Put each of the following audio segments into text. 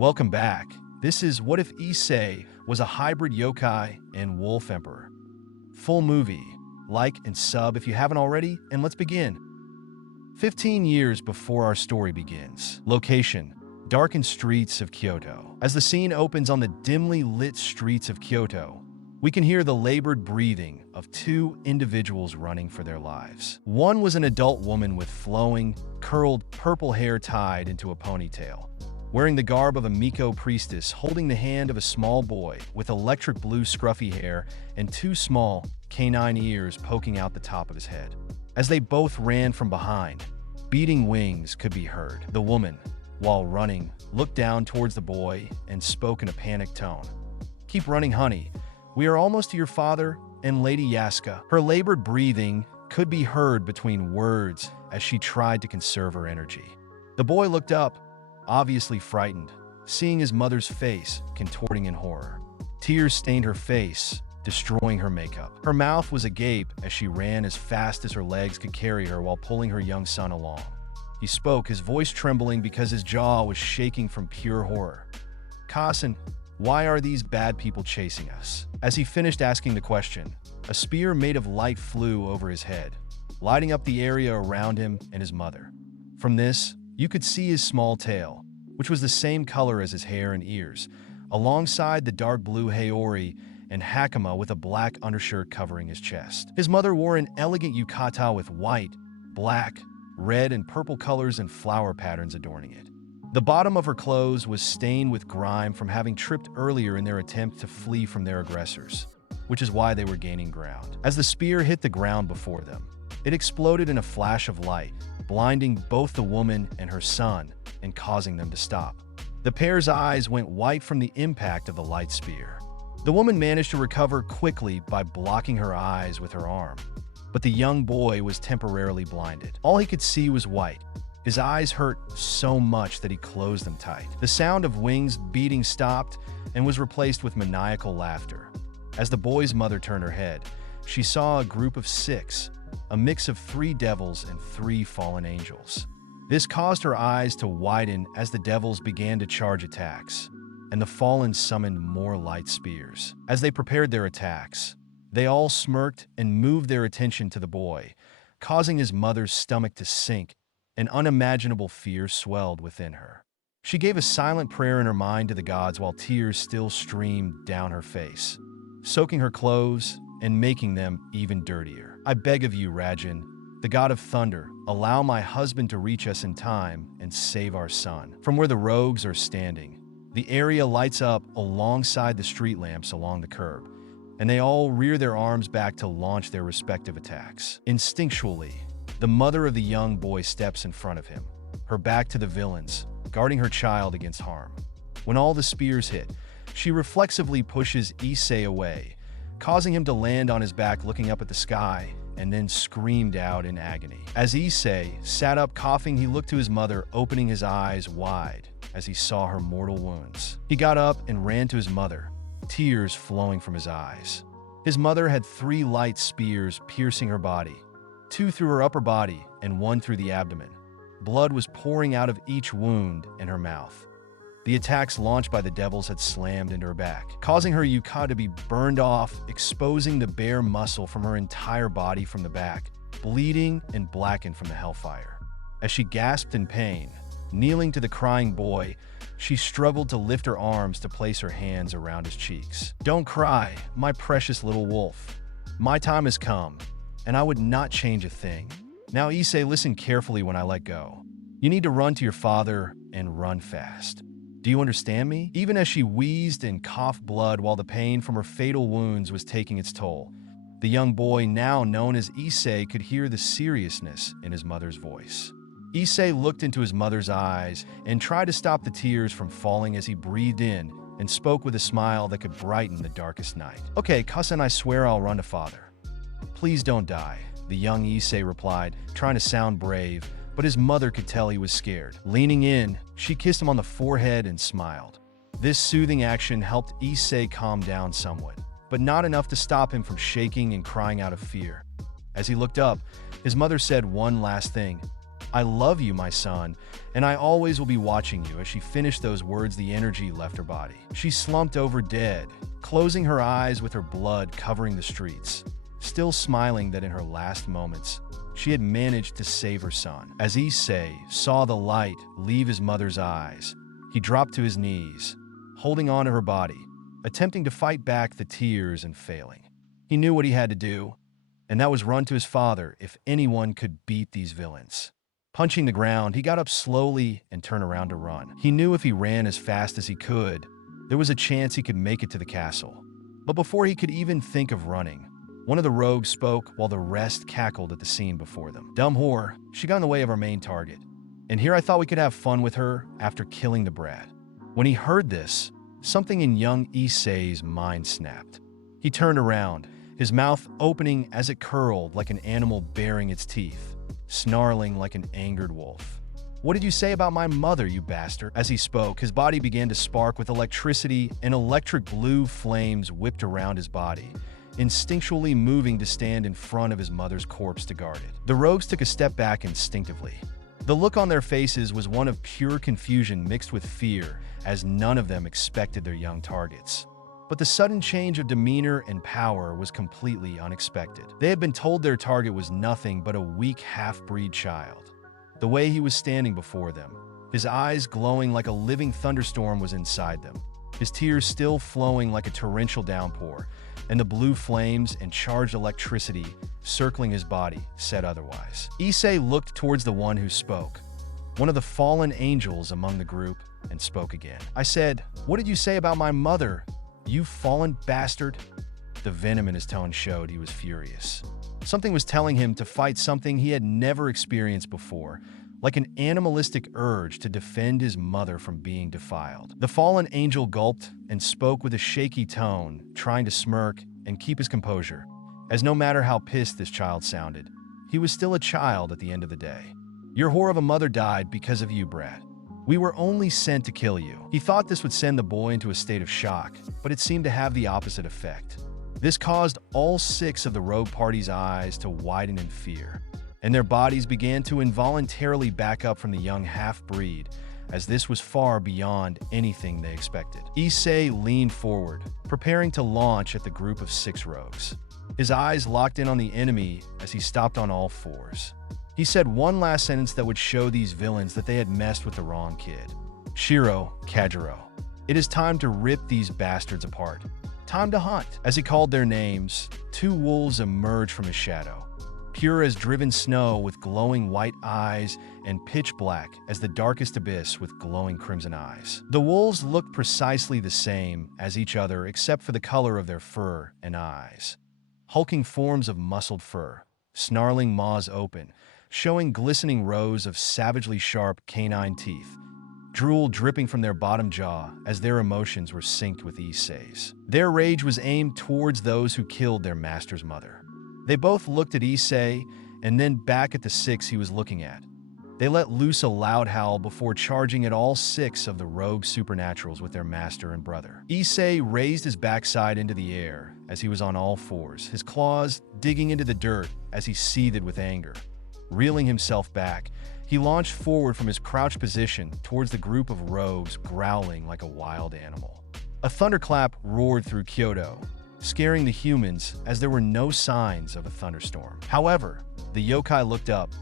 Welcome back. This is What If Issei Was a Hybrid Yokai and Wolf Emperor. Full movie. Like and sub if you haven't already, and let's begin. 15 years before our story begins. Location: darkened streets of Kyoto. As the scene opens on the dimly lit streets of Kyoto, we can hear the labored breathing of two individuals running for their lives. One was an adult woman with flowing, curled purple hair tied into a ponytail, wearing the garb of a Miko priestess, holding the hand of a small boy with electric blue scruffy hair and two small, canine ears poking out the top of his head. As they both ran from behind, beating wings could be heard. The woman, while running, looked down towards the boy and spoke in a panicked tone. "Keep running, honey. We are almost to your father and Lady Yaska." Her labored breathing could be heard between words as she tried to conserve her energy. The boy looked up, obviously frightened, seeing his mother's face contorting in horror. Tears stained her face, destroying her makeup. Her mouth was agape as she ran as fast as her legs could carry her while pulling her young son along. He spoke, his voice trembling because his jaw was shaking from pure horror. "Kasen, why are these bad people chasing us?" As he finished asking the question, a spear made of light flew over his head, lighting up the area around him and his mother. From this, you could see his small tail, which was the same color as his hair and ears, alongside the dark blue haori and hakama with a black undershirt covering his chest. His mother wore an elegant yukata with white, black, red, and purple colors and flower patterns adorning it. The bottom of her clothes was stained with grime from having tripped earlier in their attempt to flee from their aggressors, which is why they were gaining ground. As the spear hit the ground before them, it exploded in a flash of light, blinding both the woman and her son and causing them to stop. The pair's eyes went white from the impact of the light spear. The woman managed to recover quickly by blocking her eyes with her arm, but the young boy was temporarily blinded. All he could see was white. His eyes hurt so much that he closed them tight. The sound of wings beating stopped and was replaced with maniacal laughter. As the boy's mother turned her head, she saw a group of 6, a mix of 3 devils and 3 fallen angels. This caused her eyes to widen as the devils began to charge attacks, and the fallen summoned more light spears. As they prepared their attacks, they all smirked and moved their attention to the boy, causing his mother's stomach to sink. An unimaginable fear swelled within her. She gave a silent prayer in her mind to the gods while tears still streamed down her face, soaking her clothes and making them even dirtier. "I beg of you, Rajan, the god of thunder, allow my husband to reach us in time and save our son." From where the rogues are standing, the area lights up alongside the street lamps along the curb, and they all rear their arms back to launch their respective attacks. Instinctually, the mother of the young boy steps in front of him, her back to the villains, guarding her child against harm. When all the spears hit, she reflexively pushes Issei away, causing him to land on his back looking up at the sky, and then screamed out in agony. As Issei sat up coughing, he looked to his mother, opening his eyes wide as he saw her mortal wounds. He got up and ran to his mother, tears flowing from his eyes. His mother had 3 light spears piercing her body, 2 through her upper body and 1 through the abdomen. Blood was pouring out of each wound in her mouth. The attacks launched by the devils had slammed into her back, causing her yukata to be burned off, exposing the bare muscle from her entire body from the back, bleeding and blackened from the hellfire. As she gasped in pain, kneeling to the crying boy, she struggled to lift her arms to place her hands around his cheeks. "Don't cry, my precious little wolf. My time has come, and I would not change a thing. Now, Issei, listen carefully when I let go. You need to run to your father and run fast. Do you understand me?" Even as she wheezed and coughed blood while the pain from her fatal wounds was taking its toll, the young boy, now known as Issei, could hear the seriousness in his mother's voice. Issei looked into his mother's eyes and tried to stop the tears from falling as he breathed in and spoke with a smile that could brighten the darkest night. "Okay, cousin, I swear I'll run to father. Please don't die," the young Issei replied, trying to sound brave, but his mother could tell he was scared. Leaning in, she kissed him on the forehead and smiled. This soothing action helped Issei calm down somewhat, but not enough to stop him from shaking and crying out of fear. As he looked up, his mother said one last thing, I love you, my son, and I always will be watching you." As she finished those words, the energy left her body. She slumped over dead, closing her eyes with her blood covering the streets, still smiling that in her last moments, she had managed to save her son. As Issei saw the light leave his mother's eyes, he dropped to his knees, holding on to her body, attempting to fight back the tears and failing. He knew what he had to do, and that was run to his father if anyone could beat these villains. Punching the ground, he got up slowly and turned around to run. He knew if he ran as fast as he could, there was a chance he could make it to the castle. But before he could even think of running, one of the rogues spoke while the rest cackled at the scene before them. "Dumb whore, she got in the way of our main target. And here I thought we could have fun with her after killing the brat." When he heard this, something in young Issei's mind snapped. He turned around, his mouth opening as it curled like an animal baring its teeth, snarling like an angered wolf. "What did you say about my mother, you bastard?" As he spoke, his body began to spark with electricity, and electric blue flames whipped around his body, instinctually moving to stand in front of his mother's corpse to guard it. The rogues took a step back instinctively. The look on their faces was one of pure confusion mixed with fear, as none of them expected their young targets. But the sudden change of demeanor and power was completely unexpected. They had been told their target was nothing but a weak half-breed child. The way he was standing before them, his eyes glowing like a living thunderstorm, was inside them, his tears still flowing like a torrential downpour, and the blue flames and charged electricity circling his body said otherwise. Issei looked towards the one who spoke, one of the fallen angels among the group, and spoke again. "I said, what did you say about my mother, you fallen bastard?" The venom in his tone showed he was furious. Something was telling him to fight something he had never experienced before, like an animalistic urge to defend his mother from being defiled. The fallen angel gulped and spoke with a shaky tone, trying to smirk and keep his composure, as no matter how pissed this child sounded, he was still a child at the end of the day. "Your whore of a mother died because of you, brat. We were only sent to kill you." He thought this would send the boy into a state of shock, but it seemed to have the opposite effect. This caused all 6 of the rogue party's eyes to widen in fear, and their bodies began to involuntarily back up from the young half-breed, as this was far beyond anything they expected. Issei leaned forward, preparing to launch at the group of 6 rogues. His eyes locked in on the enemy as he stopped on all 4s. He said one last sentence that would show these villains that they had messed with the wrong kid. "Shiro, Kajiro, it is time to rip these bastards apart. Time to hunt." As he called their names, 2 wolves emerged from his shadow, pure as driven snow with glowing white eyes and pitch black as the darkest abyss with glowing crimson eyes. The wolves looked precisely the same as each other except for the color of their fur and eyes. Hulking forms of muscled fur, snarling maws open, showing glistening rows of savagely sharp canine teeth, drool dripping from their bottom jaw as their emotions were synced with Issei's. Their rage was aimed towards those who killed their master's mother. They both looked at Issei and then back at the 6 he was looking at. They let loose a loud howl before charging at all 6 of the rogue supernaturals with their master and brother. Issei raised his backside into the air as he was on all 4s, his claws digging into the dirt as he seethed with anger. Reeling himself back, he launched forward from his crouched position towards the group of rogues, growling like a wild animal. A thunderclap roared through Kyoto, scaring the humans as there were no signs of a thunderstorm. However, the yokai looked up,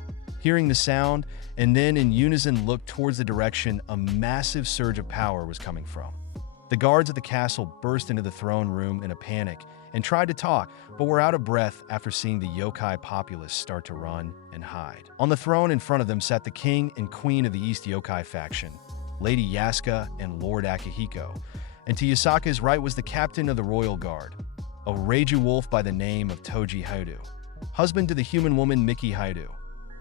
hearing the sound, and then in unison looked towards the direction a massive surge of power was coming from. The guards at the castle burst into the throne room in a panic and tried to talk, but were out of breath after seeing the yokai populace start to run and hide. On the throne in front of them sat the king and queen of the East Yokai faction, Lady Yasuka and Lord Akihiko, and to Yasaka's right was the captain of the royal guard, a Reiju wolf by the name of Toji Haidu, husband to the human woman Miki Haidu,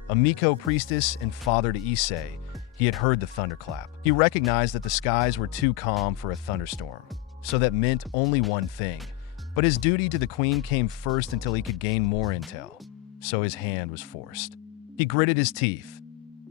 a Miko priestess and father to Issei. He had heard the thunderclap. He recognized that the skies were too calm for a thunderstorm, so that meant only one thing. But his duty to the queen came first until he could gain more intel, so his hand was forced. He gritted his teeth,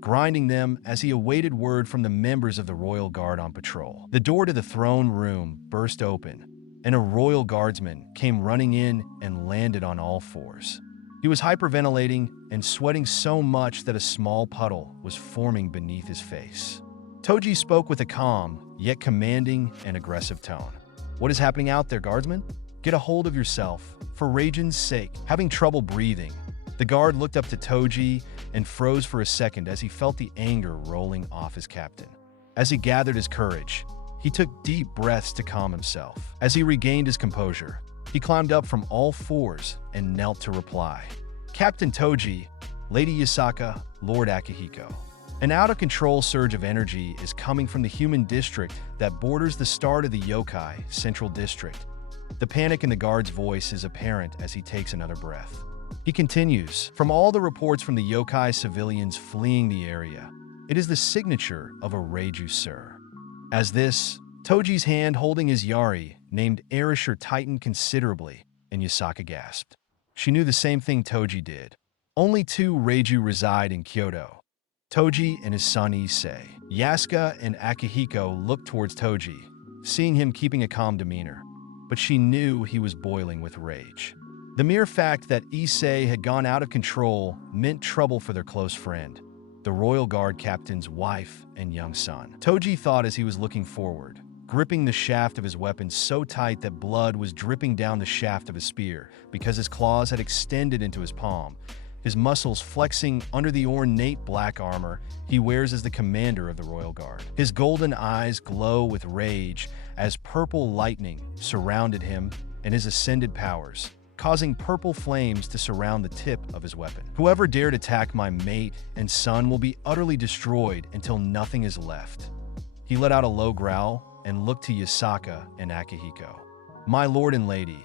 grinding them as he awaited word from the members of the royal guard on patrol. The door to the throne room burst open, and a royal guardsman came running in and landed on all 4s. He was hyperventilating and sweating so much that a small puddle was forming beneath his face. Toji spoke with a calm, yet commanding and aggressive tone. "What is happening out there, guardsman? Get a hold of yourself, for Raijin's sake." Having trouble breathing, the guard looked up to Toji and froze for a second as he felt the anger rolling off his captain. As he gathered his courage, he took deep breaths to calm himself. As he regained his composure, he climbed up from all fours and knelt to reply. "Captain Toji, Lady Yasaka, Lord Akihiko." An out-of-control surge of energy is coming from the human district that borders the start of the Yokai Central District. The panic in the guard's voice is apparent as he takes another breath. He continues, "From all the reports from the Yokai civilians fleeing the area, it is the signature of a Reiju, sir." As this, Toji's hand holding his yari, named Arisher, tightened considerably, and Yasaka gasped. She knew the same thing Toji did. Only 2 Reiju reside in Kyoto: Toji and his son Issei. Yasuka and Akihiko looked towards Toji, seeing him keeping a calm demeanor, but she knew he was boiling with rage. The mere fact that Issei had gone out of control meant trouble for their close friend, the royal guard captain's wife and young son. Toji thought as he was looking forward, gripping the shaft of his weapon so tight that blood was dripping down the shaft of his spear because his claws had extended into his palm, his muscles flexing under the ornate black armor he wears as the commander of the royal guard. His golden eyes glow with rage as purple lightning surrounded him and his ascended powers, causing purple flames to surround the tip of his weapon. "Whoever dared attack my mate and son will be utterly destroyed until nothing is left." He let out a low growl and looked to Yasaka and Akihiko. "My lord and lady,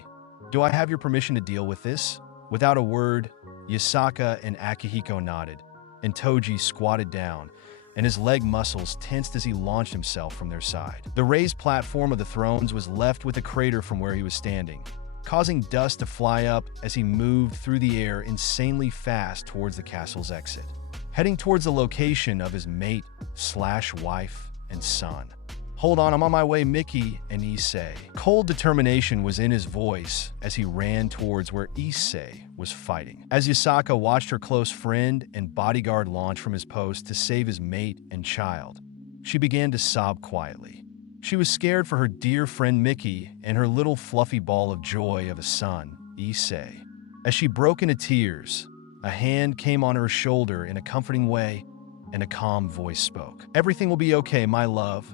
do I have your permission to deal with this?" Without a word, Yasaka and Akihiko nodded, and Toji squatted down, and his leg muscles tensed as he launched himself from their side. The raised platform of the thrones was left with a crater from where he was standing, causing dust to fly up as he moved through the air insanely fast towards the castle's exit, heading towards the location of his mate/wife and son. "Hold on, I'm on my way, Mickey and Issei." Cold determination was in his voice as he ran towards where Issei was fighting. As Yasaka watched her close friend and bodyguard launch from his post to save his mate and child, she began to sob quietly. She was scared for her dear friend Mickey and her little fluffy ball of joy of a son, Issei. As she broke into tears, a hand came on her shoulder in a comforting way, and a calm voice spoke. "Everything will be okay, my love.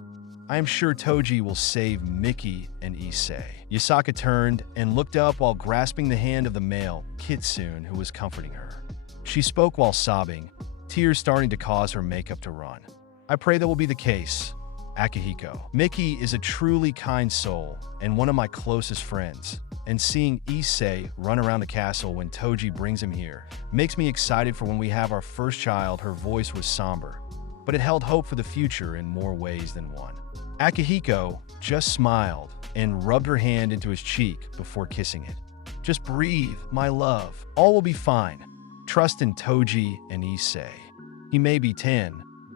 I am sure Toji will save Mickey and Issei." Yasaka turned and looked up while grasping the hand of the male, Kitsune, who was comforting her. She spoke while sobbing, tears starting to cause her makeup to run. "I pray that will be the case, Akihiko. Mickey is a truly kind soul and one of my closest friends, and seeing Issei run around the castle when Toji brings him here makes me excited for when we have our first child." Her voice was somber, but it held hope for the future in more ways than one. Akihiko just smiled and rubbed her hand into his cheek before kissing it. "Just breathe, my love. All will be fine. Trust in Toji and Issei. He may be 10,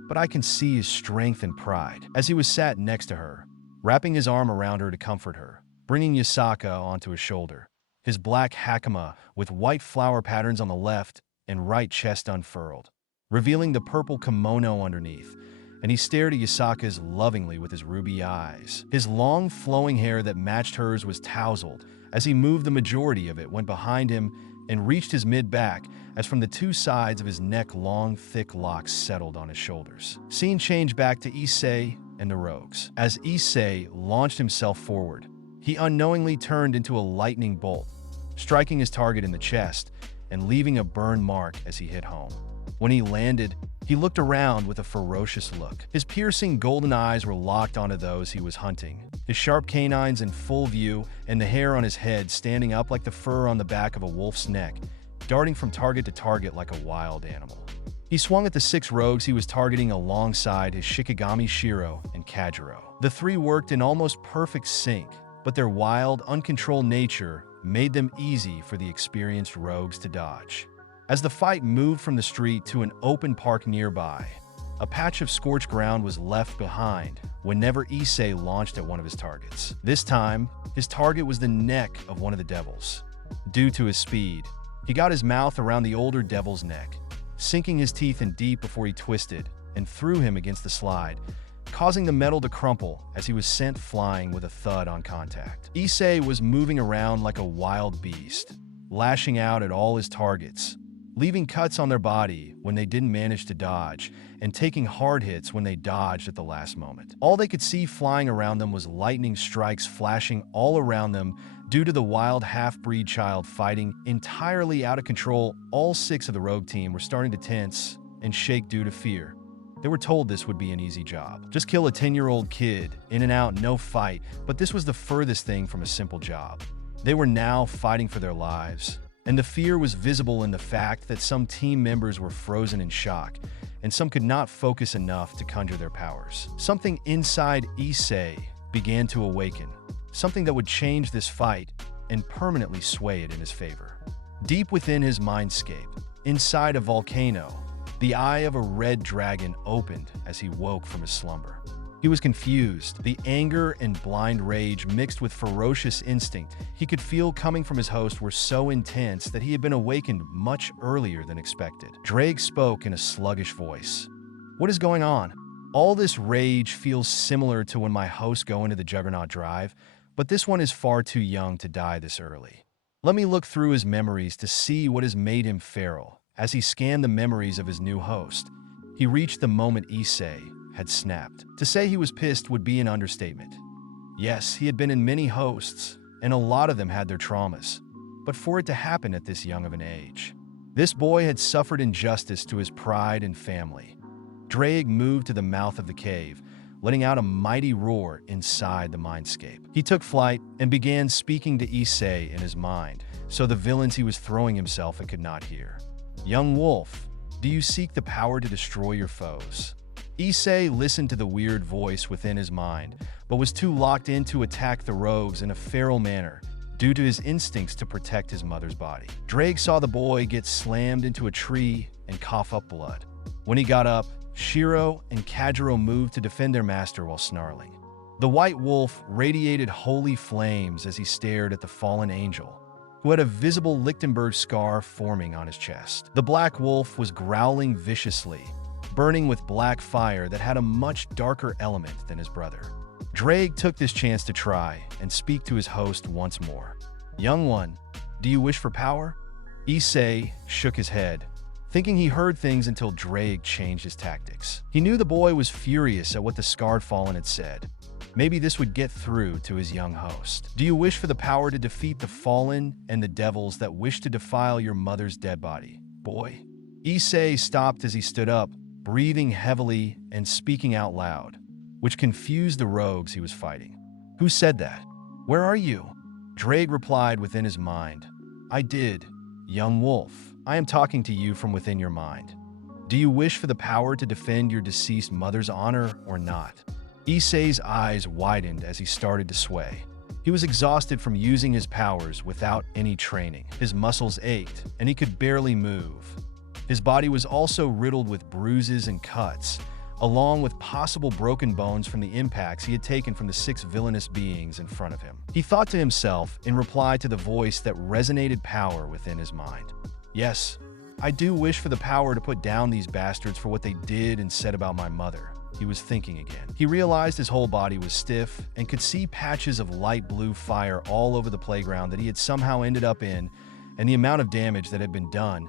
but I can see his strength and pride." As he was sat next to her, wrapping his arm around her to comfort her, bringing Yasaka onto his shoulder, his black hakama with white flower patterns on the left and right chest unfurled, revealing the purple kimono underneath, and he stared at Yasaka's lovingly with his ruby eyes. His long, flowing hair that matched hers was tousled as he moved. The majority of it went behind him and reached his mid-back as from the 2 sides of his neck long, thick locks settled on his shoulders. Scene changed back to Issei and the rogues. As Issei launched himself forward, he unknowingly turned into a lightning bolt, striking his target in the chest and leaving a burn mark as he hit home. When he landed, he looked around with a ferocious look. His piercing golden eyes were locked onto those he was hunting, his sharp canines in full view and the hair on his head standing up like the fur on the back of a wolf's neck, darting from target to target like a wild animal. He swung at the 6 rogues he was targeting alongside his Shikigami Shiro and Kajiro. The 3 worked in almost perfect sync, but their wild, uncontrolled nature made them easy for the experienced rogues to dodge. As the fight moved from the street to an open park nearby, a patch of scorched ground was left behind whenever Issei launched at one of his targets. This time, his target was the neck of one of the devils. Due to his speed, He got his mouth around the older devil's neck, sinking his teeth in deep before he twisted and threw him against the slide, causing the metal to crumple as he was sent flying with a thud on contact. Issei was moving around like a wild beast, lashing out at all his targets, leaving cuts on their body when they didn't manage to dodge, and taking hard hits when they dodged at the last moment. All they could see flying around them was lightning strikes flashing all around them due to the wild half-breed child fighting entirely out of control. All 6 of the rogue team were starting to tense and shake due to fear. They were told this would be an easy job. Just kill a 10-year-old kid, in and out, no fight, but this was the furthest thing from a simple job. They were now fighting for their lives, and the fear was visible in the fact that some team members were frozen in shock, and some could not focus enough to conjure their powers. Something inside Issei began to awaken, something that would change this fight and permanently sway it in his favor. Deep within his mindscape, inside a volcano, the eye of a red dragon opened as he woke from his slumber. He was confused. The anger and blind rage mixed with ferocious instinct he could feel coming from his host were so intense that he had been awakened much earlier than expected. Drake spoke in a sluggish voice. "What is going on? All this rage feels similar to when my hosts go into the Juggernaut Drive, but this one is far too young to die this early. Let me look through his memories to see what has made him feral." As he scanned the memories of his new host, he reached the moment Issei had snapped. To say he was pissed would be an understatement. Yes, he had been in many hosts, and a lot of them had their traumas, but for it to happen at this young of an age. This boy had suffered injustice to his pride and family. Drake moved to the mouth of the cave, letting out a mighty roar inside the mindscape. He took flight and began speaking to Issei in his mind, so the villains he was throwing himself at could not hear. "Young wolf, do you seek the power to destroy your foes?" Issei listened to the weird voice within his mind, but was too locked in to attack the rogues in a feral manner due to his instincts to protect his mother's body. Drake saw the boy get slammed into a tree and cough up blood. When he got up, Shiro and Kajiro moved to defend their master while snarling. The white wolf radiated holy flames as he stared at the fallen angel, who had a visible Lichtenberg scar forming on his chest. The black wolf was growling viciously, burning with black fire that had a much darker element than his brother. Drake took this chance to try and speak to his host once more. "Young one, do you wish for power?" Issei shook his head, thinking he heard things until Drake changed his tactics. He knew the boy was furious at what the scarred fallen had said. Maybe this would get through to his young host. "Do you wish for the power to defeat the fallen and the devils that wish to defile your mother's dead body, boy?" Issei stopped as he stood up, breathing heavily and speaking out loud, which confused the rogues he was fighting. "Who said that? Where are you?" Drake replied within his mind. "I did, young wolf. I am talking to you from within your mind. Do you wish for the power to defend your deceased mother's honor or not?" Issei's eyes widened as he started to sway. He was exhausted from using his powers without any training. His muscles ached, and he could barely move. His body was also riddled with bruises and cuts, along with possible broken bones from the impacts he had taken from the 6 villainous beings in front of him. He thought to himself in reply to the voice that resonated power within his mind. "Yes, I do wish for the power to put down these bastards for what they did and said about my mother." He was thinking again. He realized his whole body was stiff and could see patches of light blue fire all over the playground that he had somehow ended up in, and the amount of damage that had been done,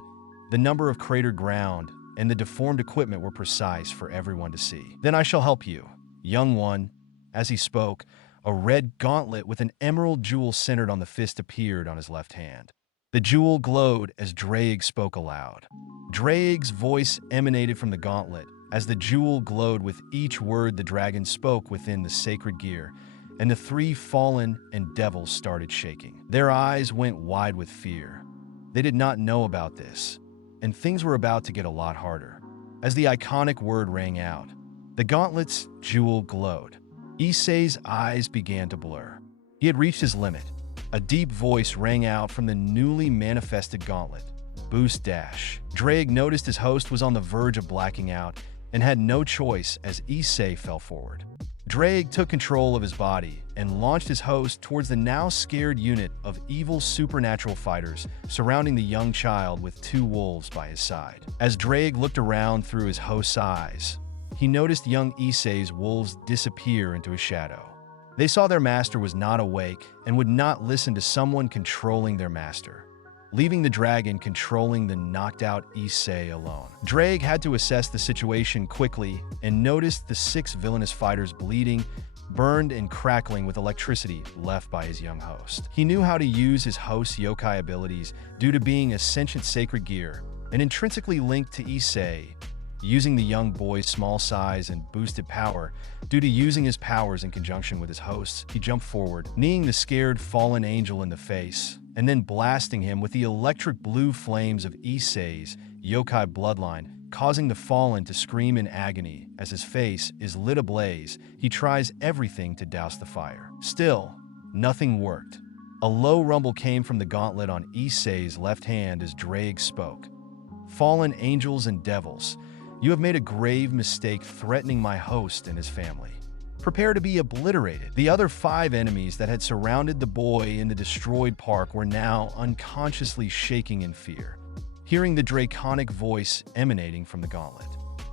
the number of cratered ground, and the deformed equipment were precise for everyone to see. "Then I shall help you, young one." As he spoke, a red gauntlet with an emerald jewel centered on the fist appeared on his left hand. The jewel glowed as Drake spoke aloud. Drake's voice emanated from the gauntlet as the jewel glowed with each word the dragon spoke within the sacred gear, and the 3 fallen and devils started shaking. Their eyes went wide with fear. They did not know about this, and things were about to get a lot harder. As the iconic word rang out, the gauntlet's jewel glowed. Issei's eyes began to blur. He had reached his limit. A deep voice rang out from the newly manifested gauntlet. "Boost dash." Drake noticed his host was on the verge of blacking out and had no choice as Issei fell forward. Drake took control of his body and launched his host towards the now scared unit of evil supernatural fighters surrounding the young child with two wolves by his side. As Drake looked around through his host's eyes, he noticed young Issei's wolves disappear into a shadow. They saw their master was not awake and would not listen to someone controlling their master, leaving the dragon controlling the knocked-out Issei alone. Drake had to assess the situation quickly and noticed the 6 villainous fighters bleeding, burned and crackling with electricity left by his young host. He knew how to use his host's yokai abilities due to being a sentient sacred gear and intrinsically linked to Issei, using the young boy's small size and boosted power. Due to using his powers in conjunction with his hosts, he jumped forward, kneeing the scared fallen angel in the face, and then blasting him with the electric blue flames of Issei's yokai bloodline, causing the fallen to scream in agony. As his face is lit ablaze, he tries everything to douse the fire. Still, nothing worked. A low rumble came from the gauntlet on Issei's left hand as Drake spoke. "Fallen angels and devils, you have made a grave mistake threatening my host and his family. Prepare to be obliterated." The other 5 enemies that had surrounded the boy in the destroyed park were now unconsciously shaking in fear, hearing the draconic voice emanating from the gauntlet.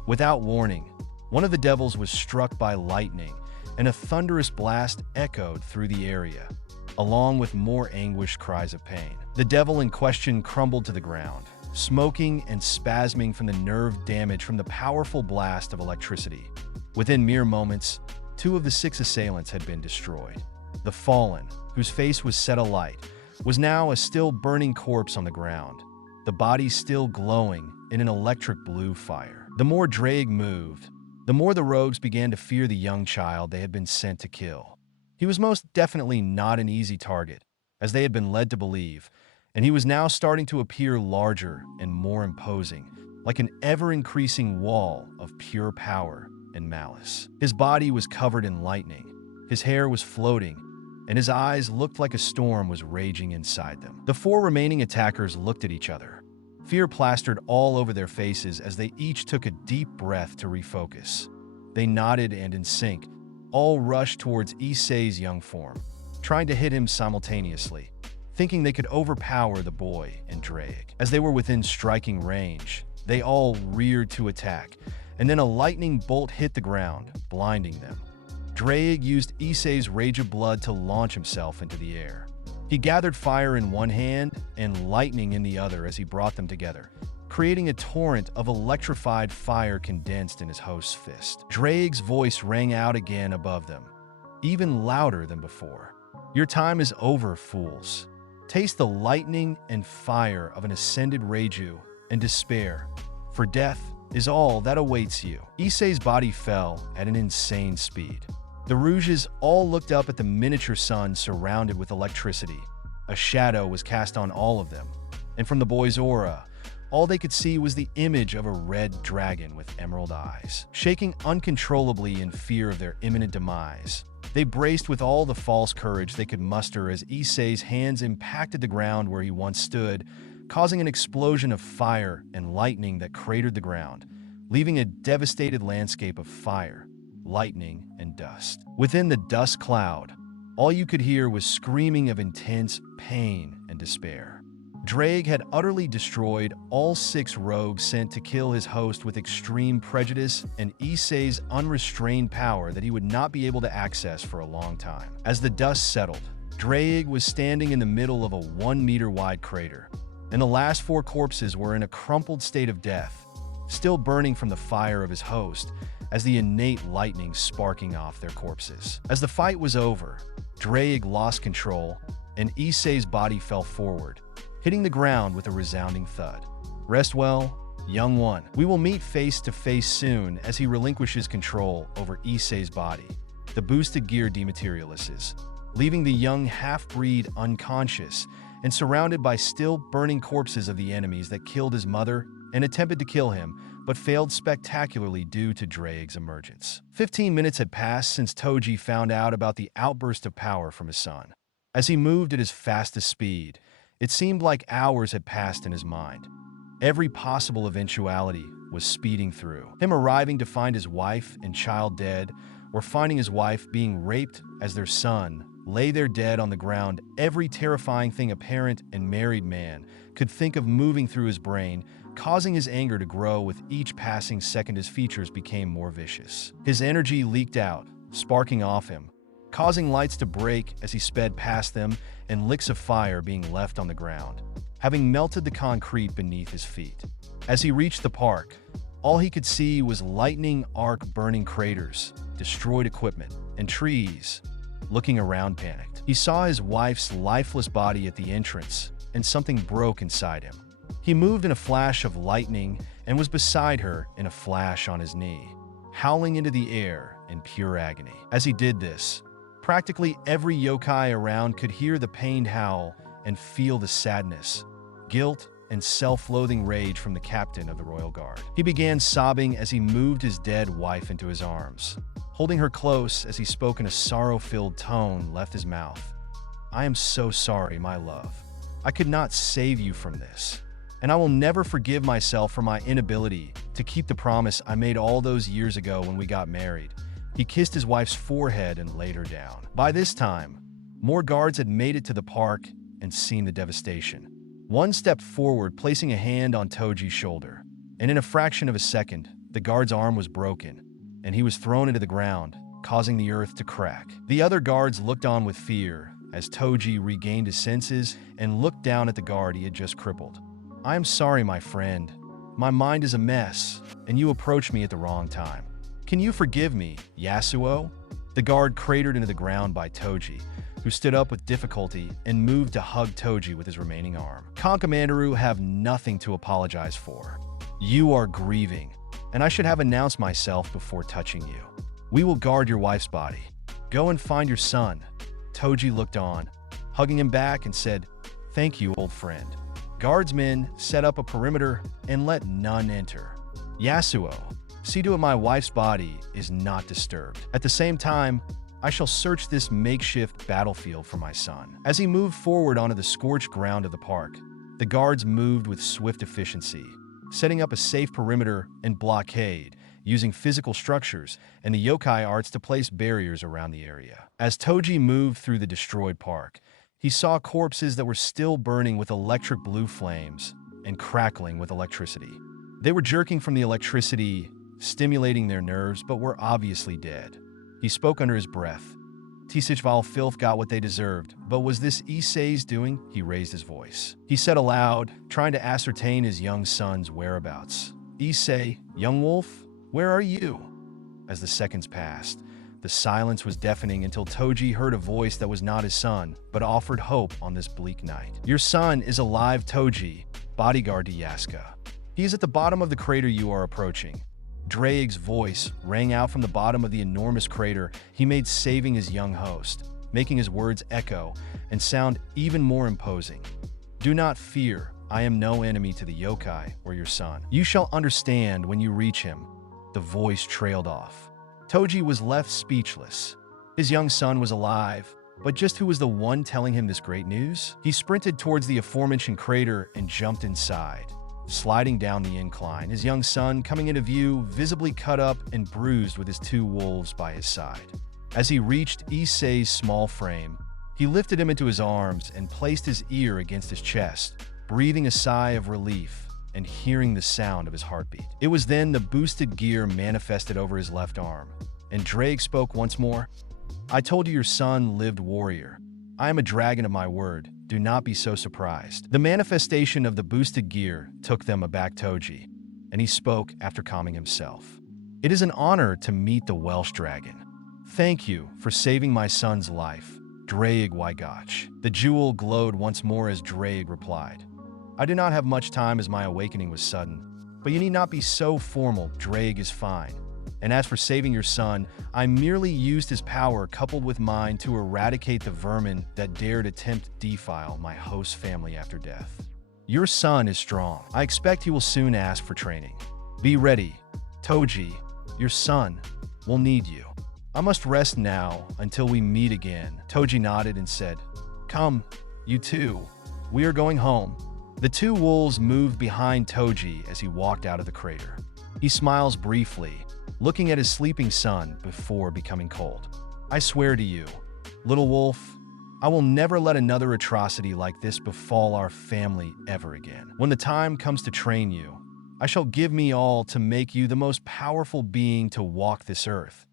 Without warning, one of the devils was struck by lightning, and a thunderous blast echoed through the area, along with more anguished cries of pain. The devil in question crumbled to the ground, smoking and spasming from the nerve damage from the powerful blast of electricity. Within mere moments, 2 of the 6 assailants had been destroyed. The fallen, whose face was set alight, was now a still burning corpse on the ground, the body still glowing in an electric blue fire. The more Drake moved, the more the rogues began to fear the young child they had been sent to kill. He was most definitely not an easy target, as they had been led to believe, and he was now starting to appear larger and more imposing, like an ever-increasing wall of pure power and malice. His body was covered in lightning, his hair was floating, and his eyes looked like a storm was raging inside them. The 4 remaining attackers looked at each other, fear plastered all over their faces as they each took a deep breath to refocus. They nodded and in sync, all rushed towards Issei's young form, trying to hit him simultaneously, thinking they could overpower the boy and Drake. As they were within striking range, they all reared to attack, and then a lightning bolt hit the ground, blinding them. Drake used Issei's rage of blood to launch himself into the air. He gathered fire in one hand and lightning in the other as he brought them together, creating a torrent of electrified fire condensed in his host's fist. Drake's voice rang out again above them, even louder than before. "Your time is over, fools. Taste the lightning and fire of an ascended Reiju and despair, for death is all that awaits you." Issei's body fell at an insane speed. The Rouges all looked up at the miniature sun surrounded with electricity. A shadow was cast on all of them, and from the boy's aura, all they could see was the image of a red dragon with emerald eyes. Shaking uncontrollably in fear of their imminent demise, they braced with all the false courage they could muster as Issei's hands impacted the ground where he once stood, causing an explosion of fire and lightning that cratered the ground, leaving a devastated landscape of fire, lightning, and dust. Within the dust cloud, all you could hear was screaming of intense pain and despair. Drake had utterly destroyed all 6 rogues sent to kill his host with extreme prejudice and Issei's unrestrained power that he would not be able to access for a long time. As the dust settled, Drake was standing in the middle of a 1-meter-wide crater, and the last 4 corpses were in a crumpled state of death, still burning from the fire of his host, as the innate lightning sparking off their corpses. As the fight was over, Drake lost control, and Issei's body fell forward, hitting the ground with a resounding thud. "Rest well, young one. We will meet face to face soon," as he relinquishes control over Issei's body. The boosted gear dematerializes, leaving the young half-breed unconscious and surrounded by still burning corpses of the enemies that killed his mother and attempted to kill him, but failed spectacularly due to Drake's emergence. 15 minutes had passed since Toji found out about the outburst of power from his son. As he moved at his fastest speed, it seemed like hours had passed in his mind. Every possible eventuality was speeding through. Him arriving to find his wife and child dead, or finding his wife being raped as their son lay there dead on the ground. Every terrifying thing a parent and married man could think of moving through his brain, causing his anger to grow with each passing second. His features became more vicious. His energy leaked out, sparking off him, causing lights to break as he sped past them and licks of fire being left on the ground, having melted the concrete beneath his feet. As he reached the park, all he could see was lightning arc burning craters, destroyed equipment, and trees. Looking around panicked, he saw his wife's lifeless body at the entrance, and something broke inside him. He moved in a flash of lightning and was beside her in a flash on his knee, howling into the air in pure agony. As he did this, practically every yokai around could hear the pained howl and feel the sadness, guilt, and self-loathing rage from the captain of the Royal Guard. He began sobbing as he moved his dead wife into his arms, holding her close as he spoke in a sorrow-filled tone left his mouth. "I am so sorry, my love. I could not save you from this, and I will never forgive myself for my inability to keep the promise I made all those years ago when we got married." He kissed his wife's forehead and laid her down. By this time, more guards had made it to the park and seen the devastation. One stepped forward, placing a hand on Toji's shoulder, and in a fraction of a second, the guard's arm was broken, and he was thrown into the ground, causing the earth to crack. The other guards looked on with fear as Toji regained his senses and looked down at the guard he had just crippled. "I am sorry, my friend. My mind is a mess, and you approached me at the wrong time. Can you forgive me, Yasuo?" The guard cratered into the ground by Toji, who stood up with difficulty and moved to hug Toji with his remaining arm. "Kankamandaru have nothing to apologize for. You are grieving, and I should have announced myself before touching you. We will guard your wife's body. Go and find your son." Toji looked on, hugging him back and said, "Thank you, old friend." Guardsmen set up a perimeter and let none enter. "Yasuo, see to it my wife's body is not disturbed. At the same time, I shall search this makeshift battlefield for my son." As he moved forward onto the scorched ground of the park, the guards moved with swift efficiency, setting up a safe perimeter and blockade, using physical structures and the yokai arts to place barriers around the area. As Toji moved through the destroyed park, he saw corpses that were still burning with electric blue flames and crackling with electricity. They were jerking from the electricity, stimulating their nerves, but were obviously dead. He spoke under his breath. "Tishichval filth got what they deserved, but was this Issei's doing?" He raised his voice. He said aloud, trying to ascertain his young son's whereabouts. "Issei, young wolf, where are you?" As the seconds passed, the silence was deafening until Toji heard a voice that was not his son, but offered hope on this bleak night. "Your son is alive, Toji, bodyguard to Yasuka. He is at the bottom of the crater you are approaching." Drake's voice rang out from the bottom of the enormous crater he made, saving his young host, making his words echo and sound even more imposing. "Do not fear, I am no enemy to the yokai or your son. You shall understand when you reach him." The voice trailed off. Toji was left speechless. His young son was alive, but just who was the one telling him this great news? He sprinted towards the aforementioned crater and jumped inside. Sliding down the incline, his young son coming into view, visibly cut up and bruised with his two wolves by his side. As he reached Issei's small frame, he lifted him into his arms and placed his ear against his chest, breathing a sigh of relief and hearing the sound of his heartbeat. It was then the boosted gear manifested over his left arm, and Drake spoke once more. "I told you your son lived, warrior. I am a dragon of my word. Do not be so surprised." The manifestation of the boosted gear took them aback Toji, and he spoke after calming himself. "It is an honor to meet the Welsh dragon. Thank you for saving my son's life, Drake Wygotch." The jewel glowed once more as Drake replied. "I do not have much time as my awakening was sudden, but you need not be so formal. Drake is fine. And as for saving your son, I merely used his power coupled with mine to eradicate the vermin that dared attempt to defile my host family after death. Your son is strong. I expect he will soon ask for training. Be ready. Toji, your son will need you. I must rest now until we meet again." Toji nodded and said, "Come, you two. We are going home." The two wolves moved behind Toji as he walked out of the crater. He smiles briefly, looking at his sleeping son before becoming cold. I swear to you, little wolf, I will never let another atrocity like this befall our family ever again. When the time comes to train you, I shall give me all to make you the most powerful being to walk this earth.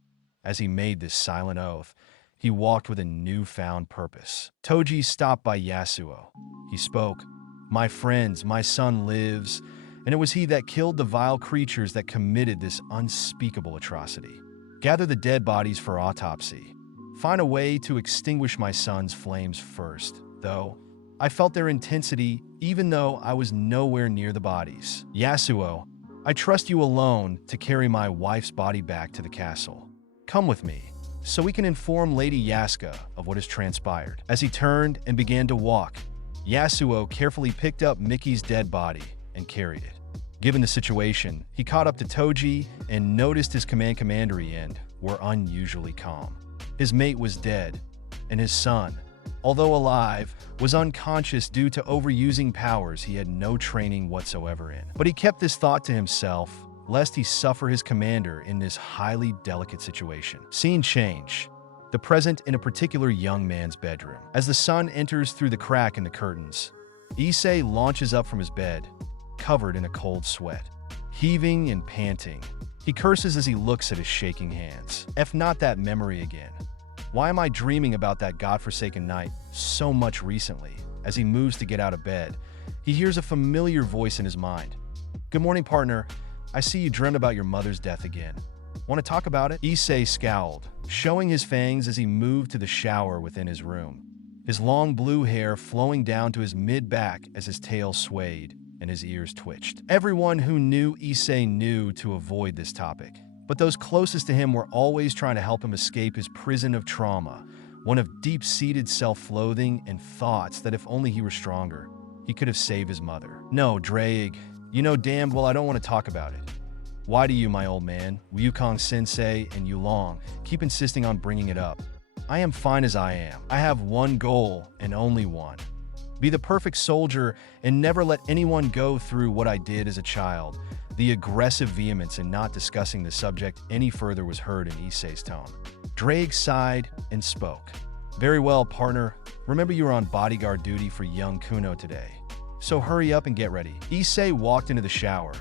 As he made this silent oath, he walked with a newfound purpose. Toji stopped by Yasuo. He spoke, "My friends, my son lives, and it was he that killed the vile creatures that committed this unspeakable atrocity. Gather the dead bodies for autopsy. Find a way to extinguish my son's flames first, though I felt their intensity even though I was nowhere near the bodies. Yasuo, I trust you alone to carry my wife's body back to the castle. Come with me, so we can inform Lady Yasuka of what has transpired." As he turned and began to walk, Yasuo carefully picked up Mickey's dead body and carried it. Given the situation, he caught up to Toji and noticed his commandery end were unusually calm. His mate was dead, and his son, although alive, was unconscious due to overusing powers he had no training whatsoever in. But he kept this thought to himself, lest he suffer his commander in this highly delicate situation. Scene change. The present in a particular young man's bedroom. As the sun enters through the crack in the curtains, Issei launches up from his bed, covered in a cold sweat. Heaving and panting, he curses as he looks at his shaking hands. If not that memory again. Why am I dreaming about that godforsaken night so much recently? As he moves to get out of bed, he hears a familiar voice in his mind. "Good morning, partner. I see you dreamt about your mother's death again. Want to talk about it?" Issei scowled, showing his fangs as he moved to the shower within his room. His long blue hair flowing down to his mid-back as his tail swayed and his ears twitched. Everyone who knew Issei knew to avoid this topic, but those closest to him were always trying to help him escape his prison of trauma, one of deep-seated self-loathing and thoughts that if only he were stronger, he could have saved his mother. "No, Drake, you know damn well I don't want to talk about it. Why do you, my old man, Wukong-sensei, and Yulong keep insisting on bringing it up? I am fine as I am. I have one goal, and only one. Be the perfect soldier and never let anyone go through what I did as a child." The aggressive vehemence in not discussing the subject any further was heard in Issei's tone. Drake sighed and spoke. "Very well, partner. Remember you are on bodyguard duty for young Kuno today. So hurry up and get ready." Issei walked into the shower,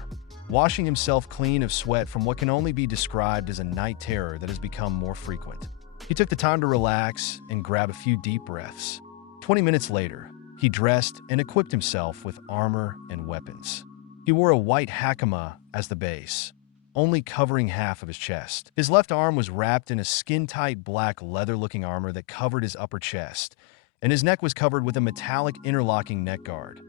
washing himself clean of sweat from what can only be described as a night terror that has become more frequent. He took the time to relax and grab a few deep breaths. 20 minutes later, he dressed and equipped himself with armor and weapons. He wore a white hakama as the base, only covering half of his chest. His left arm was wrapped in a skin-tight black leather-looking armor that covered his upper chest, and his neck was covered with a metallic interlocking neck guard.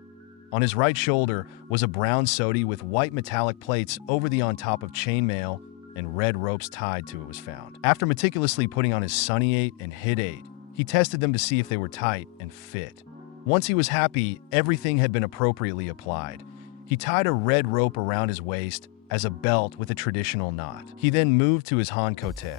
On his right shoulder was a brown sodi with white metallic plates over the on top of chainmail and red ropes tied to it was found. After meticulously putting on his Sunny 8 and Hit 8, he tested them to see if they were tight and fit. Once he was happy everything had been appropriately applied, he tied a red rope around his waist as a belt with a traditional knot. He then moved to his hankote,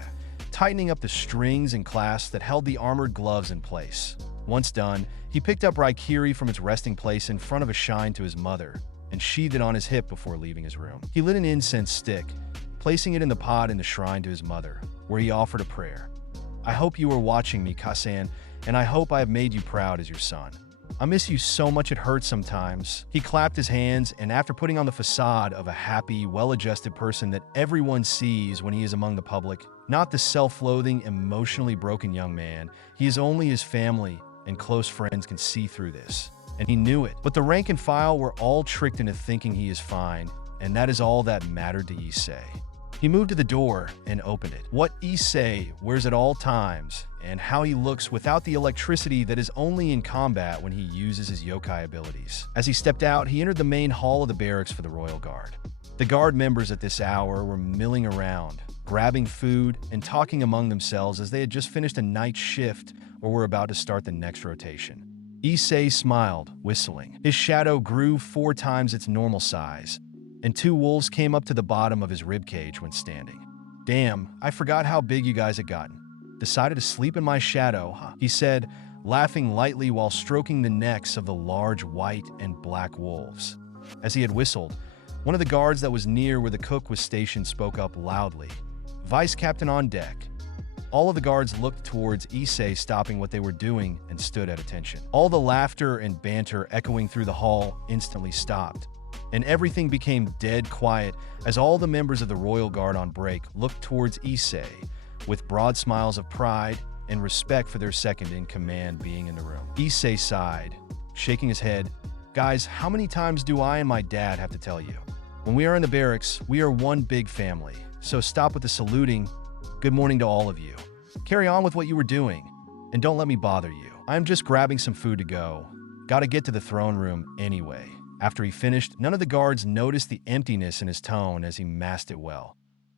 tightening up the strings and clasps that held the armored gloves in place. Once done, he picked up Raikiri from its resting place in front of a shrine to his mother and sheathed it on his hip before leaving his room. He lit an incense stick, placing it in the pot in the shrine to his mother, where he offered a prayer. "I hope you are watching me, Kasan, and I hope I have made you proud as your son. I miss you so much it hurts sometimes." He clapped his hands, and after putting on the facade of a happy, well-adjusted person that everyone sees when he is among the public, not the self-loathing, emotionally broken young man, he is only his family and close friends can see through this. And he knew it. But the rank and file were all tricked into thinking he is fine, and that is all that mattered to Issei. He moved to the door and opened it. What Issei wears at all times, and how he looks without the electricity that is only in combat when he uses his yokai abilities. As he stepped out, he entered the main hall of the barracks for the Royal Guard. The guard members at this hour were milling around, grabbing food and talking among themselves as they had just finished a night shift or were about to start the next rotation. Issei smiled, whistling. His shadow grew 4 times its normal size, and 2 wolves came up to the bottom of his ribcage when standing. "Damn, I forgot how big you guys had gotten. Decided to sleep in my shadow, huh?" he said, laughing lightly while stroking the necks of the large white and black wolves. As he had whistled, one of the guards that was near where the cook was stationed spoke up loudly. Vice Captain on deck. All of the guards looked towards Issei, stopping what they were doing, and stood at attention. All the laughter and banter echoing through the hall instantly stopped, and everything became dead quiet as all the members of the Royal Guard on break looked towards Issei with broad smiles of pride and respect for their second-in-command being in the room. Issei sighed, shaking his head. Guys, how many times do I and my dad have to tell you? When we are in the barracks, we are one big family, so stop with the saluting. Good morning to all of you. Carry on with what you were doing, and don't let me bother you. I'm just grabbing some food to go. Gotta get to the throne room anyway. After he finished, none of the guards noticed the emptiness in his tone as he masked it well.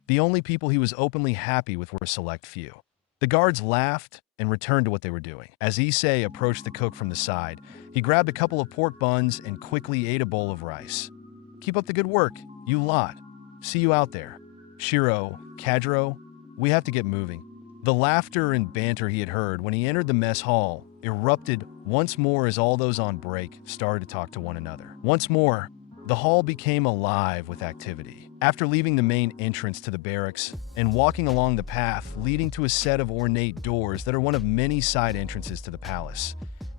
The only people he was openly happy with were a select few. The guards laughed and returned to what they were doing. As Issei approached the cook from the side, he grabbed a couple of pork buns and quickly ate a bowl of rice. Keep up the good work, you lot. See you out there. Shiro, Kajiro, we have to get moving. The laughter and banter he had heard when he entered the mess hall erupted once more as all those on break started to talk to one another. Once more, the hall became alive with activity. After leaving the main entrance to the barracks and walking along the path leading to a set of ornate doors that are one of many side entrances to the palace,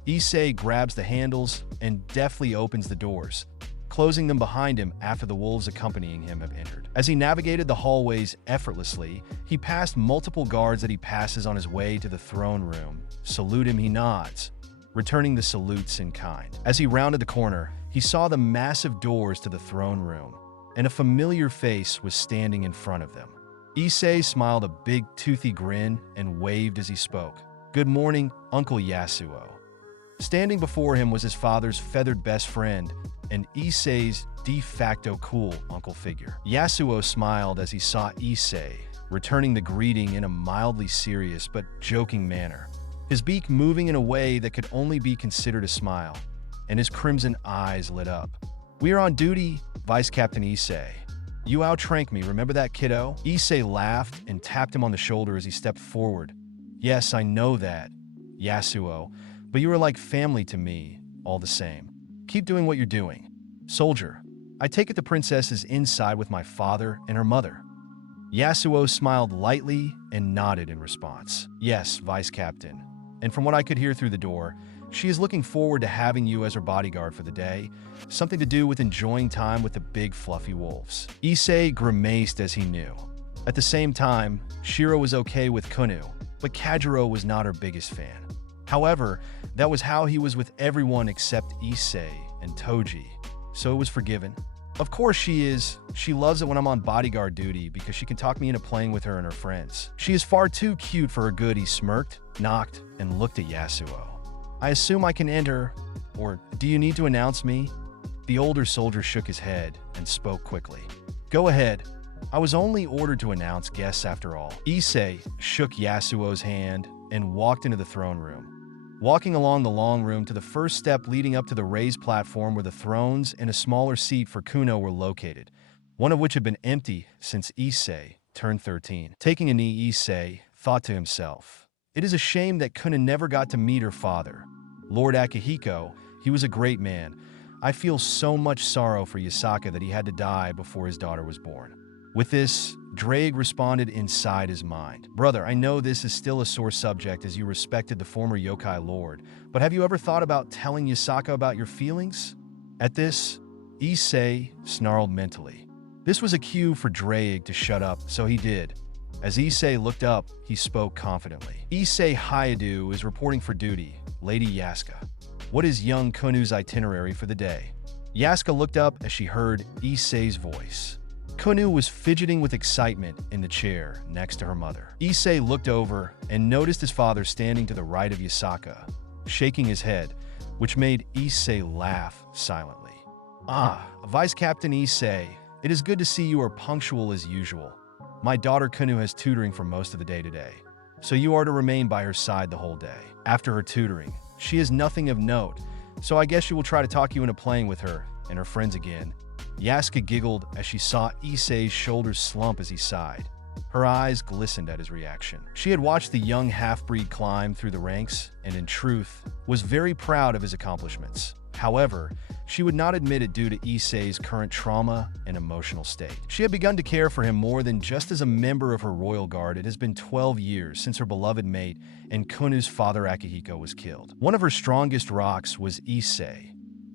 Issei grabs the handles and deftly opens the doors, closing them behind him after the wolves accompanying him have entered. As he navigated the hallways effortlessly, he passed multiple guards that he passes on his way to the throne room. Salute him, he nods, returning the salutes in kind. As he rounded the corner, he saw the massive doors to the throne room, and a familiar face was standing in front of them. Issei smiled a big toothy grin and waved as he spoke. Good morning, Uncle Yasuo. Standing before him was his father's feathered best friend and Issei's de facto cool uncle figure. Yasuo smiled as he saw Issei, returning the greeting in a mildly serious but joking manner, his beak moving in a way that could only be considered a smile, and his crimson eyes lit up. We are on duty, Vice Captain Issei. You outrank me, remember that, kiddo? Issei laughed and tapped him on the shoulder as he stepped forward. Yes, I know that, Yasuo, but you are like family to me, all the same. Keep doing what you're doing. Soldier, I take it the princess is inside with my father and her mother. Yasuo smiled lightly and nodded in response. Yes, Vice Captain. And from what I could hear through the door, she is looking forward to having you as her bodyguard for the day, something to do with enjoying time with the big fluffy wolves. Issei grimaced as he knew. At the same time, Shiro was okay with Kuoh, but Kajiro was not her biggest fan. However, that was how he was with everyone except Issei and Toji, so it was forgiven. Of course she is. She loves it when I'm on bodyguard duty because she can talk me into playing with her and her friends. She is far too cute for her good. He smirked, knocked, and looked at Yasuo. I assume I can enter, or do you need to announce me? The older soldier shook his head and spoke quickly. Go ahead. I was only ordered to announce guests after all. Issei shook Yasuo's hand and walked into the throne room. Walking along the long room to the first step leading up to the raised platform where the thrones and a smaller seat for Kuoh were located, one of which had been empty since Issei turned 13. Taking a knee, Issei thought to himself, it is a shame that Kuoh never got to meet her father. Lord Akihiko, he was a great man. I feel so much sorrow for Yasaka that he had to die before his daughter was born. With this, Drake responded inside his mind. Brother, I know this is still a sore subject as you respected the former yokai lord, but have you ever thought about telling Yasaka about your feelings? At this, Issei snarled mentally. This was a cue for Drake to shut up, so he did. As Issei looked up, he spoke confidently. Issei Hayadu is reporting for duty, Lady Yasuka. What is young Kuoh's itinerary for the day? Yasuka looked up as she heard Issei's voice. Kuoh was fidgeting with excitement in the chair next to her mother. Issei looked over and noticed his father standing to the right of Yasaka, shaking his head, which made Issei laugh silently. Ah, Vice Captain Issei, it is good to see you are punctual as usual. My daughter Kuoh has tutoring for most of the day today, so you are to remain by her side the whole day. After her tutoring, she is nothing of note, so I guess she will try to talk you into playing with her and her friends again. Yasuka giggled as she saw Issei's shoulders slump as he sighed. Her eyes glistened at his reaction. She had watched the young half-breed climb through the ranks and, in truth, was very proud of his accomplishments. However, she would not admit it due to Issei's current trauma and emotional state. She had begun to care for him more than just as a member of her royal guard. It has been 12 years since her beloved mate and Kunu's father Akihiko was killed. One of her strongest rocks was Issei.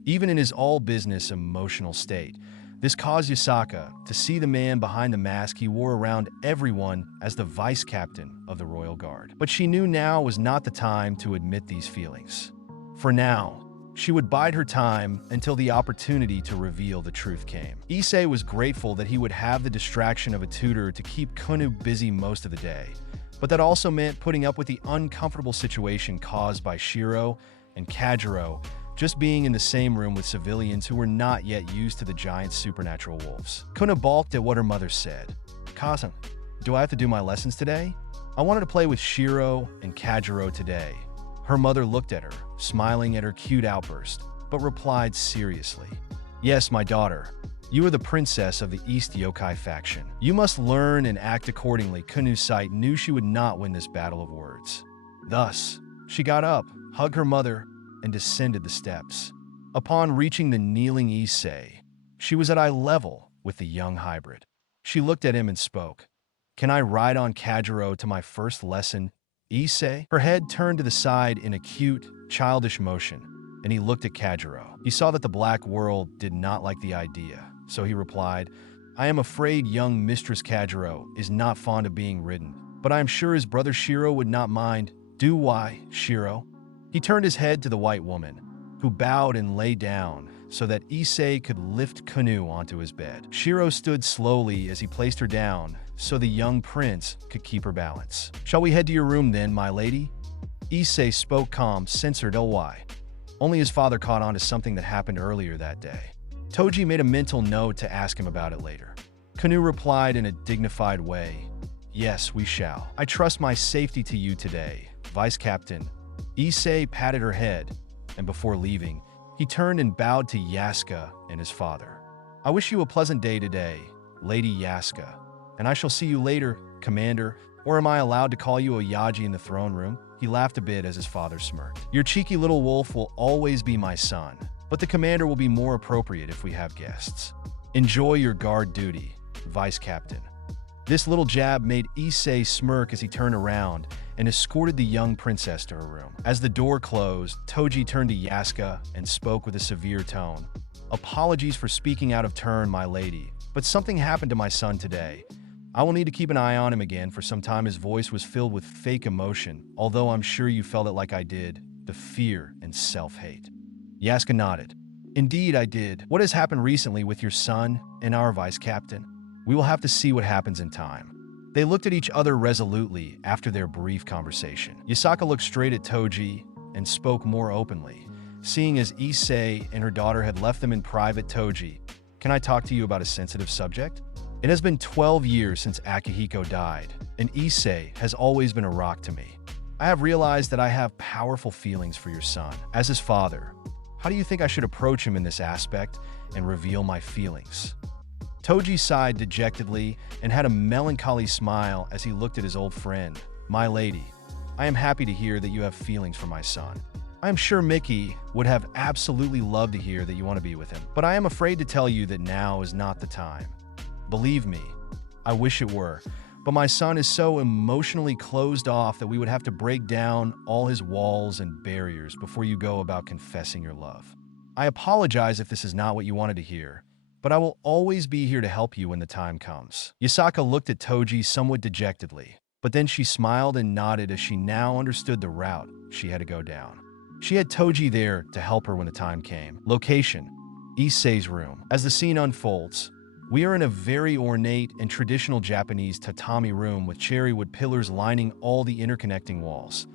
Even in his all-business emotional state, this caused Yasaka to see the man behind the mask he wore around everyone as the vice captain of the royal guard. But she knew now was not the time to admit these feelings. For now, she would bide her time until the opportunity to reveal the truth came. Issei was grateful that he would have the distraction of a tutor to keep Kunu busy most of the day, but that also meant putting up with the uncomfortable situation caused by Shiro and Kajiro just being in the same room with civilians who were not yet used to the giant supernatural wolves. Kuna balked at what her mother said. "Kazan, do I have to do my lessons today? I wanted to play with Shiro and Kajiro today." Her mother looked at her, smiling at her cute outburst, but replied seriously. "Yes, my daughter. You are the princess of the East Yokai faction. You must learn and act accordingly." Kunu's sight knew she would not win this battle of words. Thus, she got up, hugged her mother, and descended the steps. Upon reaching the kneeling Issei, she was at eye level with the young hybrid. She looked at him and spoke. "Can I ride on Kajiro to my first lesson, Issei?" Her head turned to the side in a cute, childish motion, and he looked at Kajiro. He saw that the black world did not like the idea, so he replied, "I am afraid young Mistress Kajiro is not fond of being ridden, but I am sure his brother Shiro would not mind. Do why, Shiro?" He turned his head to the white woman, who bowed and lay down so that Issei could lift Kunu onto his bed. Shiro stood slowly as he placed her down so the young prince could keep her balance. "Shall we head to your room then, my lady?" Issei spoke calm, censored ly. Only his father caught on to something that happened earlier that day. Toji made a mental note to ask him about it later. Kunu replied in a dignified way, "Yes, we shall. I trust my safety to you today, Vice Captain." Issei patted her head, and before leaving, he turned and bowed to Yasuka and his father. "I wish you a pleasant day today, Lady Yasuka, and I shall see you later, Commander, or am I allowed to call you Oyaji in the throne room?" He laughed a bit as his father smirked. "Your cheeky little wolf will always be my son, but the commander will be more appropriate if we have guests. Enjoy your guard duty, Vice Captain." This little jab made Issei smirk as he turned around and escorted the young princess to her room. As the door closed, Toji turned to Yasuka and spoke with a severe tone. "Apologies for speaking out of turn, my lady, but something happened to my son today. I will need to keep an eye on him again for some time." His voice was filled with fake emotion, although I'm sure you felt it like I did, the fear and self-hate. Yasuka nodded. "Indeed I did. What has happened recently with your son and our vice captain? We will have to see what happens in time." They looked at each other resolutely after their brief conversation. Yasaka looked straight at Toji and spoke more openly. Seeing as Issei and her daughter had left them in private, "Toji, can I talk to you about a sensitive subject? It has been 12 years since Akihiko died, and Issei has always been a rock to me. I have realized that I have powerful feelings for your son. As his father, how do you think I should approach him in this aspect and reveal my feelings?" Toji sighed dejectedly and had a melancholy smile as he looked at his old friend. "My lady, I am happy to hear that you have feelings for my son. I am sure Mickey would have absolutely loved to hear that you want to be with him, but I am afraid to tell you that now is not the time. Believe me, I wish it were, but my son is so emotionally closed off that we would have to break down all his walls and barriers before you go about confessing your love. I apologize if this is not what you wanted to hear, but I will always be here to help you when the time comes." Yasaka looked at Toji somewhat dejectedly, but then she smiled and nodded as she now understood the route she had to go down. She had Toji there to help her when the time came. Location: Issei's room. As the scene unfolds, we are in a very ornate and traditional Japanese tatami room with cherrywood pillars lining all the interconnecting walls.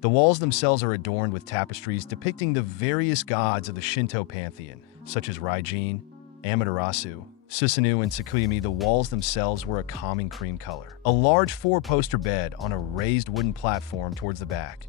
The walls themselves are adorned with tapestries depicting the various gods of the Shinto pantheon, such as Raijin, Amaterasu, Susanoo, and Tsukuyomi. The walls themselves were a calming cream color. A large four-poster bed on a raised wooden platform towards the back.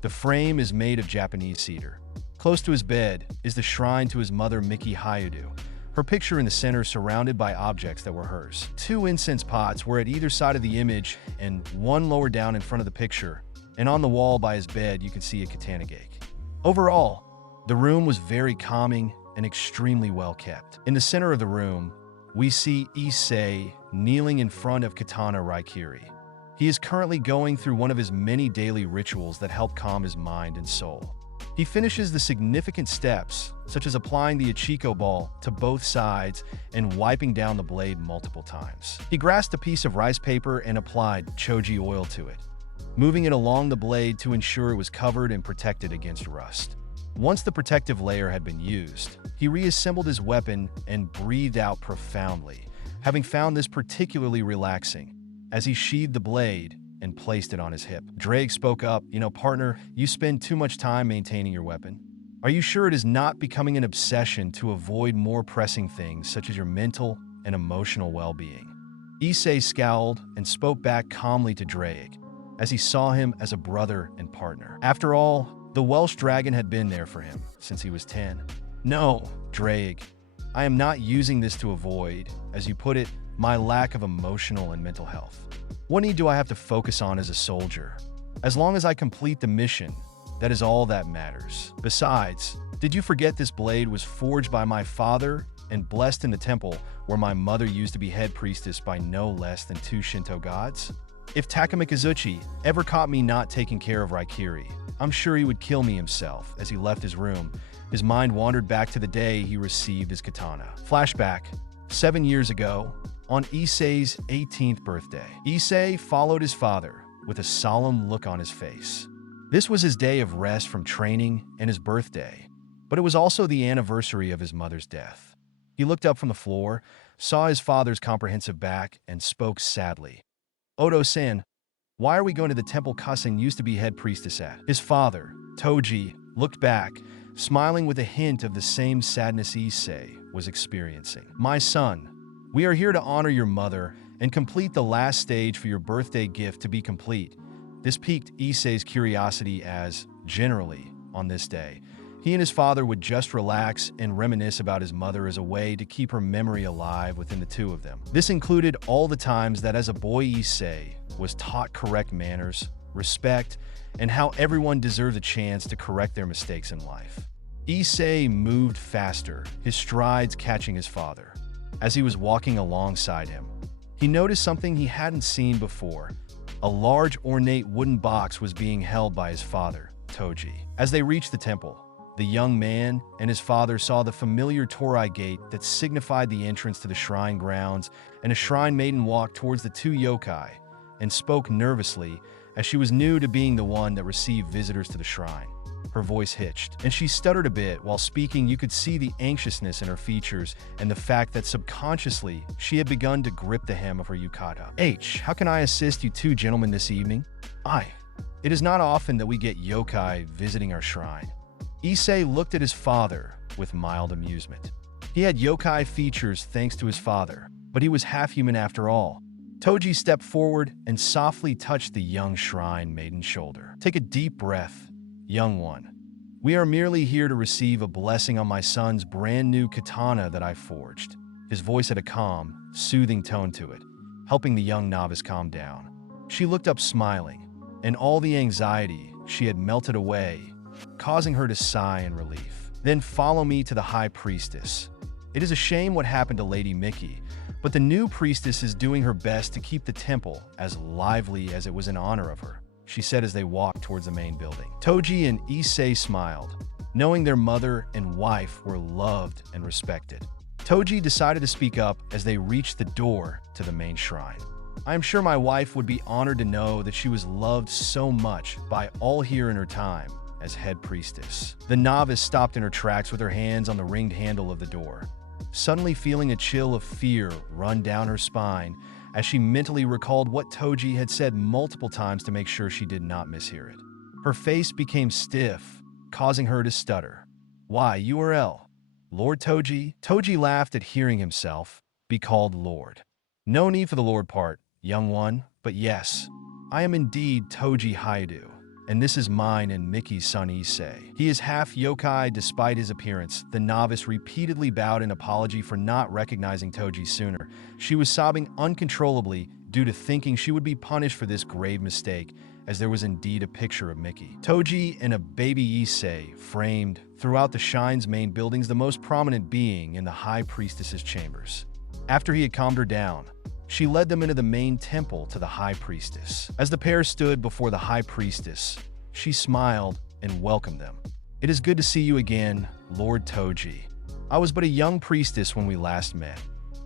The frame is made of Japanese cedar. Close to his bed is the shrine to his mother, Miki Hayudu, her picture in the center surrounded by objects that were hers. 2 incense pots were at either side of the image and one lower down in front of the picture, and on the wall by his bed you can see a katana gate. Overall, The room was very calming and extremely well kept. In the center of the room, we see Issei kneeling in front of Katana Raikiri. He is currently going through one of his many daily rituals that help calm his mind and soul. He finishes the significant steps, such as applying the Ichiko ball to both sides and wiping down the blade multiple times. He grasped a piece of rice paper and applied choji oil to it, moving it along the blade to ensure it was covered and protected against rust. Once the protective layer had been used, he reassembled his weapon and breathed out profoundly, having found this particularly relaxing as he sheathed the blade and placed it on his hip. Drake spoke up, partner, you spend too much time maintaining your weapon. Are you sure it is not becoming an obsession to avoid more pressing things such as your mental and emotional well-being? Issei scowled and spoke back calmly to Drake as he saw him as a brother and partner. After all, the Welsh dragon had been there for him since he was 10. No, Drake, I am not using this to avoid, as you put it, my lack of emotional and mental health. What need do I have to focus on as a soldier? As long as I complete the mission, that is all that matters. Besides, did you forget this blade was forged by my father and blessed in the temple where my mother used to be head priestess by no less than 2 Shinto gods? If Takamikazuchi ever caught me not taking care of Raikiri, I'm sure he would kill me himself. As he left his room, his mind wandered back to the day he received his katana. Flashback, 7 years ago, on Issei's 18th birthday. Issei followed his father with a solemn look on his face. This was his day of rest from training and his birthday, but it was also the anniversary of his mother's death. He looked up from the floor, saw his father's comprehensive back, and spoke sadly. Odo-san, why are we going to the temple Kusen used to be head priestess at? His father, Toji, looked back, smiling with a hint of the same sadness Issei was experiencing. My son, we are here to honor your mother and complete the last stage for your birthday gift to be complete. This piqued Issei's curiosity as, generally, on this day, he and his father would just relax and reminisce about his mother as a way to keep her memory alive within the two of them. This included all the times that as a boy Issei was taught correct manners, respect, and how everyone deserved a chance to correct their mistakes in life. Issei moved faster, his strides catching his father. As he was walking alongside him, he noticed something he hadn't seen before. A large ornate wooden box was being held by his father, Toji. As they reached the temple, the young man and his father saw the familiar torii gate that signified the entrance to the shrine grounds, and a shrine maiden walked towards the 2 yokai and spoke nervously as she was new to being the one that received visitors to the shrine. Her voice hitched, and she stuttered a bit while speaking. You could see the anxiousness in her features and the fact that subconsciously she had begun to grip the hem of her yukata. How can I assist you 2 gentlemen this evening? It is not often that we get yokai visiting our shrine. Issei looked at his father with mild amusement. He had yokai features thanks to his father, but he was half human after all. Toji stepped forward and softly touched the young shrine maiden's shoulder. Take a deep breath, young one. We are merely here to receive a blessing on my son's brand new katana that I forged. His voice had a calm, soothing tone to it, helping the young novice calm down. She looked up smiling, and all the anxiety she had melted away, causing her to sigh in relief. Then follow me to the high priestess. It is a shame what happened to Lady Mickey, but the new priestess is doing her best to keep the temple as lively as it was in honor of her, she said as they walked towards the main building. Toji and Issei smiled, knowing their mother and wife were loved and respected. Toji decided to speak up as they reached the door to the main shrine. I am sure my wife would be honored to know that she was loved so much by all here in her time as head priestess. The novice stopped in her tracks with her hands on the ringed handle of the door, suddenly feeling a chill of fear run down her spine as she mentally recalled what Toji had said multiple times to make sure she did not mishear it. Her face became stiff, causing her to stutter. Why, URL? Lord Toji? Toji laughed at hearing himself be called Lord. No need for the Lord part, young one, but yes, I am indeed Toji Haidu, and this is mine and Mickey's son Issei. He is half yokai despite his appearance. The novice repeatedly bowed in apology for not recognizing Toji sooner. She was sobbing uncontrollably due to thinking she would be punished for this grave mistake as there was indeed a picture of Mickey, Toji, and a baby Issei framed throughout the Shine's main buildings, the most prominent being in the High Priestess's chambers. After he had calmed her down, she led them into the main temple to the High Priestess. As the pair stood before the High Priestess, she smiled and welcomed them. "It is good to see you again, Lord Toji. I was but a young priestess when we last met.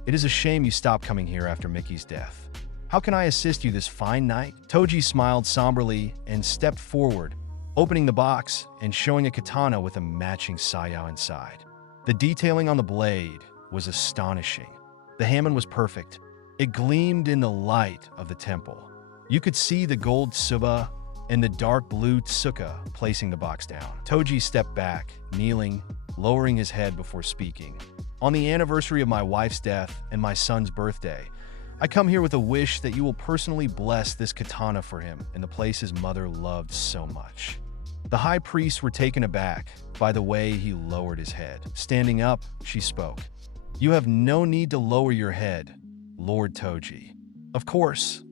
It is a shame you stopped coming here after Mickey's death. How can I assist you this fine night?" Toji smiled somberly and stepped forward, opening the box and showing a katana with a matching sayao inside. The detailing on the blade was astonishing. The hamon was perfect. It gleamed in the light of the temple. You could see the gold tsuba and the dark blue tsuka placing the box down. Toji stepped back, kneeling, lowering his head before speaking. "On the anniversary of my wife's death and my son's birthday, I come here with a wish that you will personally bless this katana for him in the place his mother loved so much." The high priests were taken aback by the way he lowered his head. Standing up, she spoke. "You have no need to lower your head, Lord Toji. Of course,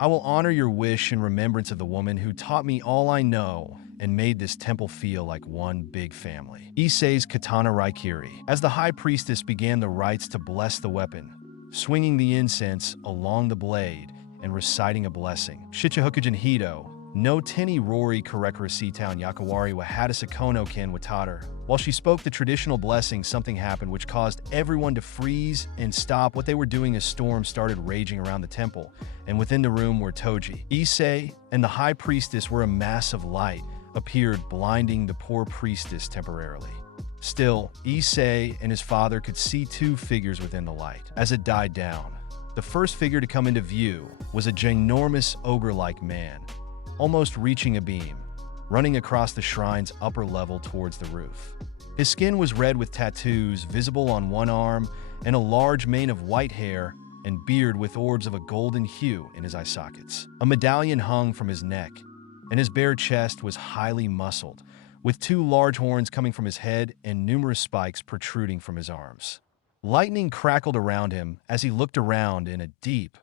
I will honor your wish in remembrance of the woman who taught me all I know and made this temple feel like one big family." Issei's katana raikiri. As the high priestess began the rites to bless the weapon, swinging the incense along the blade and reciting a blessing. "Shichihukujin Hito, no teni rori karekurasitown yakawari wa hadasa kono ken watater." While she spoke the traditional blessing, something happened which caused everyone to freeze and stop what they were doing. A storm started raging around the temple, and within the room where Toji, Issei, and the high priestess were, a mass of light appeared, blinding the poor priestess temporarily. Still, Issei and his father could see two figures within the light. As it died down, the first figure to come into view was a ginormous ogre-like man, almost reaching a beam, running across the shrine's upper level towards the roof. His skin was red with tattoos visible on one arm and a large mane of white hair and beard with orbs of a golden hue in his eye sockets. A medallion hung from his neck, and his bare chest was highly muscled, with two large horns coming from his head and numerous spikes protruding from his arms. Lightning crackled around him as he looked around in a deep,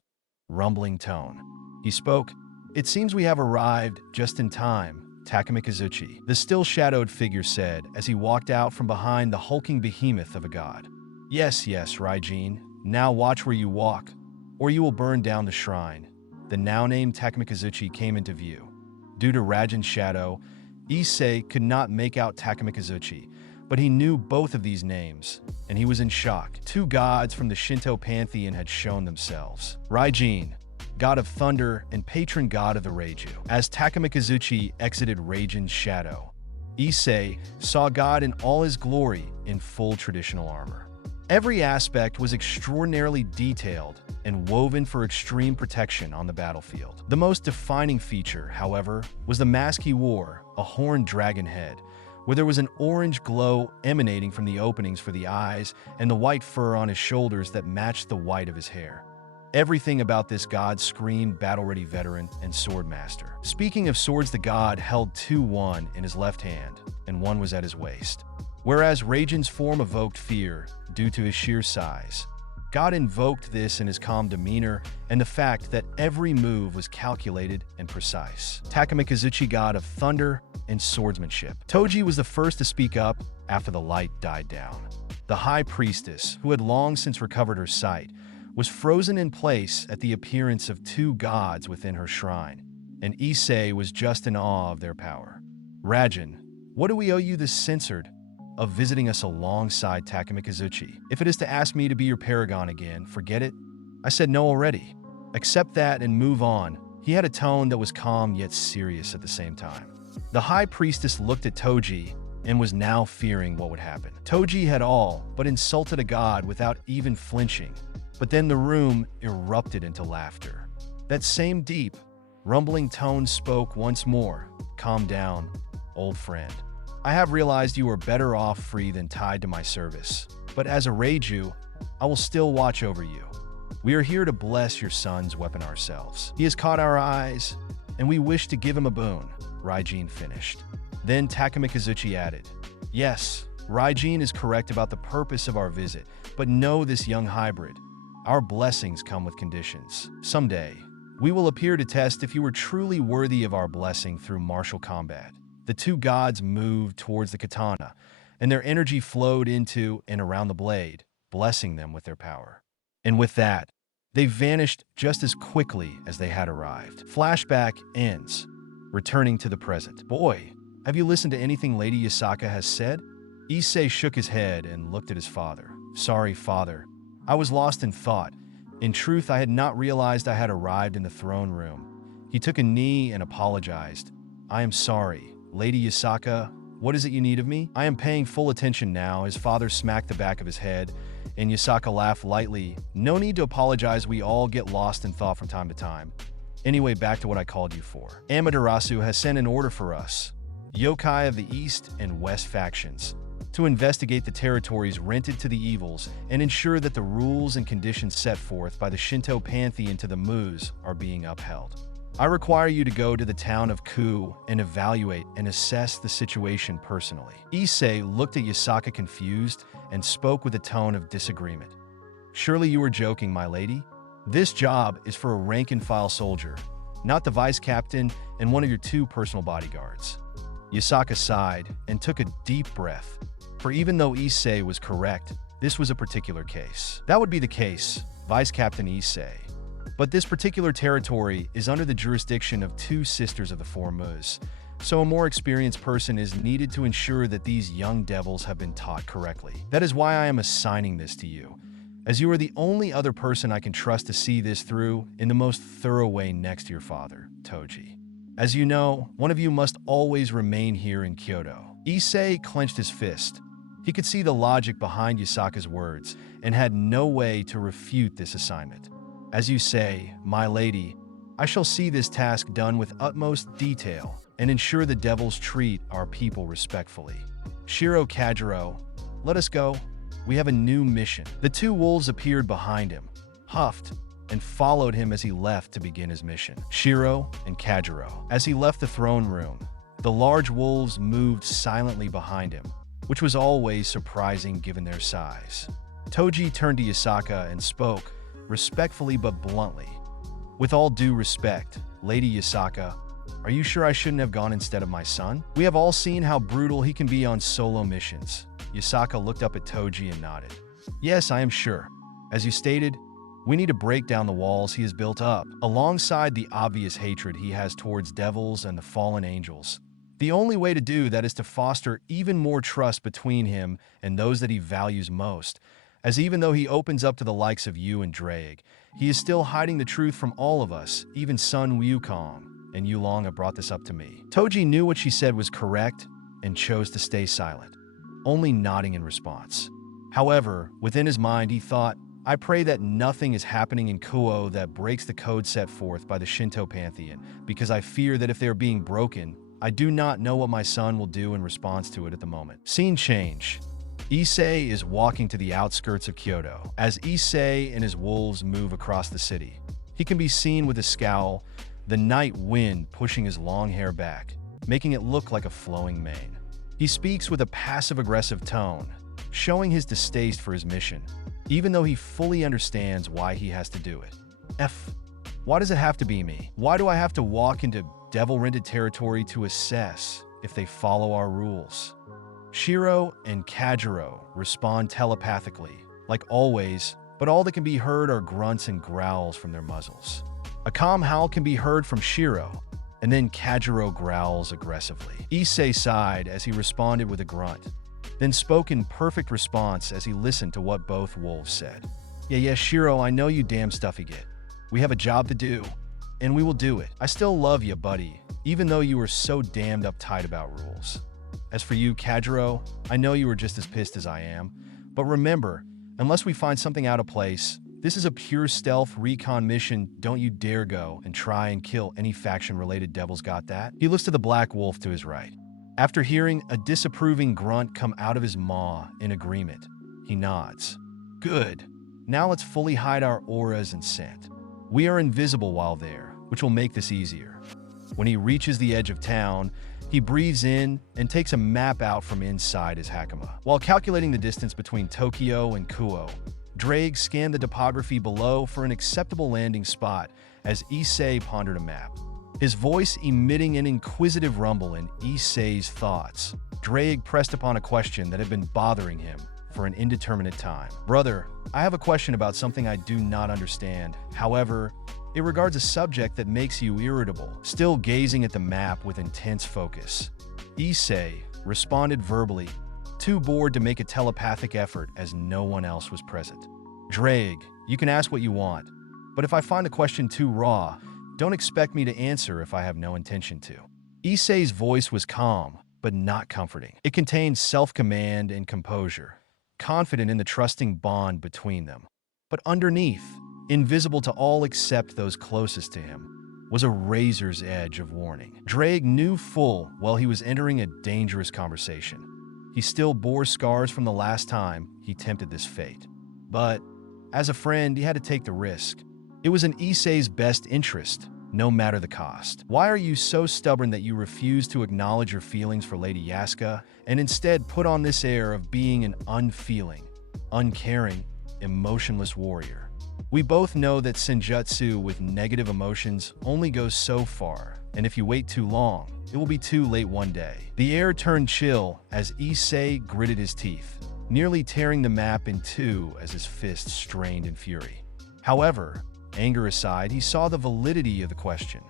rumbling tone. He spoke, "It seems we have arrived just in time, Takamikazuchi," the still-shadowed figure said as he walked out from behind the hulking behemoth of a god. Yes, Raijin, now watch where you walk, or you will burn down the shrine." The now-named Takamikazuchi came into view. Due to Raijin's shadow, Issei could not make out Takamikazuchi, but he knew both of these names, and he was in shock. Two gods from the Shinto pantheon had shown themselves. Raijin, god of thunder and patron god of the Reiju. As Takamikazuchi exited Raijin's shadow, Issei saw God in all his glory in full traditional armor. Every aspect was extraordinarily detailed and woven for extreme protection on the battlefield. The most defining feature, however, was the mask he wore, a horned dragon head, where there was an orange glow emanating from the openings for the eyes and the white fur on his shoulders that matched the white of his hair. Everything about this god screamed battle-ready veteran and swordmaster. Speaking of swords, the god held one in his left hand, and one was at his waist. Whereas Raijin's form evoked fear due to his sheer size, God invoked this in his calm demeanor and the fact that every move was calculated and precise. Takamikazuchi, god of thunder and swordsmanship. Toji was the first to speak up after the light died down. The high priestess, who had long since recovered her sight, was frozen in place at the appearance of two gods within her shrine, and Issei was just in awe of their power. "Raijin, what do we owe you this censored of visiting us alongside Takamikazuchi? If it is to ask me to be your paragon again, forget it. I said no already. Accept that and move on." He had a tone that was calm yet serious at the same time. The high priestess looked at Toji and was now fearing what would happen. Toji had all but insulted a god without even flinching, but then the room erupted into laughter. That same deep, rumbling tone spoke once more. "Calm down, old friend. I have realized you are better off free than tied to my service, but as a Reiju, I will still watch over you. We are here to bless your son's weapon ourselves. He has caught our eyes, and we wish to give him a boon," Raijin finished. Then Takamikazuchi added, "Yes, Raijin is correct about the purpose of our visit, but know this, young hybrid. Our blessings come with conditions. Someday, We will appear to test if you were truly worthy of our blessing through martial combat. The two gods moved towards the katana, and their energy flowed into and around the blade, blessing them with their power. And with that, they vanished just as quickly as they had arrived. Flashback ends, returning to the present. Boy, have you listened to anything Lady Yasaka has said? Issei shook his head and looked at his father. Sorry, father. I was lost in thought. In truth, I had not realized I had arrived in the throne room. He took a knee and apologized. I am sorry. Lady Yasaka, what is it you need of me? I am paying full attention now. His father smacked the back of his head, and Yasaka laughed lightly. No need to apologize. We all get lost in thought from time to time. Anyway, back to what I called you for. Amaterasu has sent an order for us, yokai of the East and West factions, to investigate the territories rented to the evils and ensure that the rules and conditions set forth by the Shinto pantheon to the Muz are being upheld. I require you to go to the town of Kuoh and evaluate and assess the situation personally. Issei looked at Yasaka confused and spoke with a tone of disagreement. Surely you are joking, my lady? This job is for a rank-and-file soldier, not the vice captain and one of your two personal bodyguards. Yasaka sighed and took a deep breath. For even though Issei was correct, this was a particular case. That would be the case, Vice Captain Issei. But this particular territory is under the jurisdiction of two sisters of the Four Muz, so a more experienced person is needed to ensure that these young devils have been taught correctly. That is why I am assigning this to you, as you are the only other person I can trust to see this through in the most thorough way next to your father, Toji. As you know, one of you must always remain here in Kyoto. Issei clenched his fist. He could see the logic behind Yasaka's words and had no way to refute this assignment. As you say, my lady, I shall see this task done with utmost detail and ensure the devils treat our people respectfully. Shiro Kajiro, let us go. We have a new mission. The two wolves appeared behind him, huffed, and followed him as he left to begin his mission. Shiro and Kajiro. As he left the throne room, the large wolves moved silently behind him, which was always surprising given their size. Toji turned to Yasaka and spoke, respectfully but bluntly. With all due respect, Lady Yasaka, are you sure I shouldn't have gone instead of my son? We have all seen how brutal he can be on solo missions. Yasaka looked up at Toji and nodded. Yes, I am sure. As you stated, we need to break down the walls he has built up, alongside the obvious hatred he has towards devils and the fallen angels. The only way to do that is to foster even more trust between him and those that he values most, as even though he opens up to the likes of you and Drake, he is still hiding the truth from all of us, even Sun Wukong and Yulong have brought this up to me. Toji knew what she said was correct and chose to stay silent, only nodding in response. However, within his mind he thought, I pray that nothing is happening in Kuoh that breaks the code set forth by the Shinto pantheon, because I fear that if they are being broken, I do not know what my son will do in response to it at the moment. Scene change. Issei is walking to the outskirts of Kyoto. As Issei and his wolves move across the city, he can be seen with a scowl, the night wind pushing his long hair back, making it look like a flowing mane. He speaks with a passive-aggressive tone, showing his distaste for his mission, even though he fully understands why he has to do it. Why does it have to be me? Why do I have to walk into devil-rented territory to assess if they follow our rules? Shiro and Kajiro respond telepathically, like always, but all that can be heard are grunts and growls from their muzzles. A calm howl can be heard from Shiro, and then Kajiro growls aggressively. Issei sighed as he responded with a grunt, then spoke in perfect response as he listened to what both wolves said. Yeah, Shiro, I know you damn stuffy git. We have a job to do, and we will do it. I still love you, buddy, even though you were so damned uptight about rules. As for you, Kajiro, I know you were just as pissed as I am, but remember, unless we find something out of place, this is a pure stealth recon mission. Don't you dare go and try and kill any faction-related devils, got that? He looks to the black wolf to his right. After hearing a disapproving grunt come out of his maw in agreement, he nods. Good. Now let's fully hide our auras and scent. We are invisible while there, which will make this easier. When he reaches the edge of town, he breathes in and takes a map out from inside his hakama. While calculating the distance between Tokyo and Kuoh, Drake scanned the topography below for an acceptable landing spot as Issei pondered a map, his voice emitting an inquisitive rumble in Issei's thoughts. Drake pressed upon a question that had been bothering him for an indeterminate time. "Brother, I have a question about something I do not understand. However, it regards a subject that makes you irritable." Still gazing at the map with intense focus, Issei responded verbally, too bored to make a telepathic effort as no one else was present. "Drake, you can ask what you want, but if I find the question too raw, don't expect me to answer if I have no intention to." Issei's voice was calm, but not comforting. It contained self-command and composure, confident in the trusting bond between them. But underneath, invisible to all except those closest to him, was a razor's edge of warning. Drake knew full well he was entering a dangerous conversation. He still bore scars from the last time he tempted this fate. But as a friend, he had to take the risk. It was in Issei's best interest, no matter the cost. "Why are you so stubborn that you refuse to acknowledge your feelings for Lady Yaska and instead put on this air of being an unfeeling, uncaring, emotionless warrior? We both know that senjutsu with negative emotions only goes so far, and if you wait too long, it will be too late one day." The air turned chill as Issei gritted his teeth, nearly tearing the map in two as his fist strained in fury. However, anger aside, he saw the validity of the question.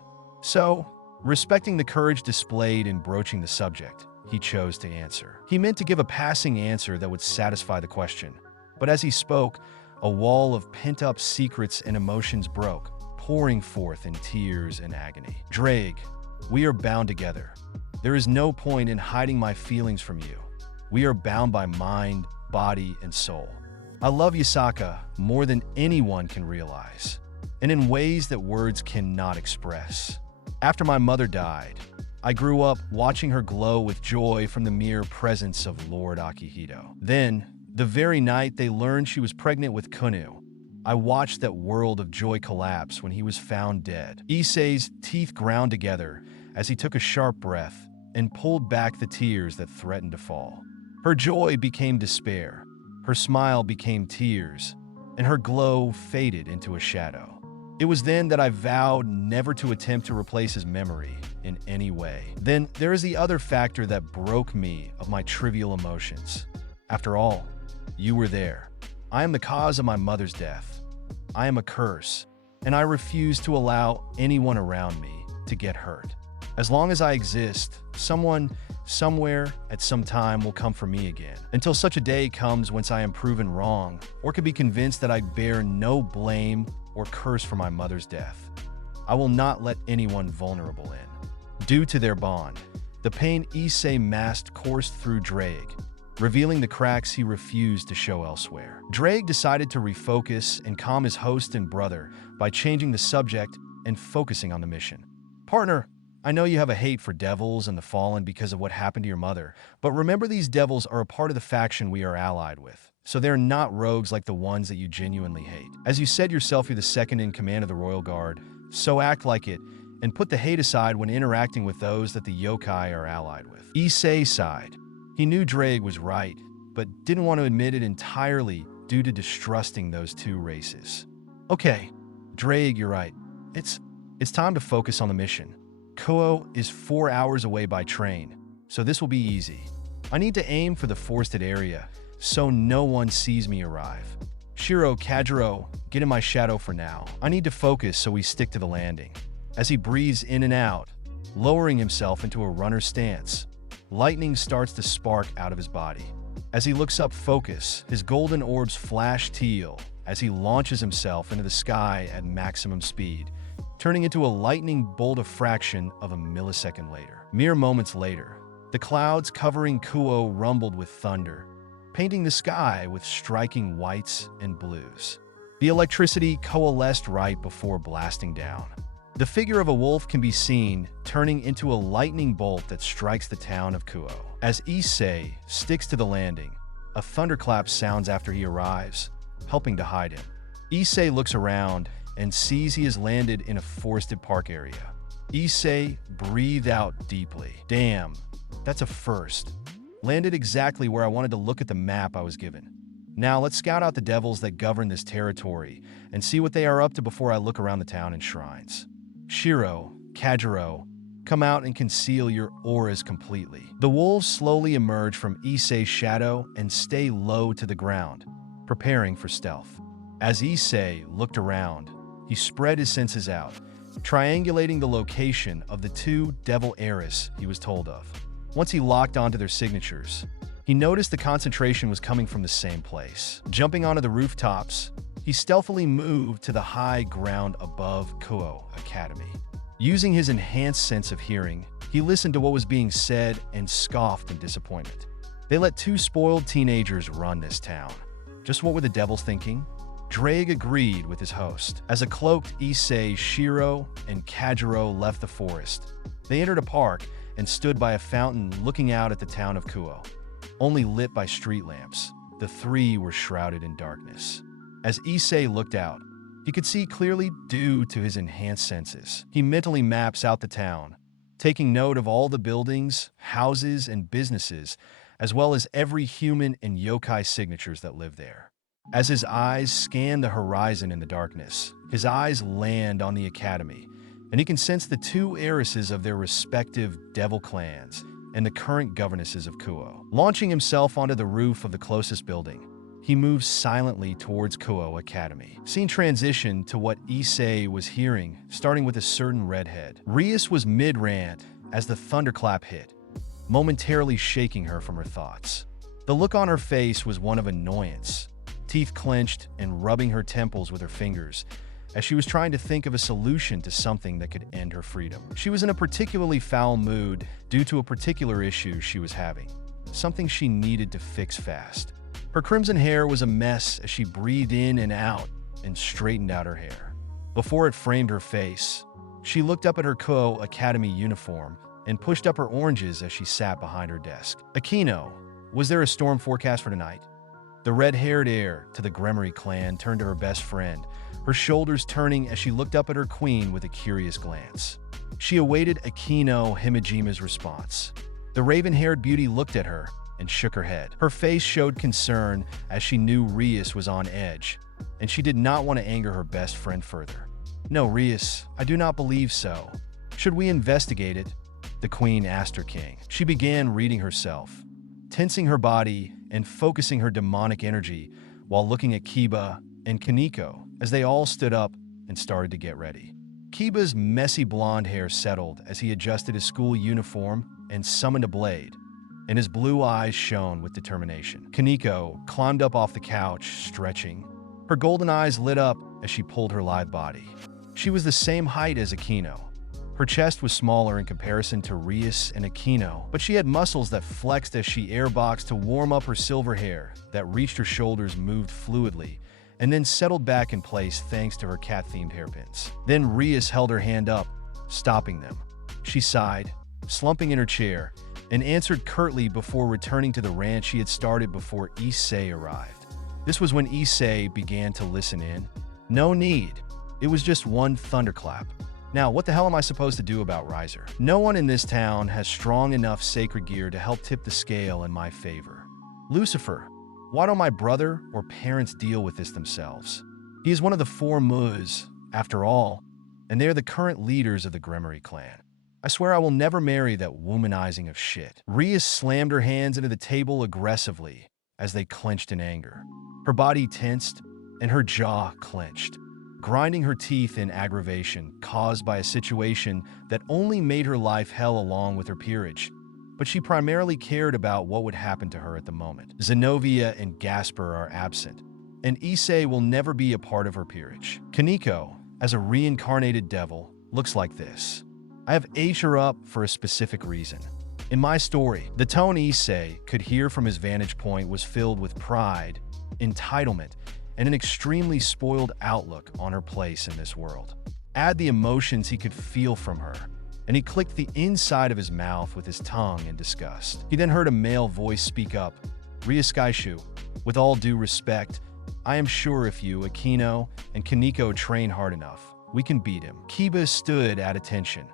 So, respecting the courage displayed in broaching the subject, he chose to answer. He meant to give a passing answer that would satisfy the question, but as he spoke, a wall of pent-up secrets and emotions broke, pouring forth in tears and agony. "Drake, we are bound together. There is no point in hiding my feelings from you. We are bound by mind, body, and soul. I love Yasaka more than anyone can realize, and in ways that words cannot express. After my mother died, I grew up watching her glow with joy from the mere presence of Lord Akihito. Then, the very night they learned she was pregnant with Kuoh, I watched that world of joy collapse when he was found dead." Issei's teeth ground together as he took a sharp breath and pulled back the tears that threatened to fall. Her joy became despair, her smile became tears, and her glow faded into a shadow. It was then that I vowed never to attempt to replace his memory in any way. Then there is the other factor that broke me of my trivial emotions. After all, you were there. I am the cause of my mother's death. I am a curse, and I refuse to allow anyone around me to get hurt. As long as I exist, someone, somewhere, at some time will come for me again, until such a day comes whence I am proven wrong, or can be convinced that I bear no blame or curse for my mother's death. I will not let anyone vulnerable in. Due to their bond, the pain Issei masked coursed through Drake, revealing the cracks he refused to show elsewhere. Drake decided to refocus and calm his host and brother by changing the subject and focusing on the mission. "Partner, I know you have a hate for devils and the fallen because of what happened to your mother, but remember these devils are a part of the faction we are allied with, so they're not rogues like the ones that you genuinely hate. As you said yourself, you're the second in command of the Royal Guard, so act like it, and put the hate aside when interacting with those that the yokai are allied with." Issei sighed. He knew Drake was right, but didn't want to admit it entirely due to distrusting those two races. "Okay, Drake, you're right. It's time to focus on the mission. Kuoh is 4 hours away by train, so this will be easy. I need to aim for the forested area, so no one sees me arrive. Shiro, Kajiro, get in my shadow for now. I need to focus so we stick to the landing." As he breathes in and out, lowering himself into a runner's stance, lightning starts to spark out of his body. As he looks up focus, his golden orbs flash teal as he launches himself into the sky at maximum speed, turning into a lightning bolt a fraction of a millisecond later. Mere moments later, the clouds covering Kuoh rumbled with thunder, painting the sky with striking whites and blues. The electricity coalesced right before blasting down. The figure of a wolf can be seen turning into a lightning bolt that strikes the town of Kuoh. As Issei sticks to the landing, a thunderclap sounds after he arrives, helping to hide him. Issei looks around and sees he has landed in a forested park area. Issei breathed out deeply. "Damn, that's a first. Landed exactly where I wanted to look at the map I was given. Now let's scout out the devils that govern this territory and see what they are up to before I look around the town and shrines. Shiro, Kajiro, come out and conceal your auras completely. The wolves slowly emerge from Issei's shadow and stay low to the ground, preparing for stealth. As Issei looked around, he spread his senses out, triangulating the location of the two devil heiresses he was told of. Once he locked onto their signatures, he noticed the concentration was coming from the same place. Jumping onto the rooftops, he stealthily moved to the high ground above Kuoh Academy. Using his enhanced sense of hearing, he listened to what was being said and scoffed in disappointment. They let two spoiled teenagers run this town. Just what were the devils thinking? Drake agreed with his host. As a cloaked Issei, Shiro, and Kajiro left the forest, they entered a park and stood by a fountain looking out at the town of Kuoh. Only lit by street lamps, the three were shrouded in darkness. As Issei looked out, he could see clearly due to his enhanced senses. He mentally maps out the town, taking note of all the buildings, houses, and businesses, as well as every human and yokai signatures that live there. As his eyes scan the horizon in the darkness, his eyes land on the academy, and he can sense the two heiresses of their respective devil clans and the current governesses of Kuoh. Launching himself onto the roof of the closest building, he moves silently towards Kuoh Academy. Scene transition to what Issei was hearing, starting with a certain redhead. Rias was mid-rant as the thunderclap hit, momentarily shaking her from her thoughts. The look on her face was one of annoyance, teeth clenched and rubbing her temples with her fingers, as she was trying to think of a solution to something that could end her freedom. She was in a particularly foul mood due to a particular issue she was having, something she needed to fix fast. Her crimson hair was a mess as she breathed in and out and straightened out her hair. Before it framed her face, she looked up at her Kuoh Academy uniform and pushed up her oranges as she sat behind her desk. Akino, was there a storm forecast for tonight? The red-haired heir to the Gremory clan turned to her best friend, her shoulders turning as she looked up at her queen with a curious glance. She awaited Akino Himejima's response. The raven-haired beauty looked at her and shook her head. Her face showed concern as she knew Rias was on edge, and she did not want to anger her best friend further. No, Rias, I do not believe so. Should we investigate it? The queen asked her king. She began reading herself, tensing her body and focusing her demonic energy while looking at Kiba and Kaneko as they all stood up and started to get ready. Kiba's messy blonde hair settled as he adjusted his school uniform and summoned a blade, and his blue eyes shone with determination. Kaneko climbed up off the couch, stretching. Her golden eyes lit up as she pulled her lithe body. She was the same height as Akino. Her chest was smaller in comparison to Rias and Akino, but she had muscles that flexed as she airboxed to warm up her silver hair that reached her shoulders, moved fluidly, and then settled back in place thanks to her cat-themed hairpins. Then Rias held her hand up, stopping them. She sighed, slumping in her chair, and answered curtly before returning to the rant she had started before Issei arrived. This was when Issei began to listen in. No need. It was just one thunderclap. Now, what the hell am I supposed to do about Riser? No one in this town has strong enough sacred gear to help tip the scale in my favor. Lucifer, why don't my brother or parents deal with this themselves? He is one of the four Muz, after all, and they are the current leaders of the Gremory clan. I swear I will never marry that womanizing of shit. Rias slammed her hands into the table aggressively as they clenched in anger. Her body tensed and her jaw clenched, grinding her teeth in aggravation caused by a situation that only made her life hell along with her peerage. But she primarily cared about what would happen to her at the moment. Zenobia and Gasper are absent, and Issei will never be a part of her peerage. Kaneko, as a reincarnated devil, looks like this. I have aged her up for a specific reason. In my story, the tone Issei could hear from his vantage point was filled with pride, entitlement, and an extremely spoiled outlook on her place in this world. Add the emotions he could feel from her, and he clicked the inside of his mouth with his tongue in disgust. He then heard a male voice speak up. Ryaskaishu, with all due respect, I am sure if you, Akino, and Kaneko train hard enough, we can beat him. Kiba stood at attention,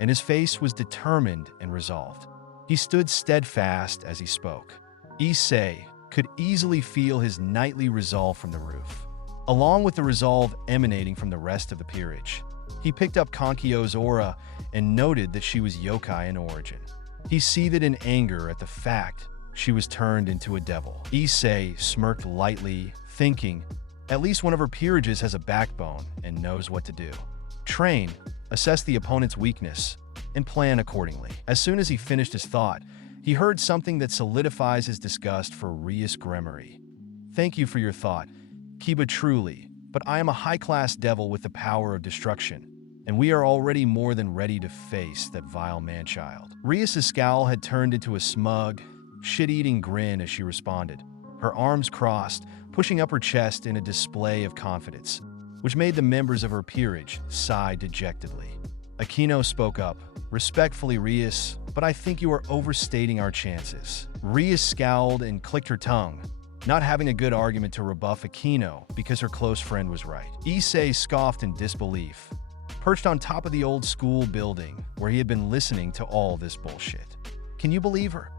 and his face was determined and resolved. He stood steadfast as he spoke. Issei, could easily feel his knightly resolve from the roof, along with the resolve emanating from the rest of the peerage. He picked up Kankyo's aura and noted that she was yokai in origin. He seethed in anger at the fact she was turned into a devil. Issei smirked lightly, thinking, at least one of her peerages has a backbone and knows what to do. Train, assess the opponent's weakness, and plan accordingly. As soon as he finished his thought, he heard something that solidifies his disgust for Rias Gremory. Thank you for your thought, Kiba truly, but I am a high-class devil with the power of destruction, and we are already more than ready to face that vile man-child. Rias' scowl had turned into a smug, shit-eating grin as she responded, her arms crossed, pushing up her chest in a display of confidence, which made the members of her peerage sigh dejectedly. Aquino spoke up, respectfully, Rias, but I think you are overstating our chances. Rias scowled and clicked her tongue, not having a good argument to rebuff Aquino because her close friend was right. Issei scoffed in disbelief, perched on top of the old school building where he had been listening to all this bullshit. Can you believe her?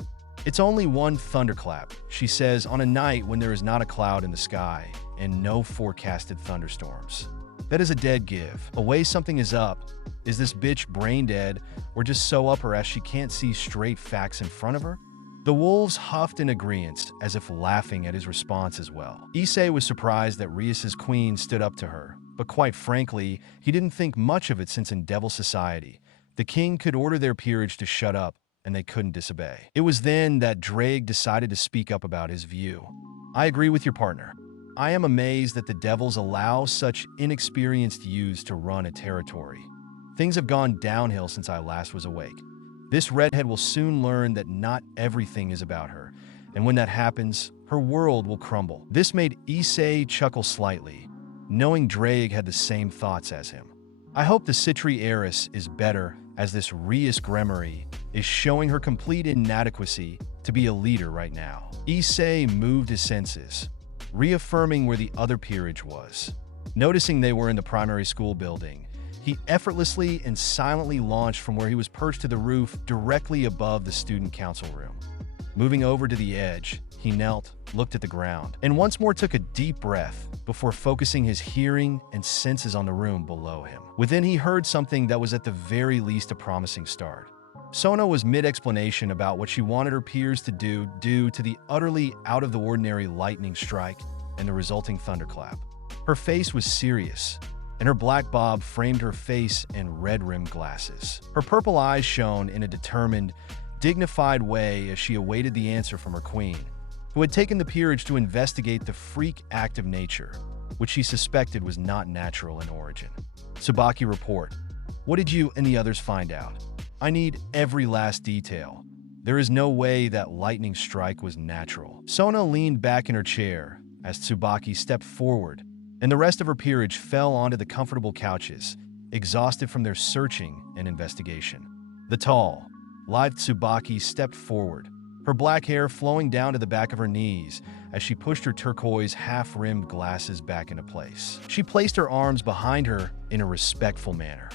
It's only one thunderclap, she says, on a night when there is not a cloud in the sky and no forecasted thunderstorms. That is a dead give. A way something is up. Is this bitch brain dead or just so up her ass she can't see straight facts in front of her? The wolves huffed in agreement, as if laughing at his response as well. Issei was surprised that Rias' queen stood up to her, but quite frankly, he didn't think much of it since in Devil Society, the king could order their peerage to shut up and they couldn't disobey. It was then that Drake decided to speak up about his view. I agree with your partner. I am amazed that the devils allow such inexperienced youths to run a territory. Things have gone downhill since I last was awake. This redhead will soon learn that not everything is about her, and when that happens, her world will crumble. This made Issei chuckle slightly, knowing Drake had the same thoughts as him. I hope the Citri heiress is better, as this Rias Gremory is showing her complete inadequacy to be a leader right now. Issei moved his senses, reaffirming where the other peerage was. Noticing they were in the primary school building, he effortlessly and silently launched from where he was perched to the roof directly above the student council room. Moving over to the edge, he knelt, looked at the ground, and once more took a deep breath before focusing his hearing and senses on the room below him. Within, he heard something that was at the very least a promising start. Sona was mid-explanation about what she wanted her peers to do due to the utterly out-of-the-ordinary lightning strike and the resulting thunderclap. Her face was serious, and her black bob framed her face and red-rimmed glasses. Her purple eyes shone in a determined, dignified way as she awaited the answer from her queen, who had taken the peerage to investigate the freak act of nature, which she suspected was not natural in origin. Tsubaki, report. What did you and the others find out? I need every last detail. There is no way that lightning strike was natural. Sona leaned back in her chair as Tsubaki stepped forward, and the rest of her peerage fell onto the comfortable couches, exhausted from their searching and investigation. The tall, lithe Tsubaki stepped forward, her black hair flowing down to the back of her knees as she pushed her turquoise half-rimmed glasses back into place. She placed her arms behind her in a respectful manner.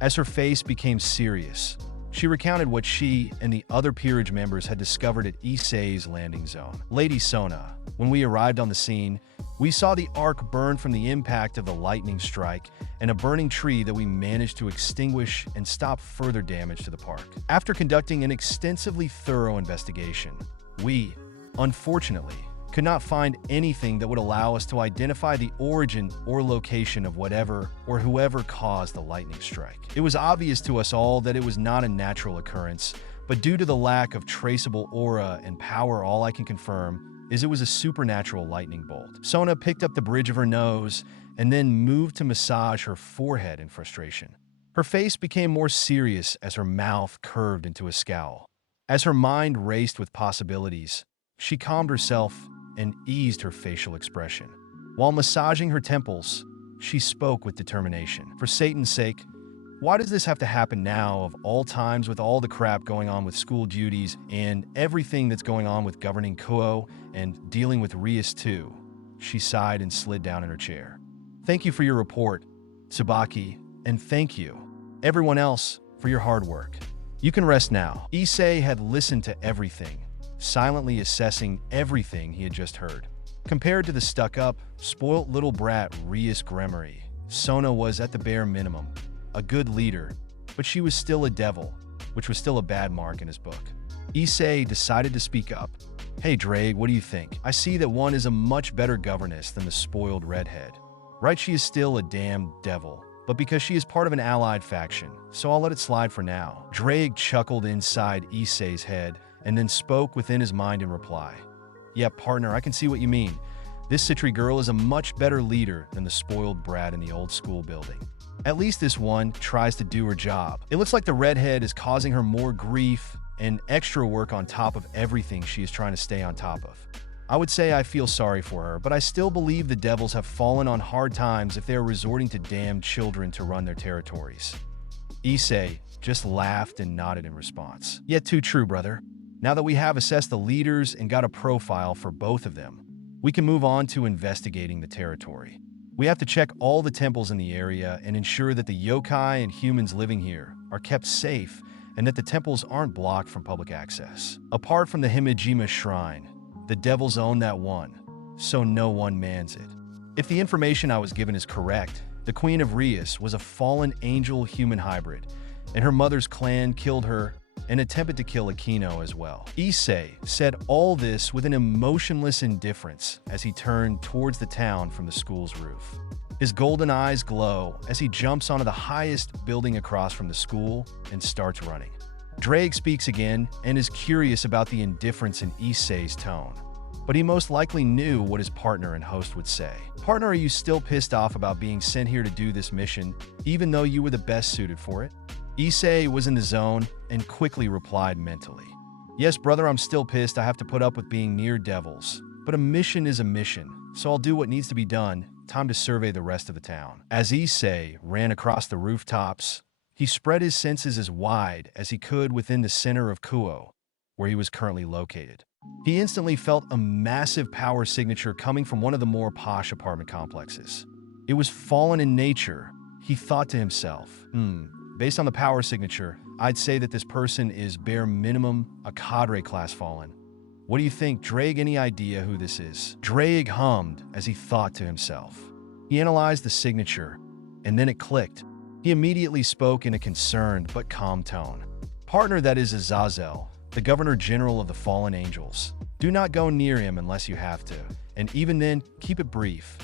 As her face became serious, she recounted what she and the other peerage members had discovered at Issei's landing zone. Lady Sona, when we arrived on the scene, we saw the arc burn from the impact of the lightning strike and a burning tree that we managed to extinguish and stop further damage to the park. After conducting an extensively thorough investigation, we, unfortunately, could not find anything that would allow us to identify the origin or location of whatever or whoever caused the lightning strike. It was obvious to us all that it was not a natural occurrence, but due to the lack of traceable aura and power, all I can confirm is it was a supernatural lightning bolt. Sona picked up the bridge of her nose and then moved to massage her forehead in frustration. Her face became more serious as her mouth curved into a scowl. As her mind raced with possibilities, she calmed herself and eased her facial expression. While massaging her temples, she spoke with determination. For Satan's sake, why does this have to happen now of all times, with all the crap going on with school duties and everything that's going on with governing Kuoh and dealing with Rias too? She sighed and slid down in her chair. Thank you for your report, Tsubaki, and thank you, everyone else, for your hard work. You can rest now. Issei had listened to everything, silently assessing everything he had just heard. Compared to the stuck-up, spoilt little brat Rias Gremory, Sona was at the bare minimum, a good leader, but she was still a devil, which was still a bad mark in his book. Issei decided to speak up. "Hey Drake, what do you think? I see that one is a much better governess than the spoiled redhead. Right, she is still a damn devil, but because she is part of an allied faction, so I'll let it slide for now." Drake chuckled inside Issei's head and then spoke within his mind in reply. "Yeah, partner, I can see what you mean. This Citri girl is a much better leader than the spoiled brat in the old school building. At least this one tries to do her job. It looks like the redhead is causing her more grief and extra work on top of everything she is trying to stay on top of. I would say I feel sorry for her, but I still believe the devils have fallen on hard times if they are resorting to damned children to run their territories." Issei just laughed and nodded in response. "Yet too true, brother. Now that we have assessed the leaders and got a profile for both of them, we can move on to investigating the territory. We have to check all the temples in the area and ensure that the yokai and humans living here are kept safe and that the temples aren't blocked from public access. Apart from the Himejima Shrine, the devils own that one, so no one mans it. If the information I was given is correct, the Queen of Rias was a fallen angel-human hybrid, and her mother's clan killed her and attempted to kill Akino as well." Issei said all this with an emotionless indifference as he turned towards the town from the school's roof. His golden eyes glow as he jumps onto the highest building across from the school and starts running. Drake speaks again and is curious about the indifference in Issei's tone, but he most likely knew what his partner and host would say. "Partner, are you still pissed off about being sent here to do this mission, even though you were the best suited for it?" Issei was in the zone and quickly replied mentally. "Yes, brother, I'm still pissed I have to put up with being near devils, but a mission is a mission, so I'll do what needs to be done. Time to survey the rest of the town." As Issei ran across the rooftops, he spread his senses as wide as he could within the center of Kuoh, where he was currently located. He instantly felt a massive power signature coming from one of the more posh apartment complexes. It was fallen in nature, he thought to himself. Based on the power signature, I'd say that this person is bare minimum a cadre class fallen. What do you think, Drake? Any idea who this is? Drake hummed as he thought to himself. He analyzed the signature, and then it clicked. He immediately spoke in a concerned but calm tone. "Partner, that is Azazel, the Governor General of the Fallen Angels. Do not go near him unless you have to, and even then, keep it brief.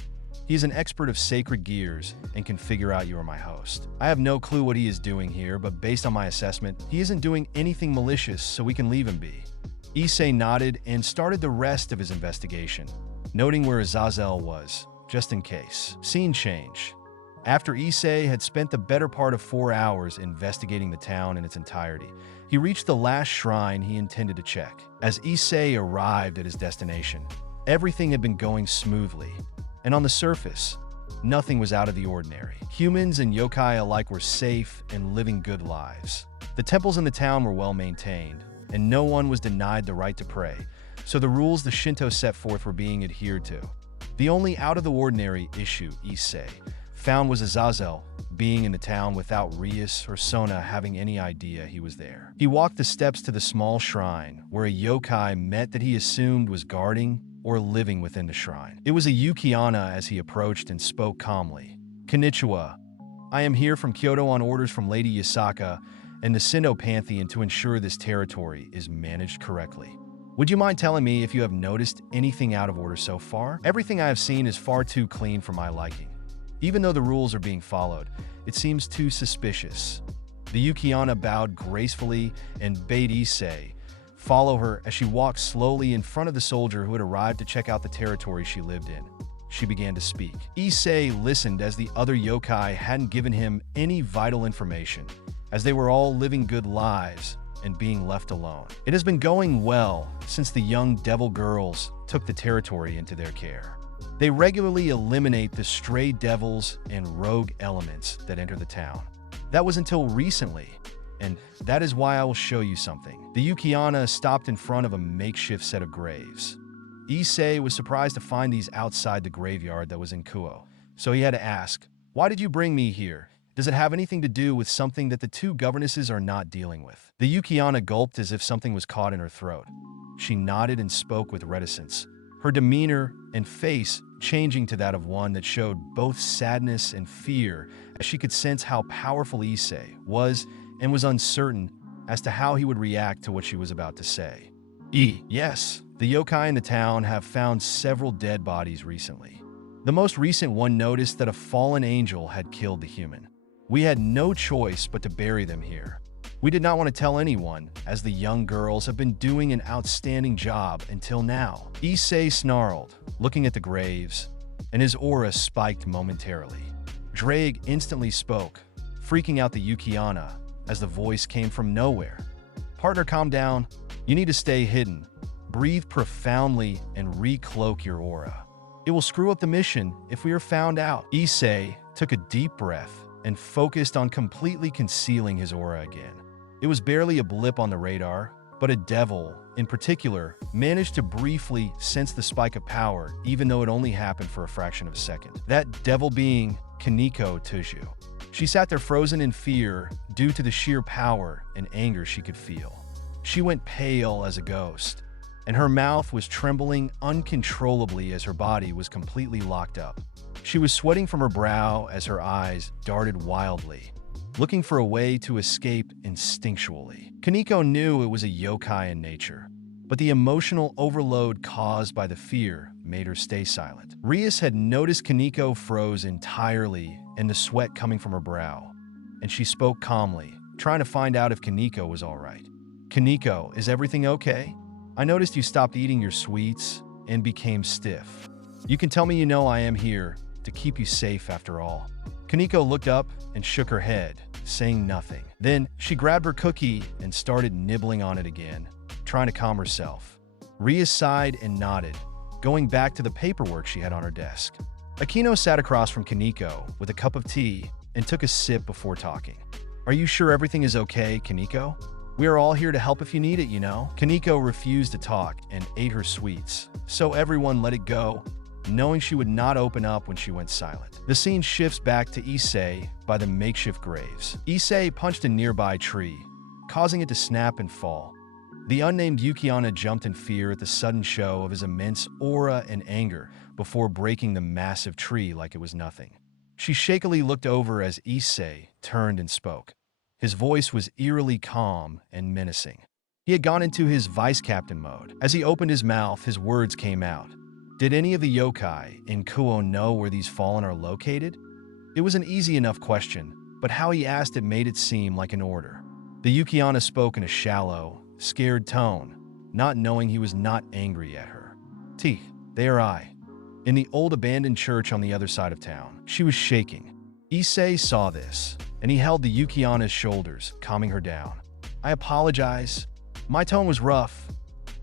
He is an expert of sacred gears and can figure out you are my host. I have no clue what he is doing here, but based on my assessment, he isn't doing anything malicious, so we can leave him be." Issei nodded and started the rest of his investigation, noting where Azazel was, just in case. Scene change. After Issei had spent the better part of 4 hours investigating the town in its entirety, he reached the last shrine he intended to check. As Issei arrived at his destination, everything had been going smoothly, and on the surface, nothing was out of the ordinary. Humans and yokai alike were safe and living good lives. The temples in the town were well maintained, and no one was denied the right to pray, so the rules the Shinto set forth were being adhered to. The only out-of-the-ordinary issue Issei found was Azazel being in the town without Rias or Sona having any idea he was there. He walked the steps to the small shrine, where a yokai met that he assumed was guarding or living within the shrine. It was a Yukiana as he approached and spoke calmly. "Konnichiwa. I am here from Kyoto on orders from Lady Yasaka and the Sino Pantheon to ensure this territory is managed correctly. Would you mind telling me if you have noticed anything out of order so far? Everything I have seen is far too clean for my liking. Even though the rules are being followed, it seems too suspicious." The Yukiana bowed gracefully and bade Issei follow her as she walked slowly in front of the soldier who had arrived to check out the territory she lived in. She began to speak. Issei listened as the other yokai hadn't given him any vital information, as they were all living good lives and being left alone. "It has been going well since the young devil girls took the territory into their care. They regularly eliminate the stray devils and rogue elements that enter the town. That was until recently, and that is why I will show you something." The Yukiana stopped in front of a makeshift set of graves. Issei was surprised to find these outside the graveyard that was in Kuoh, so he had to ask, "Why did you bring me here? Does it have anything to do with something that the two governesses are not dealing with?" The Yukiana gulped as if something was caught in her throat. she nodded and spoke with reticence, her demeanor and face changing to that of one that showed both sadness and fear, as she could sense how powerful Issei was and was uncertain as to how he would react to what she was about to say. Yes, the yokai in the town have found several dead bodies recently. The most recent one noticed that a fallen angel had killed the human. We had no choice but to bury them here. We did not want to tell anyone, as the young girls have been doing an outstanding job until now. Issei snarled, looking at the graves, and his aura spiked momentarily. Drake instantly spoke, freaking out the Yukiana as the voice came from nowhere. Partner, calm down. You need to stay hidden. Breathe profoundly and recloak your aura. It will screw up the mission if we are found out. Issei took a deep breath and focused on completely concealing his aura again. It was barely a blip on the radar, but a devil, in particular, managed to briefly sense the spike of power, even though it only happened for a fraction of a second. That devil being Kaneko Tuju. She sat there frozen in fear due to the sheer power and anger she could feel. She went pale as a ghost, and her mouth was trembling uncontrollably as her body was completely locked up. She was sweating from her brow as her eyes darted wildly, looking for a way to escape instinctually. Kaneko knew it was a yokai in nature, but the emotional overload caused by the fear made her stay silent. Rias had noticed Kaneko froze entirely and the sweat coming from her brow, and she spoke calmly, trying to find out if Kaneko was all right. Kaneko, is everything okay? I noticed you stopped eating your sweets and became stiff. You can tell me you know I am here to keep you safe after all. Kaneko looked up and shook her head, saying nothing. Then she grabbed her cookie and started nibbling on it again, trying to calm herself. Ria sighed and nodded, going back to the paperwork she had on her desk. Akino sat across from Kaneko with a cup of tea and took a sip before talking. Are you sure everything is okay, Kaneko? We are all here to help if you need it, you know? Kaneko refused to talk and ate her sweets, so everyone let it go, knowing she would not open up when she went silent. The scene shifts back to Issei by the makeshift graves. Issei punched a nearby tree, causing it to snap and fall. The unnamed Yukiana jumped in fear at the sudden show of his immense aura and anger before breaking the massive tree like it was nothing. She shakily looked over as Issei turned and spoke. His voice was eerily calm and menacing. He had gone into his vice captain mode. As he opened his mouth, his words came out. Did any of the yokai in Kuoh know where these fallen are located? It was an easy enough question, but how he asked it made it seem like an order. The Yukiana spoke in a shallow, scared tone, not knowing he was not angry at her. There I. In the old abandoned church on the other side of town. She was shaking. Issei saw this, and he held the Yukiana's shoulders, calming her down. I apologize. My tone was rough.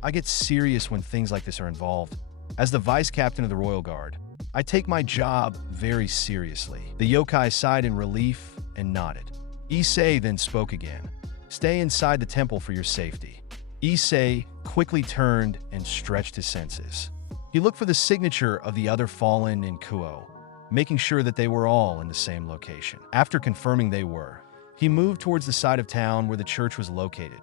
I get serious when things like this are involved. As the vice captain of the Royal Guard, I take my job very seriously. The yokai sighed in relief and nodded. Issei then spoke again. Stay inside the temple for your safety. Issei quickly turned and stretched his senses. He looked for the signature of the other fallen in Kuoh, making sure that they were all in the same location. After confirming they were, he moved towards the side of town where the church was located.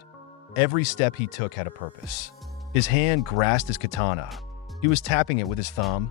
Every step he took had a purpose. His hand grasped his katana. He was tapping it with his thumb,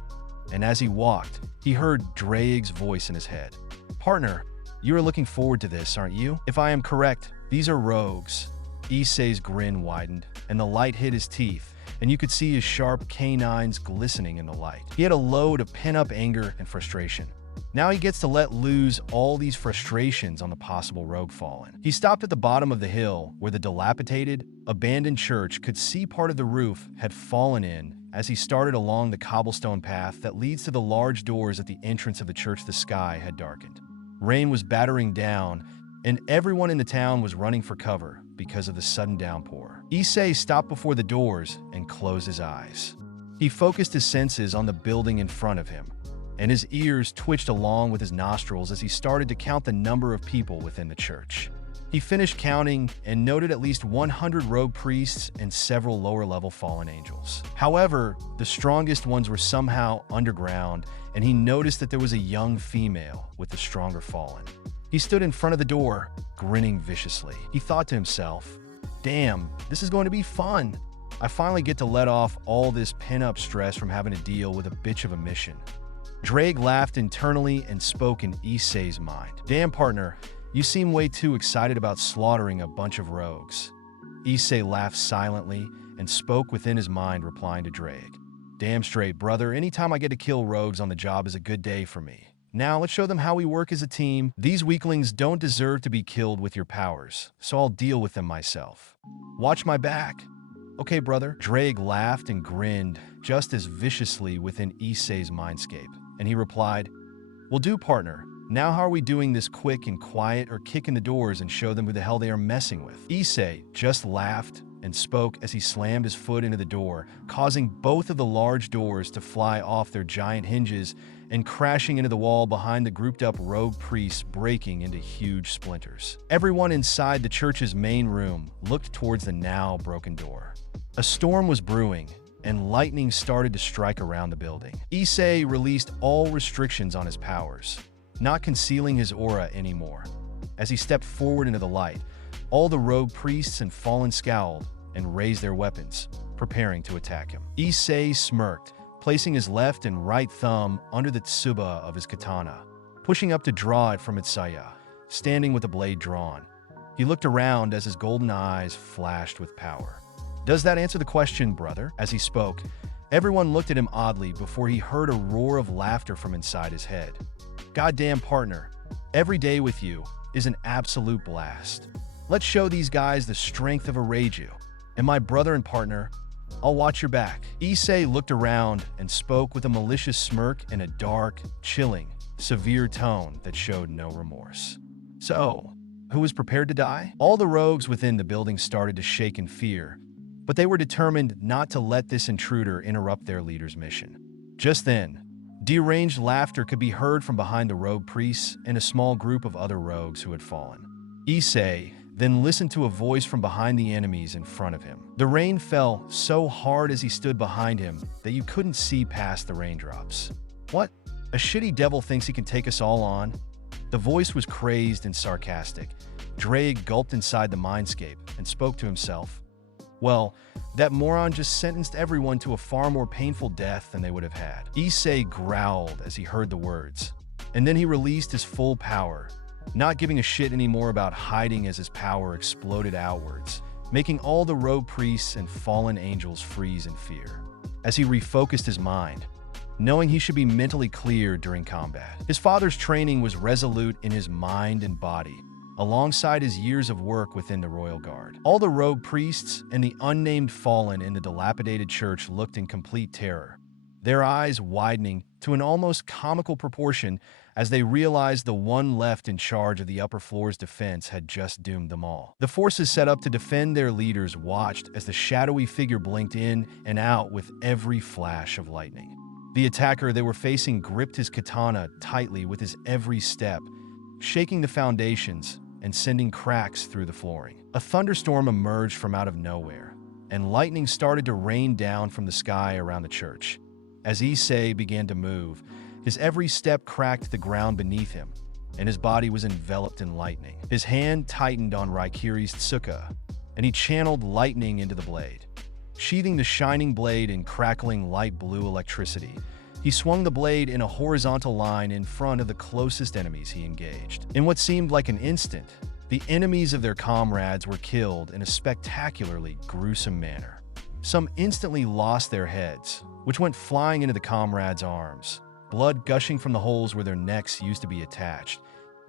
and as he walked, he heard Drake's voice in his head. Partner, you are looking forward to this, aren't you? If I am correct, these are rogues. Issei's grin widened, and the light hit his teeth, and you could see his sharp canines glistening in the light. He had a load of pent-up anger and frustration. Now he gets to let loose all these frustrations on the possible rogue fallen. He stopped at the bottom of the hill where the dilapidated, abandoned church could see part of the roof had fallen in as he started along the cobblestone path that leads to the large doors at the entrance of the church. The sky had darkened. Rain was battering down, and everyone in the town was running for cover because of the sudden downpour. Issei stopped before the doors and closed his eyes. He focused his senses on the building in front of him, and his ears twitched along with his nostrils as he started to count the number of people within the church. He finished counting and noted at least 100 rogue priests and several lower-level fallen angels. However, the strongest ones were somehow underground, and he noticed that there was a young female with the stronger fallen. He stood in front of the door, grinning viciously. He thought to himself, damn, this is going to be fun. I finally get to let off all this pent-up stress from having to deal with a bitch of a mission. Drake laughed internally and spoke in Issei's mind. Damn, partner, you seem way too excited about slaughtering a bunch of rogues. Issei laughed silently and spoke within his mind, replying to Drake. Damn straight, brother. Anytime I get to kill rogues on the job is a good day for me. Now, let's show them how we work as a team. These weaklings don't deserve to be killed with your powers, so I'll deal with them myself. Watch my back. Okay, brother. Drake laughed and grinned just as viciously within Issei's mindscape, and he replied, "Will do, partner. Now how are we doing this quick and quiet, or kick in the doors and show them who the hell they are messing with?" Issei just laughed and spoke as he slammed his foot into the door, causing both of the large doors to fly off their giant hinges and crashing into the wall behind the grouped-up rogue priests, breaking into huge splinters. Everyone inside the church's main room looked towards the now broken door. A storm was brewing, and lightning started to strike around the building. Issei released all restrictions on his powers, not concealing his aura anymore. As he stepped forward into the light, all the rogue priests and fallen scowled and raised their weapons, preparing to attack him. Issei smirked, placing his left and right thumb under the tsuba of his katana, pushing up to draw it from its saya, standing with the blade drawn. He looked around as his golden eyes flashed with power. "Does that answer the question, brother?" As he spoke, everyone looked at him oddly before he heard a roar of laughter from inside his head. "Goddamn, partner, every day with you is an absolute blast. Let's show these guys the strength of a Reiju. And my brother and partner, I'll watch your back." Issei looked around and spoke with a malicious smirk in a dark, chilling, severe tone that showed no remorse. "So, who was prepared to die?" All the rogues within the building started to shake in fear, but they were determined not to let this intruder interrupt their leader's mission. Just then, deranged laughter could be heard from behind the rogue priests and a small group of other rogues who had fallen. Issei then listened to a voice from behind the enemies in front of him. The rain fell so hard as he stood behind him that you couldn't see past the raindrops. "What? A shitty devil thinks he can take us all on?" The voice was crazed and sarcastic. Drake gulped inside the mindscape and spoke to himself. Well, that moron just sentenced everyone to a far more painful death than they would have had. Issei growled as he heard the words, and then he released his full power, not giving a shit anymore about hiding as his power exploded outwards, making all the rogue priests and fallen angels freeze in fear. As he refocused his mind, knowing he should be mentally clear during combat. His father's training was resolute in his mind and body, alongside his years of work within the royal guard. All the rogue priests and the unnamed fallen in the dilapidated church looked in complete terror, their eyes widening to an almost comical proportion as they realized the one left in charge of the upper floor's defense had just doomed them all. The forces set up to defend their leaders watched as the shadowy figure blinked in and out with every flash of lightning. The attacker they were facing gripped his katana tightly with his every step, shaking the foundations and sending cracks through the flooring. A thunderstorm emerged from out of nowhere, and lightning started to rain down from the sky around the church. As Issei began to move, his every step cracked the ground beneath him, and his body was enveloped in lightning. His hand tightened on Raikiri's tsuka, and he channeled lightning into the blade. Sheathing the shining blade in crackling light blue electricity, he swung the blade in a horizontal line in front of the closest enemies he engaged. In what seemed like an instant, the enemies of their comrades were killed in a spectacularly gruesome manner. Some instantly lost their heads, which went flying into the comrades' arms, blood gushing from the holes where their necks used to be attached,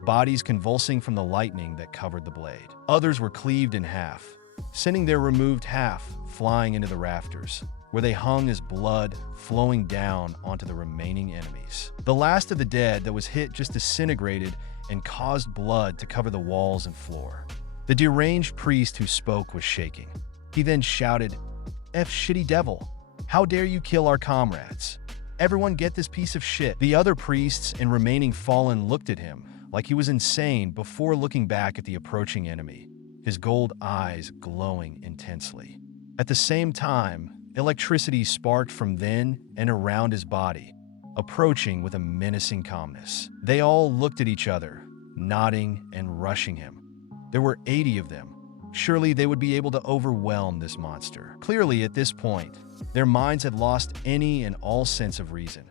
bodies convulsing from the lightning that covered the blade. Others were cleaved in half, sending their removed half flying into the rafters, where they hung as blood flowing down onto the remaining enemies. The last of the dead that was hit just disintegrated and caused blood to cover the walls and floor. The deranged priest who spoke was shaking. He then shouted, "F shitty devil, how dare you kill our comrades? Everyone get this piece of shit." The other priests and remaining fallen looked at him like he was insane before looking back at the approaching enemy, his gold eyes glowing intensely. At the same time, electricity sparked from then and around his body, approaching with a menacing calmness. They all looked at each other, nodding and rushing him. There were 80 of them, Surely they would be able to overwhelm this monster. Clearly, at this point, their minds had lost any and all sense of reason.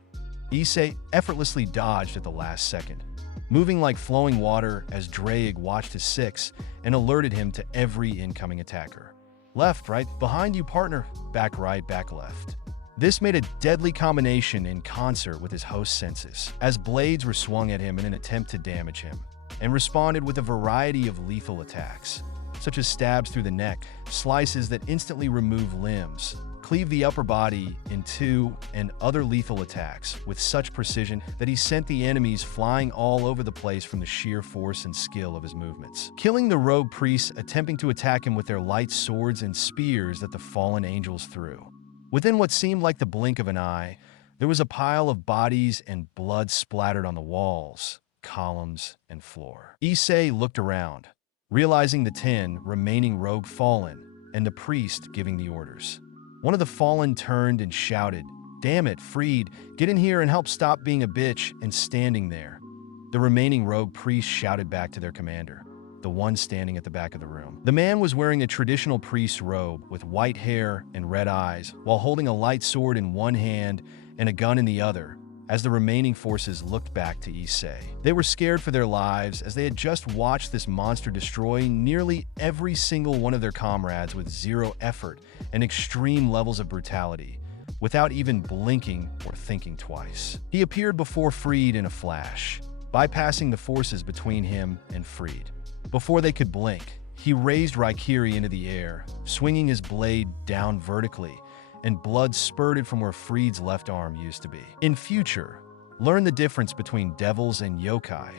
Issei effortlessly dodged at the last second, moving like flowing water as Drake watched his six and alerted him to every incoming attacker. Left, right, behind you, partner. Back right, back left. This made a deadly combination in concert with his host's senses, as blades were swung at him in an attempt to damage him, and responded with a variety of lethal attacks, such as stabs through the neck, slices that instantly remove limbs, cleave the upper body in two, and other lethal attacks with such precision that he sent the enemies flying all over the place from the sheer force and skill of his movements, killing the rogue priests attempting to attack him with their light swords and spears that the fallen angels threw. Within what seemed like the blink of an eye, there was a pile of bodies and blood splattered on the walls, columns, and floor. Issei looked around, realizing the 10 remaining rogue fallen and the priest giving the orders. One of the fallen turned and shouted, "Damn it, Freed, get in here and help stop being a bitch," and standing there. The remaining rogue priests shouted back to their commander, the one standing at the back of the room. The man was wearing a traditional priest's robe with white hair and red eyes, while holding a light sword in one hand and a gun in the other, as the remaining forces looked back to Issei. They were scared for their lives as they had just watched this monster destroy nearly every single one of their comrades with zero effort and extreme levels of brutality, without even blinking or thinking twice. He appeared before Freed in a flash, bypassing the forces between him and Freed. Before they could blink, he raised Raikiri into the air, swinging his blade down vertically, and blood spurted from where Freed's left arm used to be. In future, learn the difference between devils and yokai.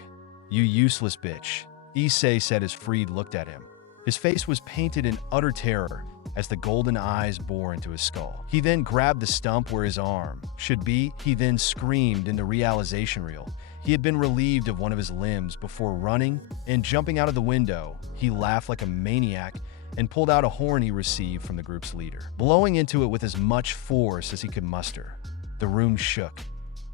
You useless bitch, Issei said as Freed looked at him. His face was painted in utter terror as the golden eyes bore into his skull. He then grabbed the stump where his arm should be. He then screamed in the realization reel. He had been relieved of one of his limbs before running and jumping out of the window. He laughed like a maniac and pulled out a horn he received from the group's leader, blowing into it with as much force as he could muster. The room shook.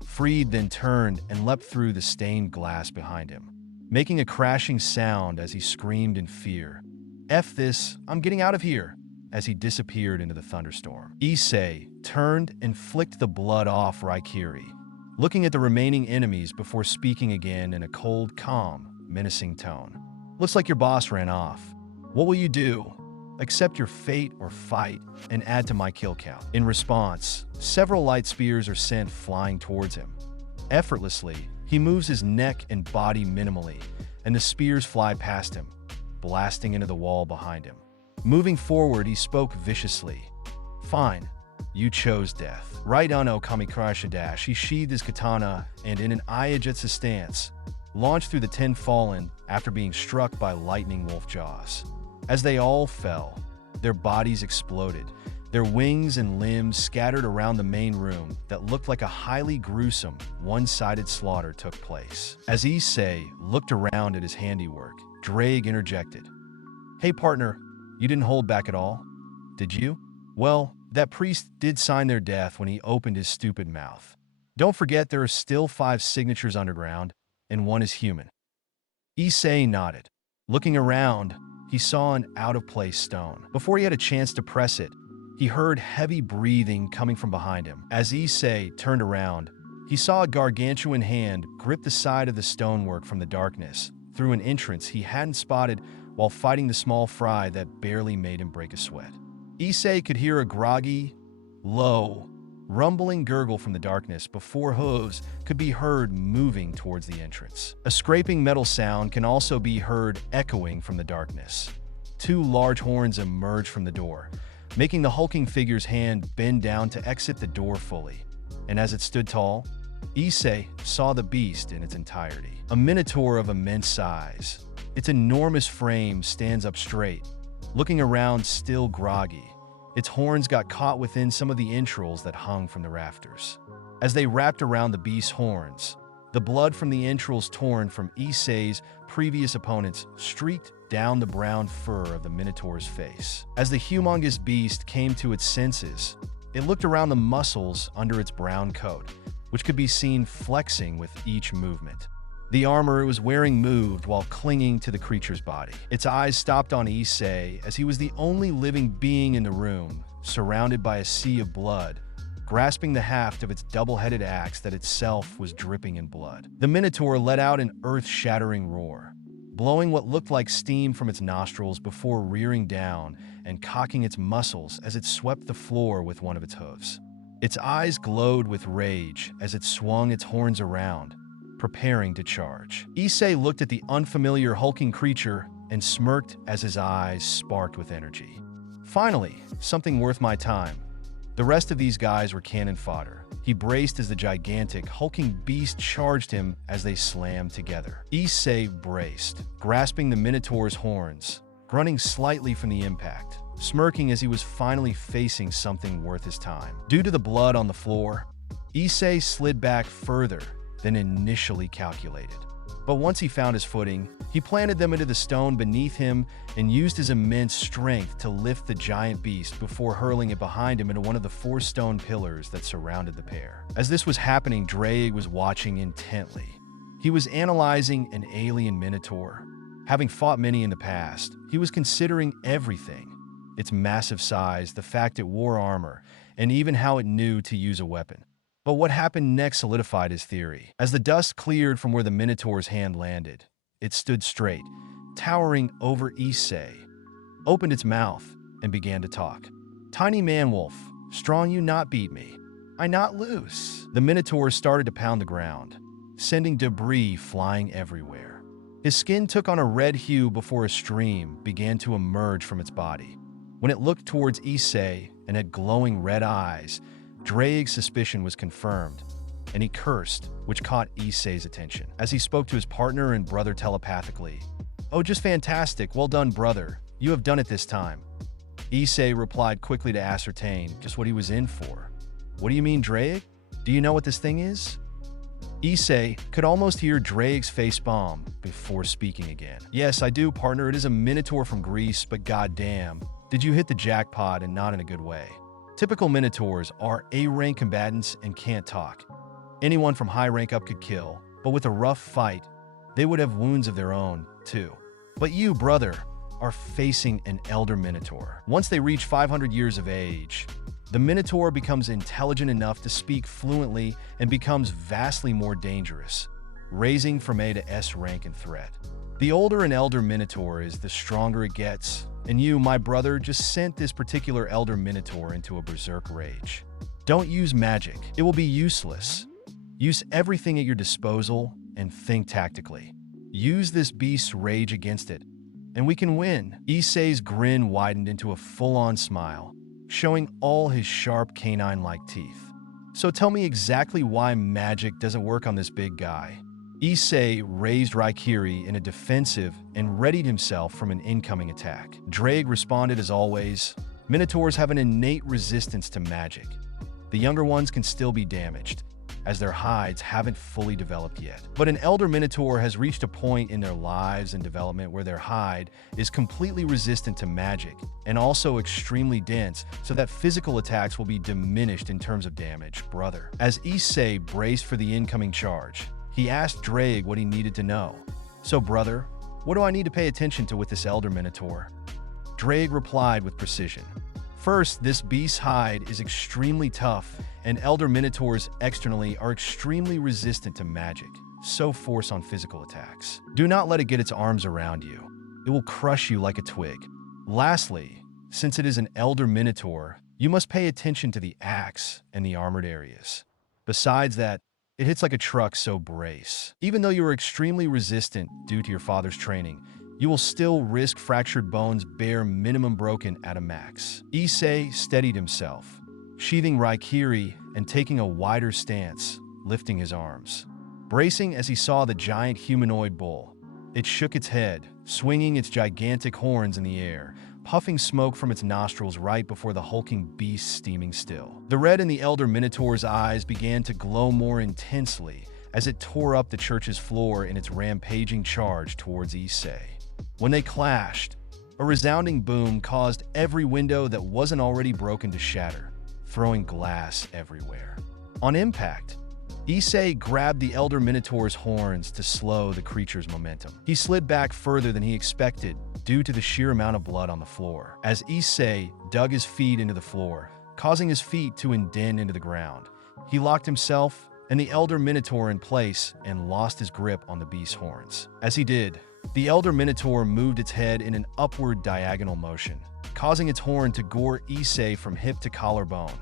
Freed then turned and leapt through the stained glass behind him, making a crashing sound as he screamed in fear. "F this, I'm getting out of here," as he disappeared into the thunderstorm. Issei turned and flicked the blood off Raikiri, looking at the remaining enemies before speaking again in a cold, calm, menacing tone. "Looks like your boss ran off. What will you do? Accept your fate or fight and add to my kill count." In response, several light spears are sent flying towards him. Effortlessly, he moves his neck and body minimally, and the spears fly past him, blasting into the wall behind him. Moving forward, he spoke viciously. "Fine. You chose death." Right on Kamikaze dash, he sheathed his katana and in an Ayajutsu stance, launched through the 10 fallen after being struck by lightning wolf jaws. As they all fell, their bodies exploded, their wings and limbs scattered around the main room that looked like a highly gruesome, one-sided slaughter took place. As Issei looked around at his handiwork, Drake interjected. "Hey partner, you didn't hold back at all, did you?" "Well, that priest did sign their death when he opened his stupid mouth. Don't forget there are still 5 signatures underground, and 1 is human." Issei nodded. Looking around, he saw an out-of-place stone. Before he had a chance to press it, he heard heavy breathing coming from behind him. As Issei turned around, he saw a gargantuan hand grip the side of the stonework from the darkness through an entrance he hadn't spotted while fighting the small fry that barely made him break a sweat. Issei could hear a groggy, low, rumbling gurgle from the darkness before hooves could be heard moving towards the entrance. A scraping metal sound can also be heard echoing from the darkness. 2 large horns emerged from the door, making the hulking figure's hand bend down to exit the door fully. And as it stood tall, Issei saw the beast in its entirety. A minotaur of immense size. Its enormous frame stands up straight, looking around still groggy. Its horns got caught within some of the entrails that hung from the rafters. As they wrapped around the beast's horns, the blood from the entrails torn from Issei's previous opponents streaked down the brown fur of the Minotaur's face. As the humongous beast came to its senses, it looked around the muscles under its brown coat, which could be seen flexing with each movement. The armor it was wearing moved while clinging to the creature's body. Its eyes stopped on Issei as he was the only living being in the room, surrounded by a sea of blood, grasping the haft of its double-headed axe that itself was dripping in blood. The Minotaur let out an earth-shattering roar, blowing what looked like steam from its nostrils before rearing down and cocking its muscles as it swept the floor with one of its hooves. Its eyes glowed with rage as it swung its horns around, preparing to charge. Issei looked at the unfamiliar hulking creature and smirked as his eyes sparked with energy. Finally, something worth my time. The rest of these guys were cannon fodder. He braced as the gigantic, hulking beast charged him as they slammed together. Issei braced, grasping the Minotaur's horns, grunting slightly from the impact, smirking as he was finally facing something worth his time. Due to the blood on the floor, Issei slid back further than initially calculated. But once he found his footing, he planted them into the stone beneath him and used his immense strength to lift the giant beast before hurling it behind him into one of the 4 stone pillars that surrounded the pair. As this was happening, Drake was watching intently. He was analyzing an alien minotaur. Having fought many in the past, he was considering everything: its massive size, the fact it wore armor, and even how it knew to use a weapon. But what happened next solidified his theory. As the dust cleared from where the Minotaur's hand landed, it stood straight, towering over Issei, opened its mouth, and began to talk. "Tiny man-wolf, strong you not beat me. I not loose." The Minotaur started to pound the ground, sending debris flying everywhere. His skin took on a red hue before a stream began to emerge from its body. When it looked towards Issei and had glowing red eyes, Drake's suspicion was confirmed, and he cursed, which caught Issei's attention. As he spoke to his partner and brother telepathically, "Oh, just fantastic. Well done, brother. You have done it this time." Issei replied quickly to ascertain just what he was in for. "What do you mean, Drake? Do you know what this thing is?" Issei could almost hear Drake's facepalm before speaking again. "Yes, I do, partner. It is a Minotaur from Greece, but goddamn, did you hit the jackpot and not in a good way. Typical Minotaurs are A-rank combatants and can't talk. Anyone from high rank up could kill, but with a rough fight, they would have wounds of their own, too. But you, brother, are facing an elder Minotaur. Once they reach 500 years of age, the Minotaur becomes intelligent enough to speak fluently and becomes vastly more dangerous, raising from A to S rank in threat. The older an elder Minotaur is, the stronger it gets. And you, my brother, just sent this particular elder Minotaur into a berserk rage. Don't use magic. It will be useless. Use everything at your disposal and think tactically. Use this beast's rage against it, and we can win." Issei's grin widened into a full-on smile, showing all his sharp canine-like teeth. "So tell me exactly why magic doesn't work on this big guy." Issei raised Raikiri in a defensive and readied himself from an incoming attack. Drake responded as always. Minotaurs have an innate resistance to magic. The younger ones can still be damaged, as their hides haven't fully developed yet. But an elder Minotaur has reached a point in their lives and development where their hide is completely resistant to magic and also extremely dense, so that physical attacks will be diminished in terms of damage, brother. As Issei braced for the incoming charge, he asked Drake what he needed to know. "So, brother, what do I need to pay attention to with this elder Minotaur?" Drake replied with precision. "First, this beast's hide is extremely tough, and elder Minotaurs externally are extremely resistant to magic, so force on physical attacks. Do not let it get its arms around you. It will crush you like a twig. Lastly, since it is an elder Minotaur, you must pay attention to the axe and the armored areas. Besides that, it hits like a truck, so brace. Even though you are extremely resistant due to your father's training, you will still risk fractured bones bare minimum broken at a max." Issei steadied himself, sheathing Raikiri and taking a wider stance, lifting his arms. Bracing as he saw the giant humanoid bull, it shook its head, swinging its gigantic horns in the air, puffing smoke from its nostrils right before the hulking beast steaming still. The red in the elder Minotaur's eyes began to glow more intensely as it tore up the church's floor in its rampaging charge towards Issei. When they clashed, a resounding boom caused every window that wasn't already broken to shatter, throwing glass everywhere. On impact, Issei grabbed the Elder Minotaur's horns to slow the creature's momentum. He slid back further than he expected due to the sheer amount of blood on the floor, as Issei dug his feet into the floor, causing his feet to indent into the ground. He locked himself and the Elder Minotaur in place and lost his grip on the beast's horns. As he did, the Elder Minotaur moved its head in an upward diagonal motion, causing its horn to gore Issei from hip to collarbone,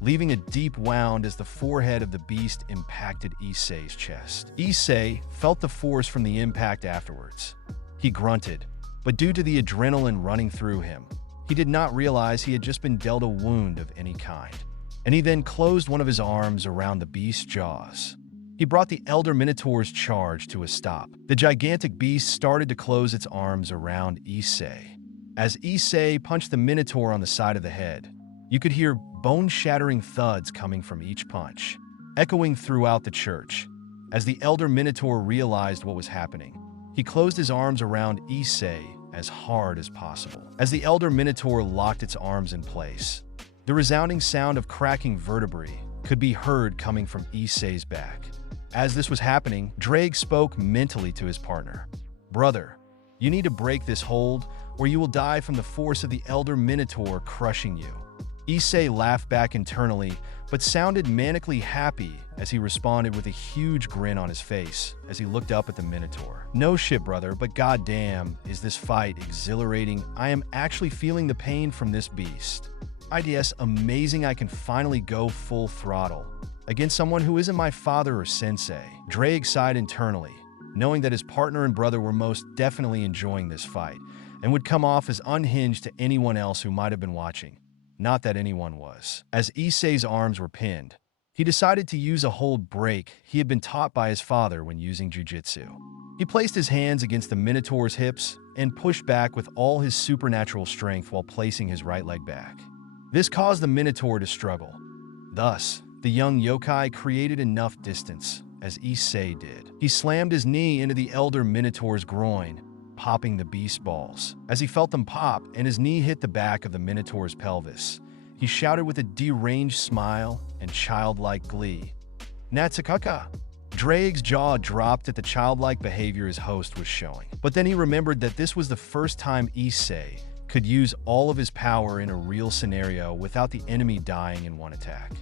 leaving a deep wound as the forehead of the beast impacted Issei's chest. Issei felt the force from the impact afterwards. He grunted, but due to the adrenaline running through him, he did not realize he had just been dealt a wound of any kind, and he then closed one of his arms around the beast's jaws. He brought the Elder Minotaur's charge to a stop. The gigantic beast started to close its arms around Issei. As Issei punched the Minotaur on the side of the head, you could hear bone-shattering thuds coming from each punch, echoing throughout the church. As the Elder Minotaur realized what was happening, he closed his arms around Issei as hard as possible. As the Elder Minotaur locked its arms in place, the resounding sound of cracking vertebrae could be heard coming from Issei's back. As this was happening, Drake spoke mentally to his partner. "Brother, you need to break this hold, or you will die from the force of the Elder Minotaur crushing you." Issei laughed back internally, but sounded manically happy as he responded with a huge grin on his face as he looked up at the Minotaur. "No shit, brother, but goddamn, is this fight exhilarating. I am actually feeling the pain from this beast. IDS, amazing I can finally go full throttle against someone who isn't my father or sensei." Drake sighed internally, knowing that his partner and brother were most definitely enjoying this fight and would come off as unhinged to anyone else who might have been watching. Not that anyone was. As Issei's arms were pinned, he decided to use a hold break he had been taught by his father when using jujitsu. He placed his hands against the Minotaur's hips and pushed back with all his supernatural strength while placing his right leg back. This caused the Minotaur to struggle. Thus, the young yokai created enough distance, as Issei did. He slammed his knee into the Elder Minotaur's groin, popping the beast's balls. As he felt them pop and his knee hit the back of the Minotaur's pelvis, he shouted with a deranged smile and childlike glee, "Natsukaka!" Drake's jaw dropped at the childlike behavior his host was showing. But then he remembered that this was the first time Issei could use all of his power in a real scenario without the enemy dying in one attack.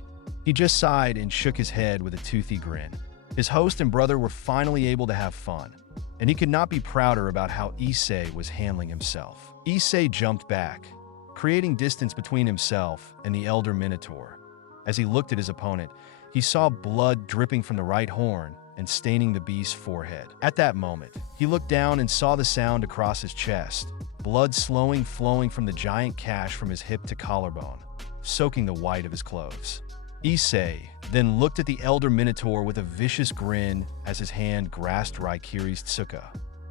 He just sighed and shook his head with a toothy grin. His host and brother were finally able to have fun, and he could not be prouder about how Issei was handling himself. Issei jumped back, creating distance between himself and the Elder Minotaur. As he looked at his opponent, he saw blood dripping from the right horn and staining the beast's forehead. At that moment, he looked down and saw the sound across his chest, blood flowing from the giant gash from his hip to collarbone, soaking the white of his clothes. Issei then looked at the Elder Minotaur with a vicious grin as his hand grasped Raikiri's tsuka.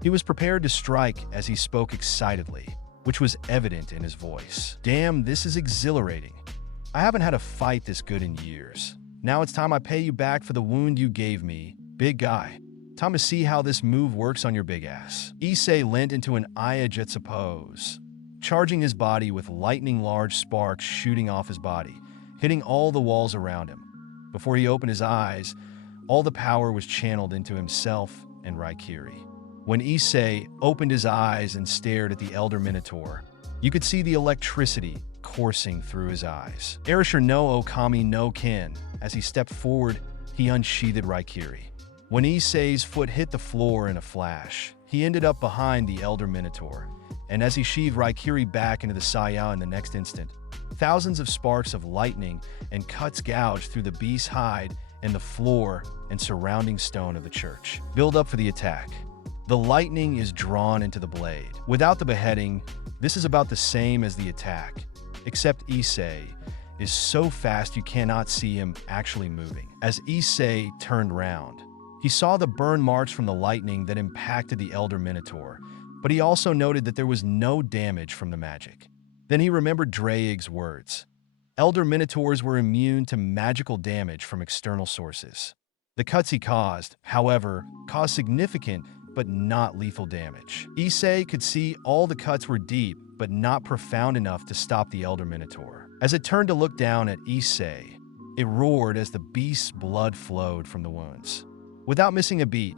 He was prepared to strike as he spoke excitedly, which was evident in his voice. "Damn, this is exhilarating. I haven't had a fight this good in years. Now it's time I pay you back for the wound you gave me, big guy. Time to see how this move works on your big ass." Issei leant into an Aya-Jutsu pose, charging his body with lightning-large sparks shooting off his body, hitting all the walls around him. Before he opened his eyes, all the power was channeled into himself and Raikiri. When Issei opened his eyes and stared at the Elder Minotaur, you could see the electricity coursing through his eyes. Erasure no Okami no Ken. As he stepped forward, he unsheathed Raikiri. When Issei's foot hit the floor in a flash, he ended up behind the Elder Minotaur, and as he sheathed Raikiri back into the Saya in the next instant, thousands of sparks of lightning and cuts gouged through the beast's hide and the floor and surrounding stone of the church. Build up for the attack. The lightning is drawn into the blade. Without the beheading, this is about the same as the attack, except Issei is so fast you cannot see him actually moving. As Issei turned round, he saw the burn marks from the lightning that impacted the Elder Minotaur, but he also noted that there was no damage from the magic. Then he remembered Drake's words. Elder Minotaurs were immune to magical damage from external sources. The cuts he caused, however, caused significant but not lethal damage. Issei could see all the cuts were deep but not profound enough to stop the Elder Minotaur. As it turned to look down at Issei, It roared as the beast's blood flowed from the wounds. Without missing a beat,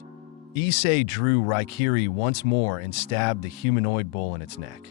Issei drew Raikiri once more and stabbed the humanoid bull in its neck.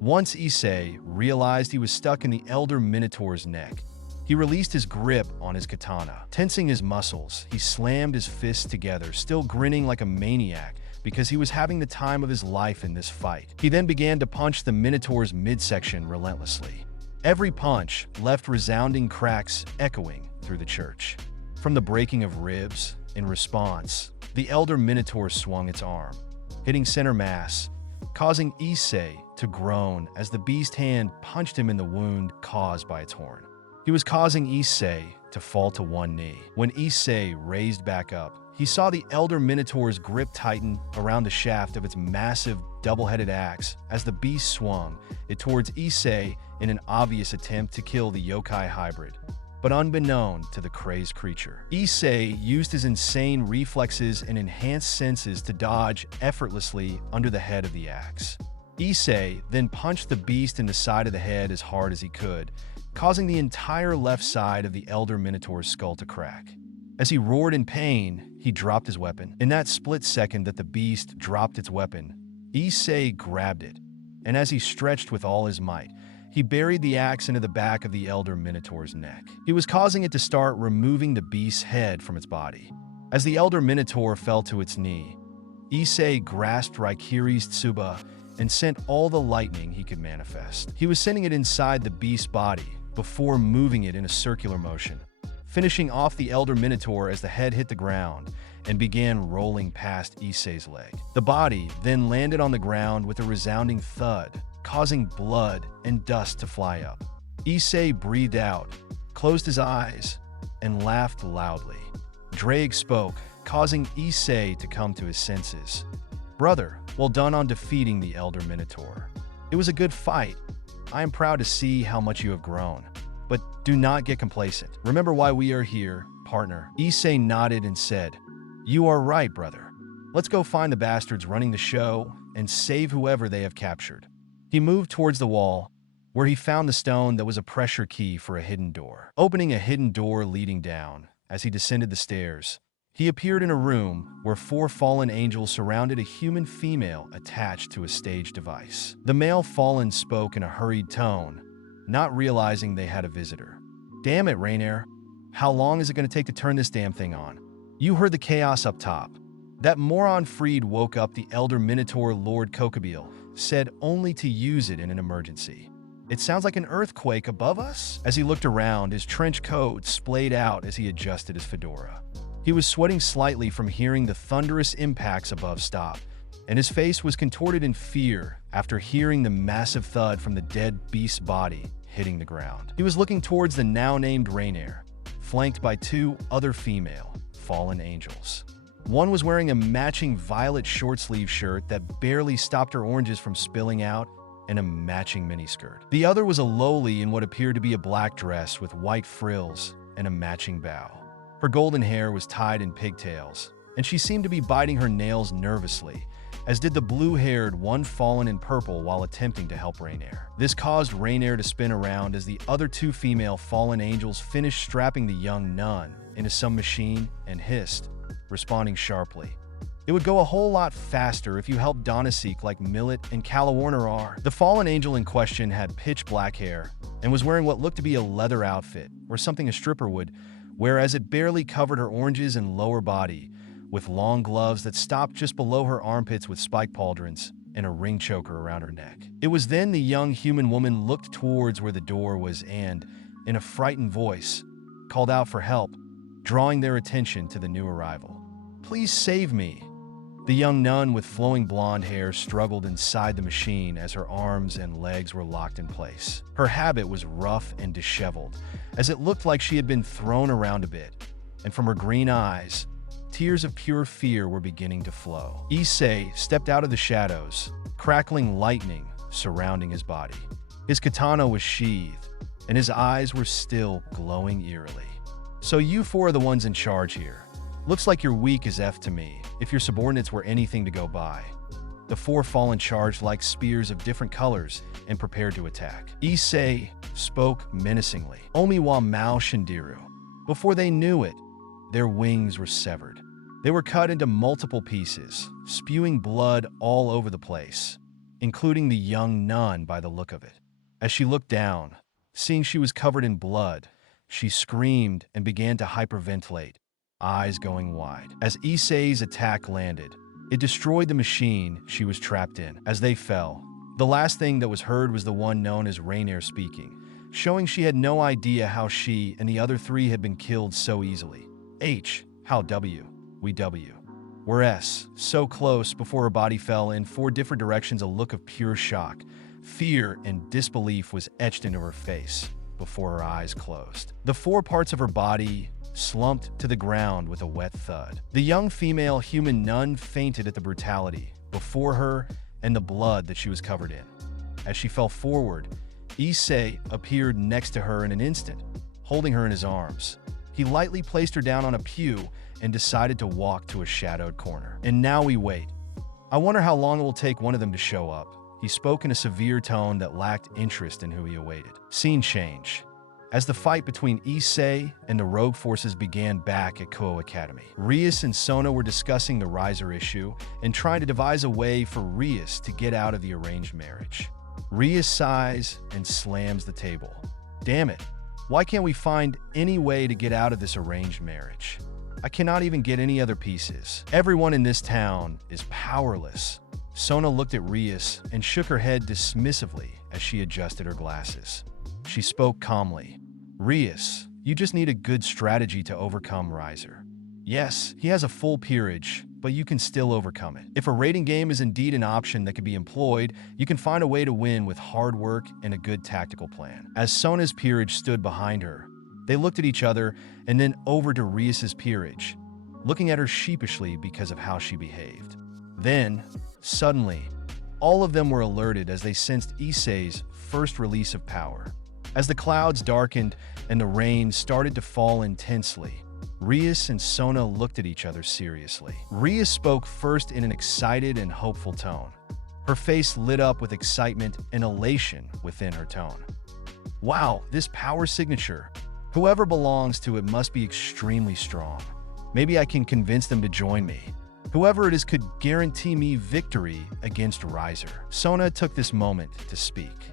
Once Issei realized he was stuck in the Elder Minotaur's neck, he released his grip on his katana. Tensing his muscles, he slammed his fists together, still grinning like a maniac because he was having the time of his life in this fight. He then began to punch the Minotaur's midsection relentlessly. Every punch left resounding cracks echoing through the church. From the breaking of ribs, in response, the Elder Minotaur swung its arm, hitting center mass, causing Issei to groan as the beast hand punched him in the wound caused by its horn. He was causing Issei to fall to one knee. When Issei raised back up, he saw the Elder Minotaur's grip tighten around the shaft of its massive, double-headed axe as the beast swung it towards Issei in an obvious attempt to kill the yokai hybrid. But unbeknown to the crazed creature, Issei used his insane reflexes and enhanced senses to dodge effortlessly under the head of the axe. Issei then punched the beast in the side of the head as hard as he could, causing the entire left side of the Elder Minotaur's skull to crack. As he roared in pain, he dropped his weapon. In that split second that the beast dropped its weapon, Issei grabbed it, and as he stretched with all his might, he buried the axe into the back of the Elder Minotaur's neck. He was causing it to start removing the beast's head from its body. As the Elder Minotaur fell to its knee, Issei grasped Raikiri's tsuba and sent all the lightning he could manifest. He was sending it inside the beast's body before moving it in a circular motion, finishing off the Elder Minotaur as the head hit the ground and began rolling past Issei's leg. The body then landed on the ground with a resounding thud, causing blood and dust to fly up. Issei breathed out, closed his eyes, and laughed loudly. Drake spoke, causing Issei to come to his senses. "Brother, well done on defeating the Elder Minotaur. It was a good fight. I am proud to see how much you have grown. But do not get complacent. Remember why we are here, partner." Issei nodded and said, "You are right, brother. Let's go find the bastards running the show and save whoever they have captured." He moved towards the wall, where he found the stone that was a pressure key for a hidden door. Opening a hidden door leading down, as he descended the stairs, he appeared in a room where 4 fallen angels surrounded a human female attached to a stage device. The male fallen spoke in a hurried tone, not realizing they had a visitor. "Damn it, Rainier. How long is it going to take to turn this damn thing on? You heard the chaos up top. That moron Freed woke up the Elder Minotaur Lord Kokobile, said only to use it in an emergency. It sounds like an earthquake above us?" As he looked around, his trench coat splayed out as he adjusted his fedora. He was sweating slightly from hearing the thunderous impacts above stop, and his face was contorted in fear after hearing the massive thud from the dead beast's body hitting the ground. He was looking towards the now-named Rainier, flanked by 2 other female fallen angels. One was wearing a matching violet short-sleeve shirt that barely stopped her oranges from spilling out and a matching miniskirt. The other was a lowly in what appeared to be a black dress with white frills and a matching bow. Her golden hair was tied in pigtails, and she seemed to be biting her nails nervously, as did the blue-haired one fallen in purple while attempting to help Rainier. This caused Rainier to spin around as the other 2 female fallen angels finished strapping the young nun into some machine and hissed, responding sharply, "It would go a whole lot faster if you helped Donaseek like Millet and Calawarner are." The fallen angel in question had pitch black hair and was wearing what looked to be a leather outfit, or something a stripper would, whereas it barely covered her oranges and lower body, with long gloves that stopped just below her armpits with spike pauldrons and a ring choker around her neck. It was then the young human woman looked towards where the door was and, in a frightened voice, called out for help, drawing their attention to the new arrival. "Please save me." The young nun with flowing blonde hair struggled inside the machine as her arms and legs were locked in place. Her habit was rough and disheveled, as it looked like she had been thrown around a bit, and from her green eyes, tears of pure fear were beginning to flow. Issei stepped out of the shadows, crackling lightning surrounding his body. His katana was sheathed, and his eyes were still glowing eerily. "So you 4 are the ones in charge here. Looks like you're weak as F to me, if your subordinates were anything to go by." The 4 fallen charged like spears of different colors and prepared to attack. Issei spoke menacingly. "Omi wa Mao Shindiru. Before they knew it, their wings were severed. They were cut into multiple pieces, spewing blood all over the place, including the young nun by the look of it. As she looked down, seeing she was covered in blood, she screamed and began to hyperventilate, eyes going wide. As Issei's attack landed, it destroyed the machine she was trapped in. As they fell, the last thing that was heard was the one known as Rainier speaking, showing she had no idea how she and the other three had been killed so easily. H, how W, we W. Were S, so close before her body fell in 4 different directions. A look of pure shock, fear, and disbelief was etched into her face before her eyes closed. The 4 parts of her body slumped to the ground with a wet thud. The young female human nun fainted at the brutality before her and the blood that she was covered in. As she fell forward, Issei appeared next to her in an instant, holding her in his arms. He lightly placed her down on a pew and decided to walk to a shadowed corner. And now we wait. I wonder how long it will take one of them to show up. He spoke in a severe tone that lacked interest in who he awaited. Scene change. As the fight between Issei and the rogue forces began back at Kuoh Academy, Rias and Sona were discussing the Riser issue and trying to devise a way for Rias to get out of the arranged marriage. Rias sighs and slams the table. Damn it, why can't we find any way to get out of this arranged marriage? I cannot even get any other pieces. Everyone in this town is powerless. Sona looked at Rias and shook her head dismissively as she adjusted her glasses. She spoke calmly. Rias, you just need a good strategy to overcome Riser. Yes, he has a full peerage, but you can still overcome it. If a rating game is indeed an option that can be employed, you can find a way to win with hard work and a good tactical plan. As Sona's peerage stood behind her, they looked at each other and then over to Rias's peerage, looking at her sheepishly because of how she behaved. Then, suddenly, all of them were alerted as they sensed Issei's first release of power. As the clouds darkened and the rain started to fall intensely, Rias and Sona looked at each other seriously. Rias spoke first in an excited and hopeful tone. Her face lit up with excitement and elation within her tone. Wow, this power signature. Whoever belongs to it must be extremely strong. Maybe I can convince them to join me. Whoever it is could guarantee me victory against Riser. Sona took this moment to speak.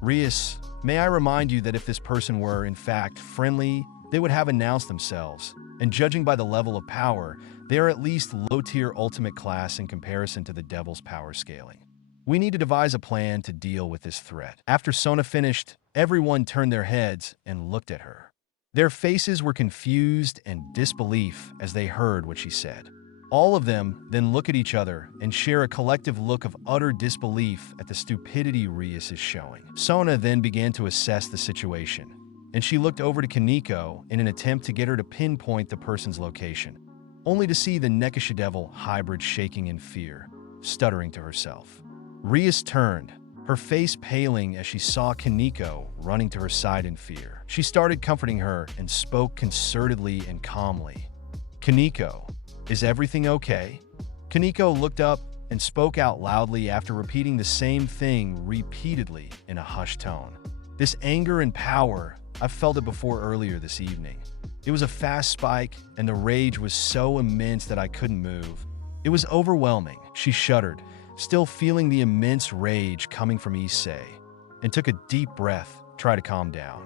Rias, may I remind you that if this person were, in fact, friendly, they would have announced themselves. And judging by the level of power, they are at least low-tier ultimate class in comparison to the Devil's power scaling. We need to devise a plan to deal with this threat. After Sona finished, everyone turned their heads and looked at her. Their faces were confused and disbelief as they heard what she said. All of them then look at each other and share a collective look of utter disbelief at the stupidity Rias is showing. Sona then began to assess the situation, and she looked over to Kaneko in an attempt to get her to pinpoint the person's location, only to see the Nekasha Devil hybrid shaking in fear, stuttering to herself. Rias turned, her face paling as she saw Kaneko running to her side in fear. She started comforting her and spoke concertedly and calmly. Kaneko, is everything okay? Kaneko looked up and spoke out loudly after repeating the same thing repeatedly in a hushed tone. This anger and power, I felt it before earlier this evening. It was a fast spike, and the rage was so immense that I couldn't move. It was overwhelming. She shuddered, still feeling the immense rage coming from Issei, and took a deep breath, try to calm down.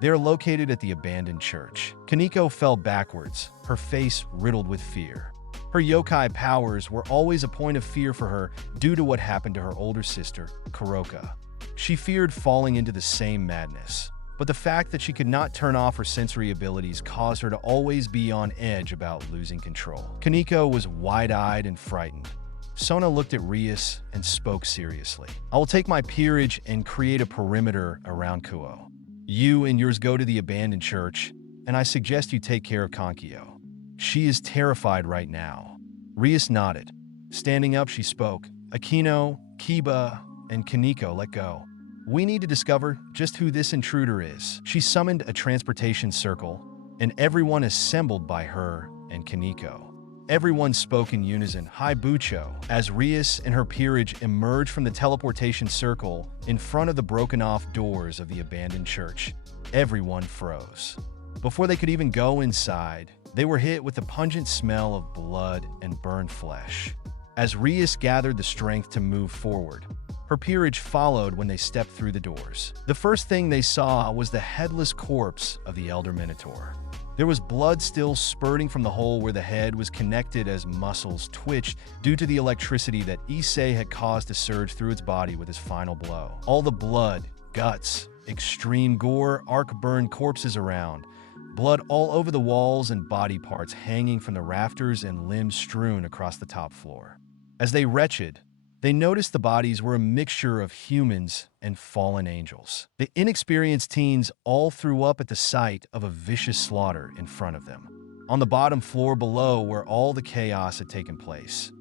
They are located at the abandoned church. Kaneko fell backwards, her face riddled with fear. Her yokai powers were always a point of fear for her due to what happened to her older sister, Kuroka. She feared falling into the same madness, but the fact that she could not turn off her sensory abilities caused her to always be on edge about losing control. Kaneko was wide-eyed and frightened. Sona looked at Rias and spoke seriously. I will take my peerage and create a perimeter around Kuoh. You and yours go to the abandoned church, and I suggest you take care of Kankyo. She is terrified right now. Rias nodded. Standing up, she spoke. Akino, Kiba, and Kaneko let go. We need to discover just who this intruder is. She summoned a transportation circle, and everyone assembled by her and Kaneko. Everyone spoke in unison, Hi Bucho, as Rias and her peerage emerged from the teleportation circle in front of the broken-off doors of the abandoned church. Everyone froze. Before they could even go inside, they were hit with the pungent smell of blood and burned flesh. As Rias gathered the strength to move forward, her peerage followed when they stepped through the doors. The first thing they saw was the headless corpse of the Elder Minotaur. There was blood still spurting from the hole where the head was connected as muscles twitched due to the electricity that Issei had caused to surge through its body with his final blow. All the blood, guts, extreme gore, arc-burned corpses around, blood all over the walls and body parts hanging from the rafters and limbs strewn across the top floor. As they retched, they noticed the bodies were a mixture of humans and fallen angels. The inexperienced teens all threw up at the sight of a vicious slaughter in front of them. On the bottom floor below where all the chaos had taken place,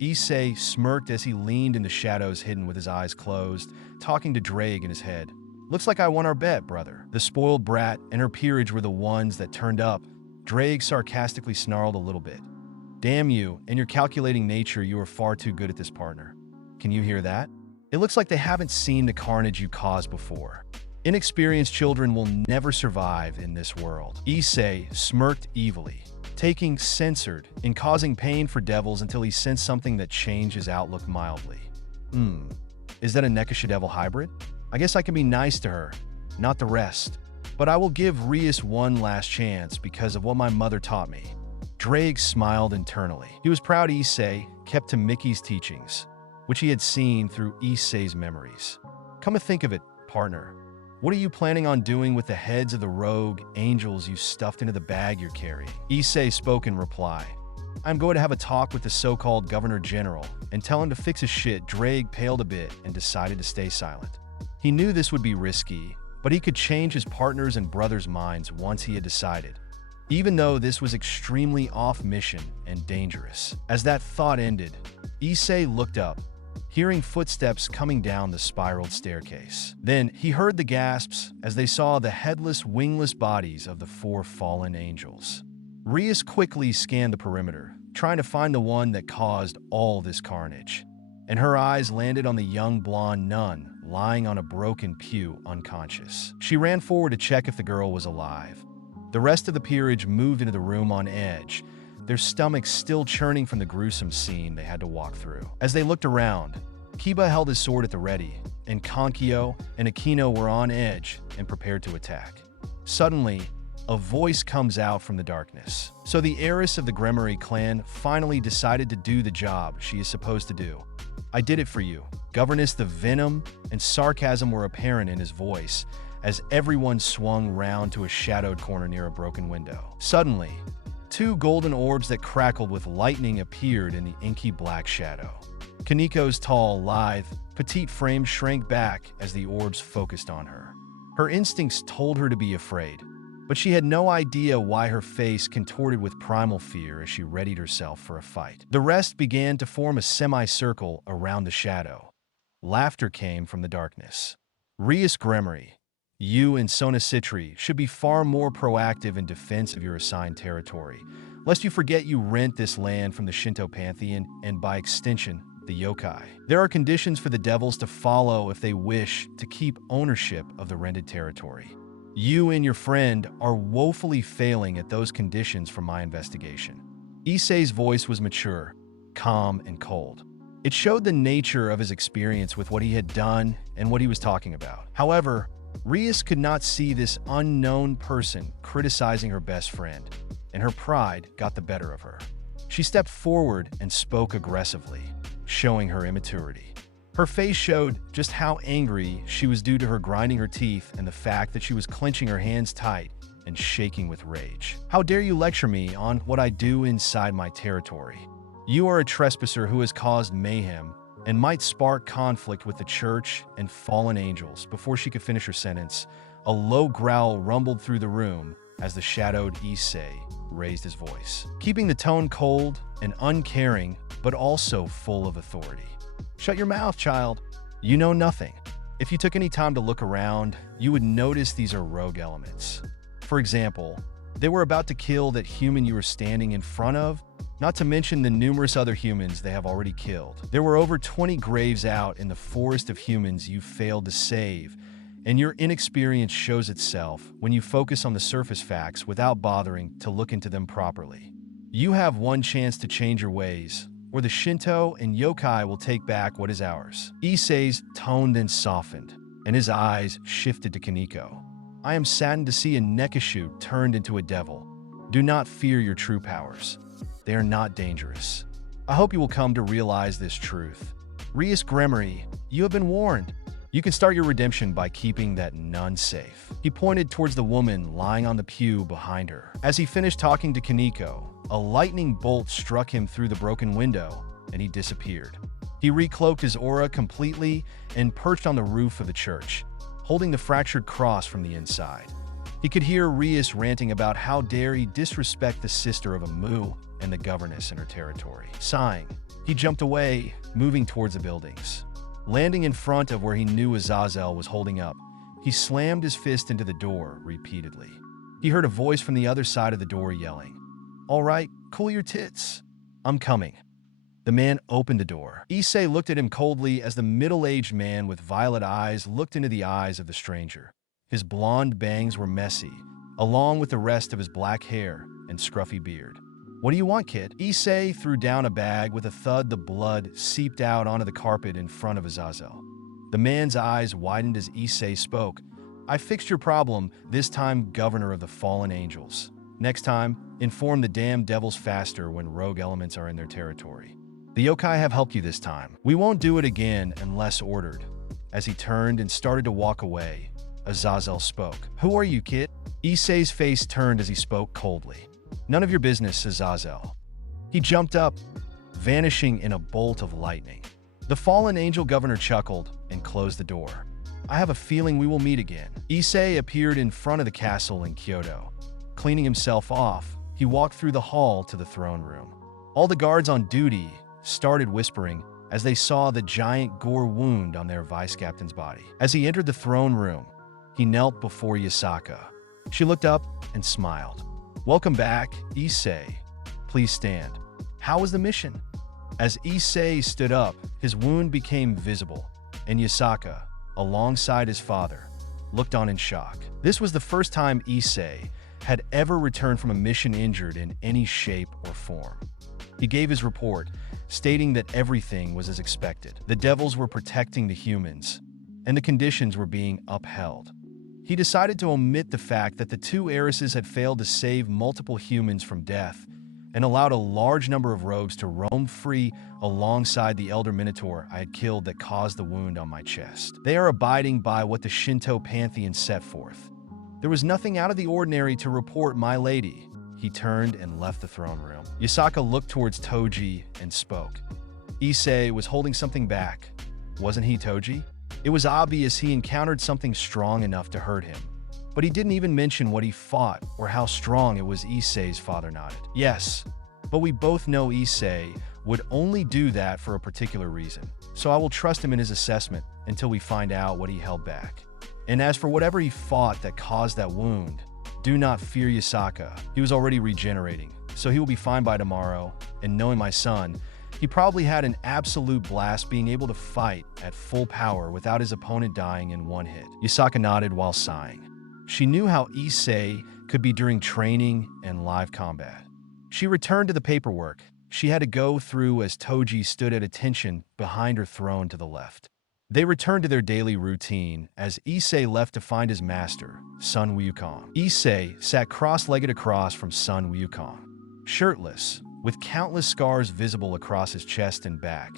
Issei smirked as he leaned in the shadows hidden with his eyes closed, talking to Drake in his head. "Looks like I won our bet, brother." The spoiled brat and her peerage were the ones that turned up. Drake sarcastically snarled a little bit. "Damn you, and your calculating nature, you are far too good at this, partner. Can you hear that? It looks like they haven't seen the carnage you caused before. Inexperienced children will never survive in this world." Issei smirked evilly, taking censored and causing pain for devils until he sensed something that changed his outlook mildly. Is that a Nekasha devil hybrid? I guess I can be nice to her, not the rest. But I will give Rias one last chance because of what my mother taught me. Drake smiled internally. He was proud Issei kept to Mickey's teachings, which he had seen through Issei's memories. "Come to think of it, partner, what are you planning on doing with the heads of the rogue angels you stuffed into the bag you're carrying?" Issei spoke in reply. "I'm going to have a talk with the so-called Governor General and tell him to fix his shit." Drake paled a bit and decided to stay silent. He knew this would be risky, but he could change his partners' and brothers' minds once he had decided, even though this was extremely off-mission and dangerous. As that thought ended, Issei looked up, hearing footsteps coming down the spiraled staircase. Then he heard the gasps as they saw the headless, wingless bodies of the 4 fallen angels. Rias quickly scanned the perimeter, trying to find the one that caused all this carnage, and her eyes landed on the young blonde nun lying on a broken pew unconscious. She ran forward to check if the girl was alive. The rest of the peerage moved into the room on edge, their stomachs still churning from the gruesome scene they had to walk through. As they looked around, Kiba held his sword at the ready, and Konkyo and Akino were on edge and prepared to attack. Suddenly, a voice comes out from the darkness. So the heiress of the Gremory clan finally decided to do the job she is supposed to do. "I did it for you, Governess." The venom and sarcasm were apparent in his voice as everyone swung round to a shadowed corner near a broken window. Suddenly, 2 golden orbs that crackled with lightning appeared in the inky black shadow. Kaniko's tall, lithe, petite frame shrank back as the orbs focused on her. Her instincts told her to be afraid, but she had no idea why her face contorted with primal fear as she readied herself for a fight. The rest began to form a semicircle around the shadow. Laughter came from the darkness. "Rias Gremory, you and Sona Citri should be far more proactive in defense of your assigned territory, lest you forget you rent this land from the Shinto pantheon and, by extension, the yokai. There are conditions for the devils to follow if they wish to keep ownership of the rented territory. You and your friend are woefully failing at those conditions from my investigation." Issei's voice was mature, calm, and cold. It showed the nature of his experience with what he had done and what he was talking about. However, Rias could not see this unknown person criticizing her best friend, and her pride got the better of her. She stepped forward and spoke aggressively, showing her immaturity. Her face showed just how angry she was due to her grinding her teeth and the fact that she was clenching her hands tight and shaking with rage. "How dare you lecture me on what I do inside my territory? You are a trespasser who has caused mayhem and might spark conflict with the church and fallen angels." Before she could finish her sentence, a low growl rumbled through the room as the shadowed Issei raised his voice, keeping the tone cold and uncaring, but also full of authority. "Shut your mouth, child. You know nothing. If you took any time to look around, you would notice these are rogue elements. For example, they were about to kill that human you were standing in front of, not to mention the numerous other humans they have already killed. There were over 20 graves out in the forest of humans you failed to save, and your inexperience shows itself when you focus on the surface facts without bothering to look into them properly. You have one chance to change your ways, or the Shinto and yokai will take back what is ours. Issei's tone then softened, and his eyes shifted to Kaneko. I am saddened to see a Nekashu turned into a devil. Do not fear your true powers. They are not dangerous. I hope you will come to realize this truth. Rias Gremory, you have been warned. You can start your redemption by keeping that nun safe. He pointed towards the woman lying on the pew behind her. As he finished talking to Kaneko, a lightning bolt struck him through the broken window, and he disappeared. He recloaked his aura completely and perched on the roof of the church, holding the fractured cross from the inside. He could hear Rias ranting about how dare he disrespect the sister of a Mu and the governess in her territory. Sighing, he jumped away, moving towards the buildings. Landing in front of where he knew Azazel was holding up, he slammed his fist into the door repeatedly. He heard a voice from the other side of the door yelling, "All right, cool your tits. I'm coming." The man opened the door. Issei looked at him coldly as the middle-aged man with violet eyes looked into the eyes of the stranger. His blonde bangs were messy, along with the rest of his black hair and scruffy beard. "What do you want, kid?" Issei threw down a bag. With a thud, the blood seeped out onto the carpet in front of Azazel. The man's eyes widened as Issei spoke. "I fixed your problem, this time governor of the fallen angels. Next time, inform the damn devils faster when rogue elements are in their territory. The yokai have helped you this time. We won't do it again unless ordered." As he turned and started to walk away, Azazel spoke. "Who are you, kid?" Issei's face turned as he spoke coldly. "None of your business, Azazel." He jumped up, vanishing in a bolt of lightning. The fallen angel governor chuckled and closed the door. "I have a feeling we will meet again." Issei appeared in front of the castle in Kyoto. Cleaning himself off, he walked through the hall to the throne room. All the guards on duty started whispering as they saw the giant gore wound on their vice-captain's body. As he entered the throne room, he knelt before Yasaka. She looked up and smiled. "Welcome back, Issei. Please stand. How was the mission?" As Issei stood up, his wound became visible, and Yasaka, alongside his father, looked on in shock. This was the first time Issei had ever returned from a mission injured in any shape or form. He gave his report, stating that everything was as expected. The devils were protecting the humans, and the conditions were being upheld. He decided to omit the fact that the two heiresses had failed to save multiple humans from death and allowed a large number of rogues to roam free alongside the elder minotaur I had killed that caused the wound on my chest. They are abiding by what the Shinto pantheon set forth. There was nothing out of the ordinary to report, my lady. He turned and left the throne room. Yasaka looked towards Toji and spoke. Issei was holding something back. Wasn't he, Toji? It was obvious he encountered something strong enough to hurt him, but he didn't even mention what he fought or how strong it was. Issei's father nodded. "Yes, but we both know Issei would only do that for a particular reason, so I will trust him in his assessment until we find out what he held back. And as for whatever he fought that caused that wound, do not fear Yasaka. He was already regenerating, so he will be fine by tomorrow, and knowing my son, he probably had an absolute blast being able to fight at full power without his opponent dying in one hit." Yasaka nodded while sighing. She knew how Issei could be during training and live combat. She returned to the paperwork she had to go through as Toji stood at attention behind her throne to the left. They returned to their daily routine as Issei left to find his master, Sun Wukong. Issei sat cross-legged across from Sun Wukong. Shirtless, with countless scars visible across his chest and back,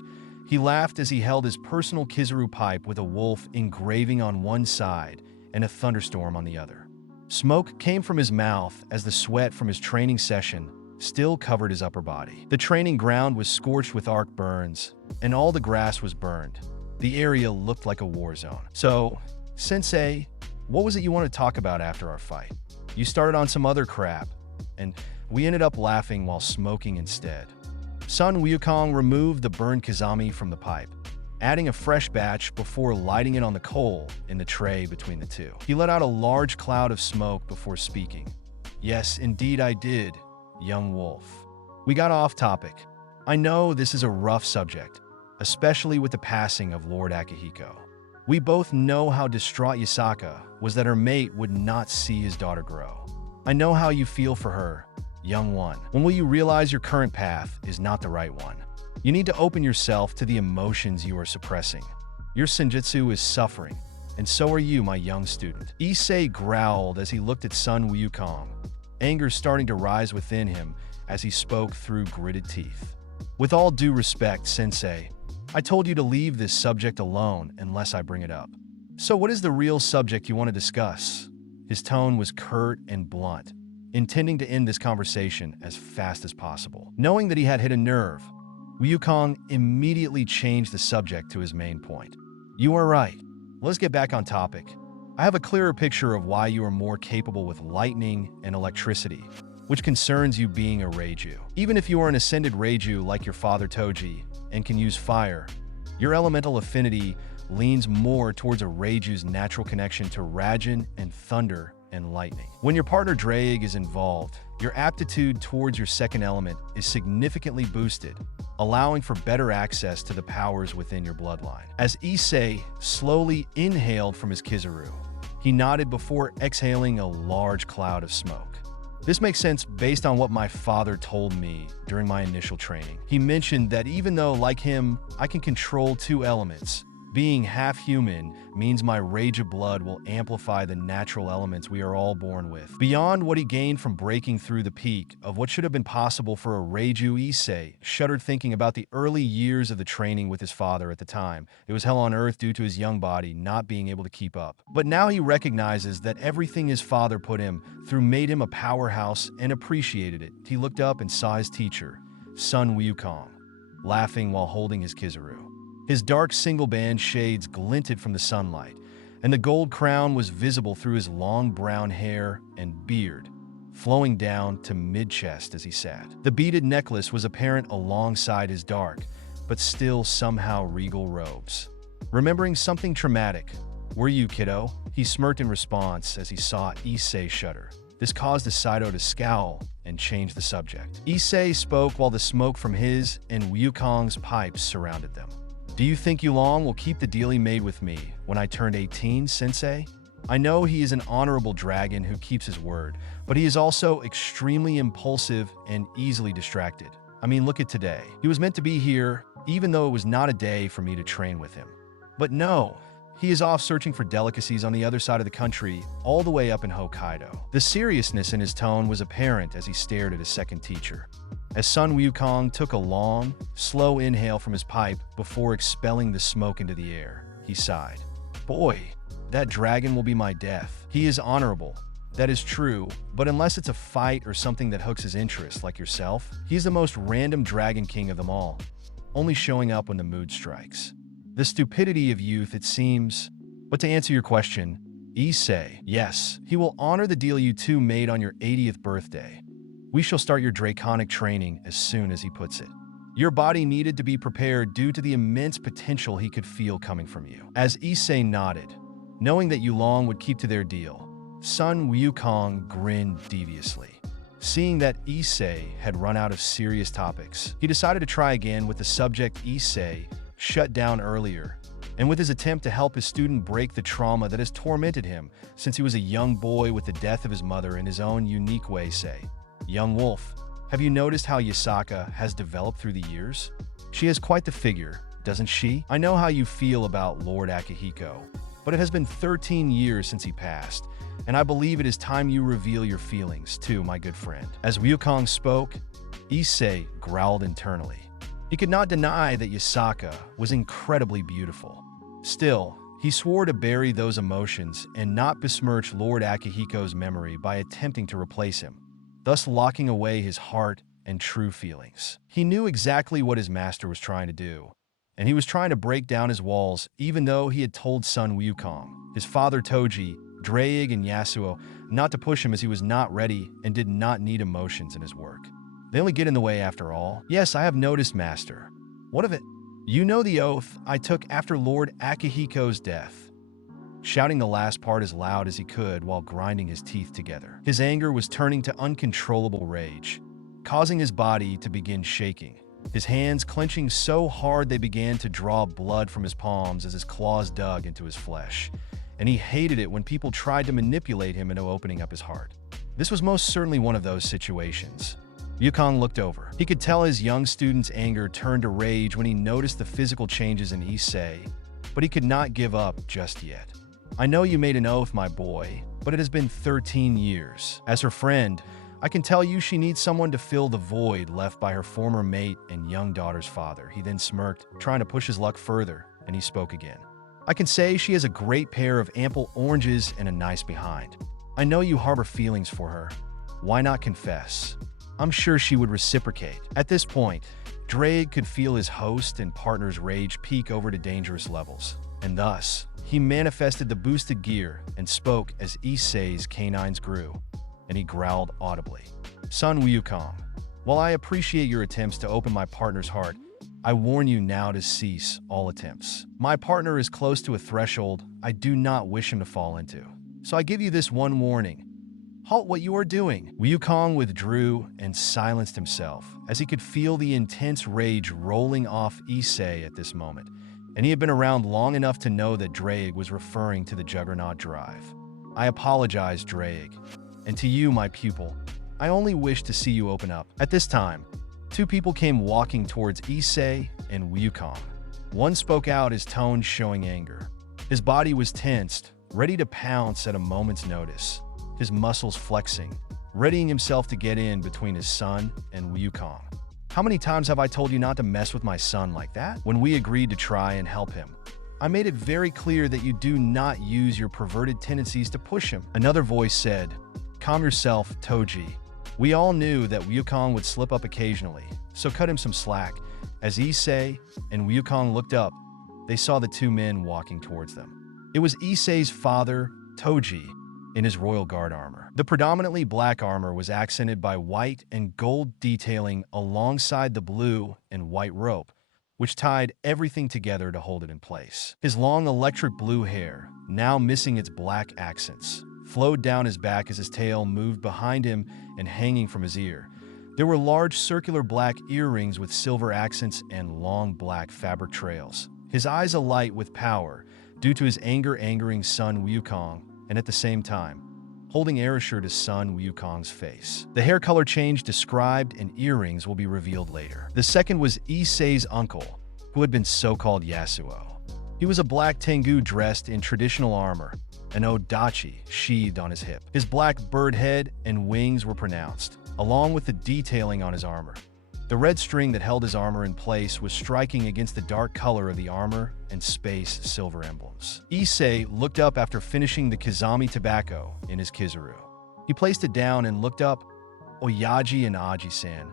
he laughed as he held his personal Kizaru pipe with a wolf engraving on one side and a thunderstorm on the other. Smoke came from his mouth as the sweat from his training session still covered his upper body. The training ground was scorched with arc burns, and all the grass was burned. The area looked like a war zone. "So, Sensei, what was it you wanted to talk about after our fight? You started on some other crap, and we ended up laughing while smoking instead." Sun Wukong removed the burned kizami from the pipe, adding a fresh batch before lighting it on the coal in the tray between the two. He let out a large cloud of smoke before speaking. "Yes, indeed I did, young wolf. We got off topic. I know this is a rough subject, especially with the passing of Lord Akihiko. We both know how distraught Yasaka was that her mate would not see his daughter grow. I know how you feel for her, young one. When will you realize your current path is not the right one? You need to open yourself to the emotions you are suppressing. Your senjutsu is suffering, and so are you, my young student. Issei growled as he looked at Sun Wukong, anger starting to rise within him as he spoke through gritted teeth. With all due respect, Sensei, I told you to leave this subject alone unless I bring it up. So what is the real subject you want to discuss? His tone was curt and blunt, intending to end this conversation as fast as possible. Knowing that he had hit a nerve, Wukong immediately changed the subject to his main point. You are right. Let's get back on topic. I have a clearer picture of why you are more capable with lightning and electricity, which concerns you being a Reiju. Even if you are an ascended Reiju like your father Toji and can use fire, your elemental affinity leans more towards a Reiju's natural connection to Rajin and thunder and lightning. When your partner Draig is involved, your aptitude towards your second element is significantly boosted, allowing for better access to the powers within your bloodline. As Issei slowly inhaled from his Kizaru, he nodded before exhaling a large cloud of smoke. This makes sense based on what my father told me during my initial training. He mentioned that even though, like him, I can control two elements, being half human means my Reiju blood will amplify the natural elements we are all born with. Beyond what he gained from breaking through the peak of what should have been possible for a Reiju, Issei shuddered thinking about the early years of the training with his father at the time. It was hell on earth due to his young body not being able to keep up. But now he recognizes that everything his father put him through made him a powerhouse and appreciated it. He looked up and saw his teacher, Sun Wukong, laughing while holding his Kizaru. His dark single-band shades glinted from the sunlight, and the gold crown was visible through his long brown hair and beard, flowing down to mid-chest as he sat. The beaded necklace was apparent alongside his dark, but still somehow regal robes. Remembering something traumatic, were you, kiddo? He smirked in response as he saw Issei shudder. This caused Saito to scowl and change the subject. Issei spoke while the smoke from his and Wukong's pipes surrounded them. Do you think Yulong will keep the deal he made with me when I turned 18, Sensei? I know he is an honorable dragon who keeps his word, but he is also extremely impulsive and easily distracted. I mean, look at today. He was meant to be here, even though it was not a day for me to train with him. But no, he is off searching for delicacies on the other side of the country, all the way up in Hokkaido. The seriousness in his tone was apparent as he stared at his second teacher. As Sun Wukong took a long, slow inhale from his pipe before expelling the smoke into the air, he sighed. Boy, that dragon will be my death. He is honorable. That is true, but unless it's a fight or something that hooks his interest, like yourself, he's the most random dragon king of them all, only showing up when the mood strikes. The stupidity of youth, it seems. But to answer your question, Issei, yes, he will honor the deal you two made on your 80th birthday. We shall start your draconic training as soon as he puts it. Your body needed to be prepared due to the immense potential he could feel coming from you. As Issei nodded, knowing that Yulong would keep to their deal, Sun Wukong grinned deviously. Seeing that Issei had run out of serious topics, he decided to try again with the subject Issei shut down earlier, and with his attempt to help his student break the trauma that has tormented him since he was a young boy with the death of his mother in his own unique way, say. Young wolf, have you noticed how Yasaka has developed through the years? She has quite the figure, doesn't she? I know how you feel about Lord Akihiko, but it has been 13 years since he passed, and I believe it is time you reveal your feelings too, my good friend. As Wukong spoke, Issei growled internally. He could not deny that Yasaka was incredibly beautiful. Still, he swore to bury those emotions and not besmirch Lord Akihiko's memory by attempting to replace him, thus locking away his heart and true feelings. He knew exactly what his master was trying to do, and he was trying to break down his walls even though he had told Sun Wukong, his father Toji, Draig, and Yasuo not to push him as he was not ready and did not need emotions in his work. They only get in the way after all. Yes, I have noticed, master. What of it? You know the oath I took after Lord Akihiko's death. Shouting the last part as loud as he could while grinding his teeth together. His anger was turning to uncontrollable rage, causing his body to begin shaking. his hands clenching so hard they began to draw blood from his palms as his claws dug into his flesh. And he hated it when people tried to manipulate him into opening up his heart. This was most certainly one of those situations. Wukong looked over. He could tell his young student's anger turned to rage when he noticed the physical changes in Issei, but he could not give up just yet. I know you made an oath, my boy, but it has been 13 years. As her friend, I can tell you she needs someone to fill the void left by her former mate and young daughter's father. He then smirked, trying to push his luck further, and he spoke again. I can say she has a great pair of ample oranges and a nice behind. I know you harbor feelings for her. Why not confess? I'm sure she would reciprocate. At this point, Drake could feel his host and partner's rage peak over to dangerous levels, and thus, he manifested the boosted gear and spoke as Issei's canines grew, and he growled audibly. Son Wukong, while I appreciate your attempts to open my partner's heart, I warn you now to cease all attempts. My partner is close to a threshold I do not wish him to fall into. So I give you this one warning. Halt what you are doing. Wukong withdrew and silenced himself, as he could feel the intense rage rolling off Issei at this moment, and he had been around long enough to know that Drake was referring to the Juggernaut Drive. I apologize, Drake, and to you, my pupil, I only wish to see you open up. At this time, two people came walking towards Issei and Wukong. One spoke out, his tone showing anger. His body was tensed, ready to pounce at a moment's notice, his muscles flexing, readying himself to get in between his son and Wukong. How many times have I told you not to mess with my son like that? When we agreed to try and help him, I made it very clear that you do not use your perverted tendencies to push him. Another voice said, Calm yourself, Toji. We all knew that Wukong would slip up occasionally, so cut him some slack. As Issei and Wukong looked up, they saw the two men walking towards them. It was Issei's father, Toji, in his royal guard armor. The predominantly black armor was accented by white and gold detailing alongside the blue and white rope, which tied everything together to hold it in place. His long electric blue hair, now missing its black accents, flowed down his back as his tail moved behind him and hanging from his ear. There were large circular black earrings with silver accents and long black fabric trails. His eyes alight with power due to his angering son Wukong, and at the same time, holding Erasure to son Wukong's face. The hair color change described and earrings will be revealed later. The second was Issei's uncle, who had been so-called Yasuo. He was a black Tengu dressed in traditional armor, an odachi sheathed on his hip. His black bird head and wings were pronounced, along with the detailing on his armor. The red string that held his armor in place was striking against the dark color of the armor and space silver emblems. Issei looked up after finishing the Kizami tobacco in his kizaru. He placed it down and looked up. Oyaji and Aji-san,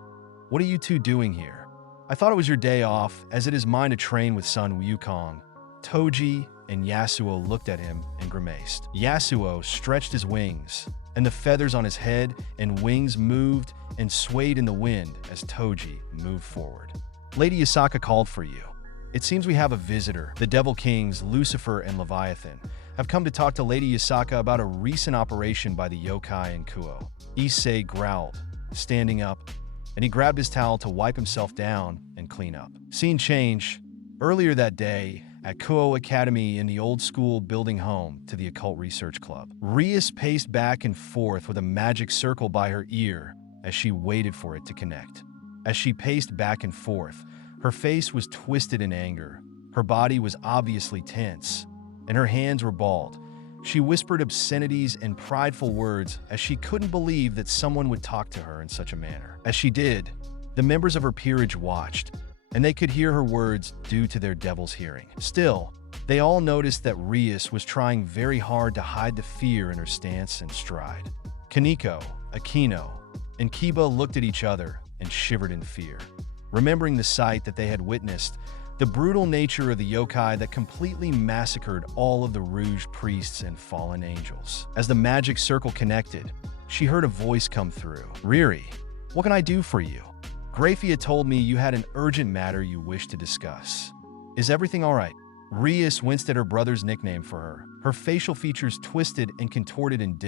what are you two doing here? I thought it was your day off, as it is mine to train with son Wukong. Toji and Yasuo looked at him and grimaced. Yasuo stretched his wings, and the feathers on his head and wings moved and swayed in the wind as Toji moved forward. Lady Yasaka called for you. It seems we have a visitor. The Devil Kings, Lucifer and Leviathan, have come to talk to Lady Yasaka about a recent operation by the yokai in Kuoh. Issei growled, standing up, and he grabbed his towel to wipe himself down and clean up. Scene change. Earlier that day, at Kuoh Academy in the old school building home to the Occult Research Club, Rias paced back and forth with a magic circle by her ear as she waited for it to connect. As she paced back and forth, her face was twisted in anger, her body was obviously tense, and her hands were balled. She whispered obscenities and prideful words as she couldn't believe that someone would talk to her in such a manner. As she did, the members of her peerage watched, and they could hear her words due to their devil's hearing. Still, they all noticed that Rias was trying very hard to hide the fear in her stance and stride. Kaneko, Akino, and Kiba looked at each other and shivered in fear, remembering the sight that they had witnessed, the brutal nature of the yokai that completely massacred all of the Rouge priests and fallen angels. As the magic circle connected, she heard a voice come through. Riri, what can I do for you? Grafia told me you had an urgent matter you wish to discuss. Is everything all right? Rias winced at her brother's nickname for her, her facial features twisted and contorted in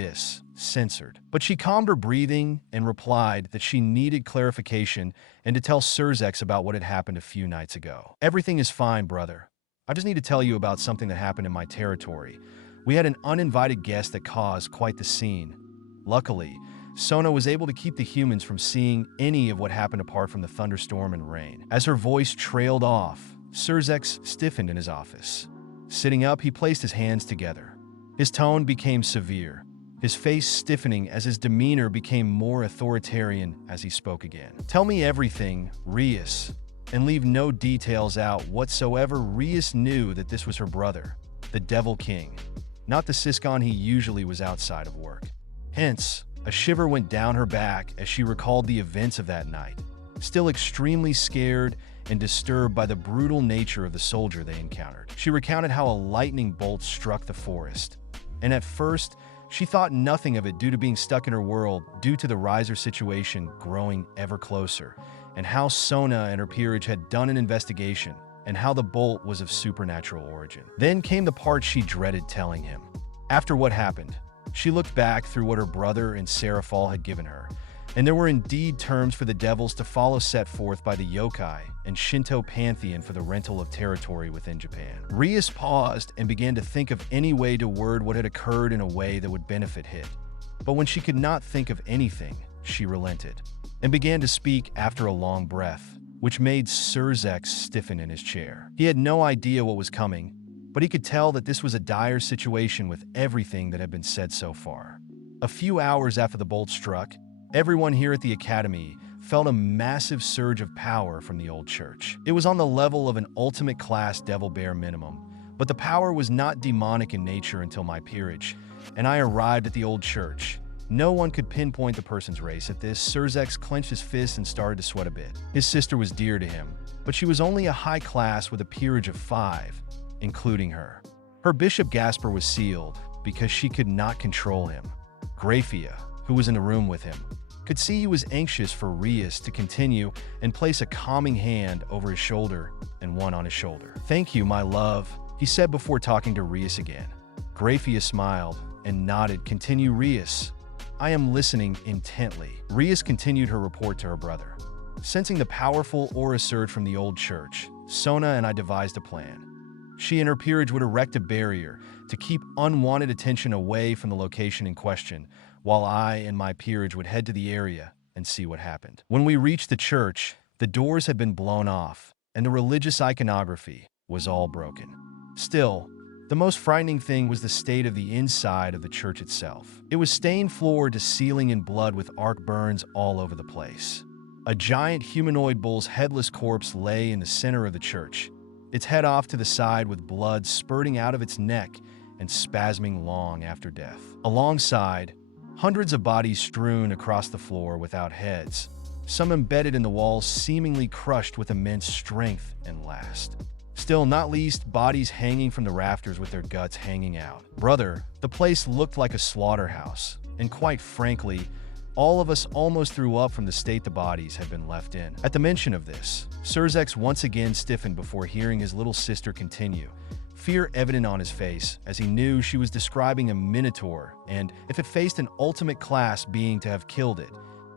censored. But she calmed her breathing and replied that she needed clarification and to tell Surzex about what had happened a few nights ago. Everything is fine, brother. I just need to tell you about something that happened in my territory. We had an uninvited guest that caused quite the scene. Luckily, Sona was able to keep the humans from seeing any of what happened apart from the thunderstorm and rain. As her voice trailed off, Surzex stiffened in his office. Sitting up, he placed his hands together. His tone became severe, his face stiffening as his demeanor became more authoritarian as he spoke again. Tell me everything, Rias, and leave no details out whatsoever. Rias knew that this was her brother, the Devil King, not the Siscon he usually was outside of work. Hence, a shiver went down her back as she recalled the events of that night, still extremely scared and disturbed by the brutal nature of the soldier they encountered. She recounted how a lightning bolt struck the forest, and at first, she thought nothing of it due to being stuck in her world due to the riser situation growing ever closer, and how Sona and her peerage had done an investigation, and how the bolt was of supernatural origin. Then came the part she dreaded telling him. After what happened, she looked back through what her brother and Seraphal had given her, and there were indeed terms for the devils to follow set forth by the yokai and Shinto pantheon for the rental of territory within Japan. Rias paused and began to think of any way to word what had occurred in a way that would benefit Hit. But when she could not think of anything, she relented and began to speak after a long breath, which made Surzex stiffen in his chair. He had no idea what was coming, but he could tell that this was a dire situation with everything that had been said so far. A few hours after the bolt struck, everyone here at the Academy felt a massive surge of power from the old church. It was on the level of an ultimate class devil bear minimum, but the power was not demonic in nature until my peerage, and I arrived at the old church. No one could pinpoint the person's race. At this, Surzex clenched his fists and started to sweat a bit. His sister was dear to him, but she was only a high class with a peerage of 5, including her. Her Bishop Gasper was sealed because she could not control him. Grafia, who was in the room with him, could see he was anxious for Rias to continue and place a calming hand over his shoulder and one on his shoulder. "Thank you, my love," he said before talking to Rias again. Grafia smiled and nodded. "Continue, Rias. I am listening intently." Rias continued her report to her brother. Sensing the powerful aura surge from the old church, Sona and I devised a plan. She and her peerage would erect a barrier to keep unwanted attention away from the location in question, while I and my peerage would head to the area and see what happened. When we reached the church, the doors had been blown off, and the religious iconography was all broken. Still, the most frightening thing was the state of the inside of the church itself. It was stained floor to ceiling in blood with arc burns all over the place. A giant humanoid bull's headless corpse lay in the center of the church, its head off to the side with blood spurting out of its neck and spasming long after death. Alongside, hundreds of bodies strewn across the floor without heads, some embedded in the walls seemingly crushed with immense strength and last. Still not least, bodies hanging from the rafters with their guts hanging out. Brother, the place looked like a slaughterhouse, and quite frankly, all of us almost threw up from the state the bodies had been left in. At the mention of this, Surzex once again stiffened before hearing his little sister continue, fear evident on his face as he knew she was describing a minotaur, and if it faced an ultimate class being to have killed it,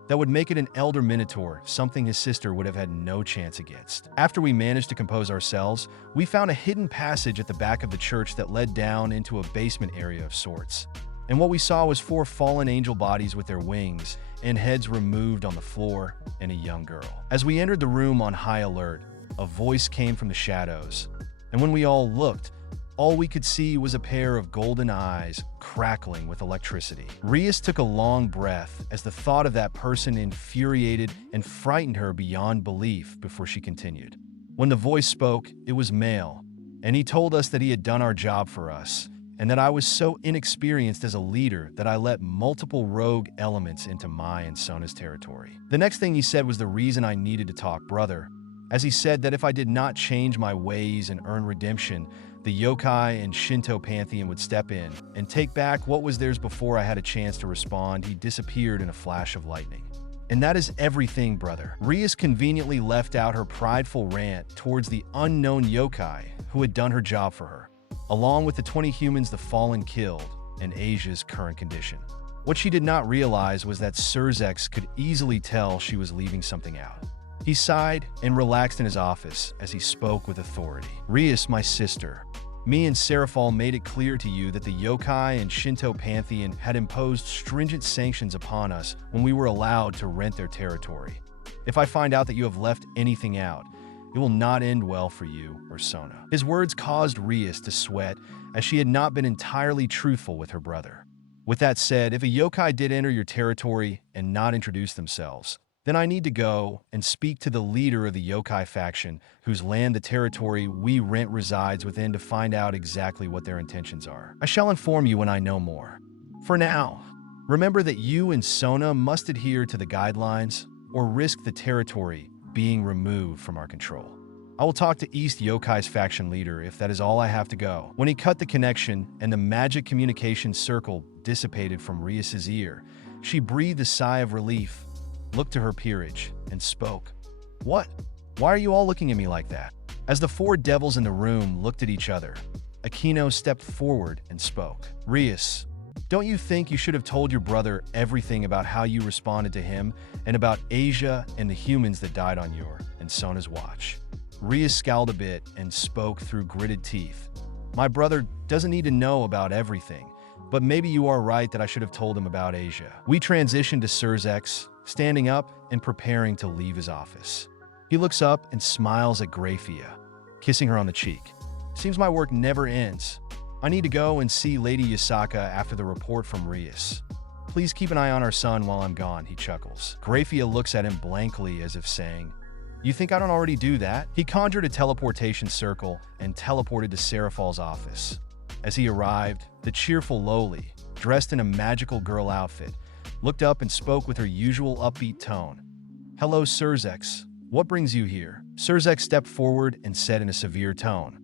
that would make it an elder minotaur, something his sister would have had no chance against. After we managed to compose ourselves, we found a hidden passage at the back of the church that led down into a basement area of sorts. And what we saw was 4 fallen angel bodies with their wings and heads removed on the floor, and a young girl. As we entered the room on high alert, a voice came from the shadows, and when we all looked, all we could see was a pair of golden eyes crackling with electricity. Rias took a long breath as the thought of that person infuriated and frightened her beyond belief before she continued. When the voice spoke, it was male, and he told us that he had done our job for us, and that I was so inexperienced as a leader that I let multiple rogue elements into my and Sona's territory. The next thing he said was the reason I needed to talk, brother, as he said that if I did not change my ways and earn redemption, the yokai and Shinto pantheon would step in and take back what was theirs before I had a chance to respond. He disappeared in a flash of lightning. And that is everything, brother. Rias conveniently left out her prideful rant towards the unknown yokai who had done her job for her, along with the 20 humans the Fallen killed and Asia's current condition. What she did not realize was that Surzex could easily tell she was leaving something out. He sighed and relaxed in his office as he spoke with authority. Rias, my sister, me and Serafal made it clear to you that the yokai and Shinto pantheon had imposed stringent sanctions upon us when we were allowed to rent their territory. If I find out that you have left anything out, it will not end well for you or Sona. His words caused Rias to sweat, as she had not been entirely truthful with her brother. With that said, if a yokai did enter your territory and not introduce themselves, then I need to go and speak to the leader of the yokai faction whose land the territory we rent resides within to find out exactly what their intentions are. I shall inform you when I know more. For now, remember that you and Sona must adhere to the guidelines or risk the territory being removed from our control. I will talk to East Yokai's faction leader if that is all I have to go. When he cut the connection and the magic communication circle dissipated from Rias's ear, she breathed a sigh of relief, looked to her peerage, and spoke. What? Why are you all looking at me like that? As the four devils in the room looked at each other, Aquino stepped forward and spoke. Rias, don't you think you should have told your brother everything about how you responded to him and about Asia and the humans that died on your and Sona's watch? Rias scowled a bit and spoke through gritted teeth. My brother doesn't need to know about everything, but maybe you are right that I should have told him about Asia. We transitioned to Surzex, standing up and preparing to leave his office. He looks up and smiles at Grafia, kissing her on the cheek. Seems my work never ends. I need to go and see Lady Yasaka after the report from Rias. Please keep an eye on our son while I'm gone, he chuckles. Grafia looks at him blankly as if saying, you think I don't already do that? He conjured a teleportation circle and teleported to Serafal's office. As he arrived, the cheerful Loli, dressed in a magical girl outfit, looked up and spoke with her usual upbeat tone. Hello, Surzex. What brings you here? Surzex stepped forward and said in a severe tone,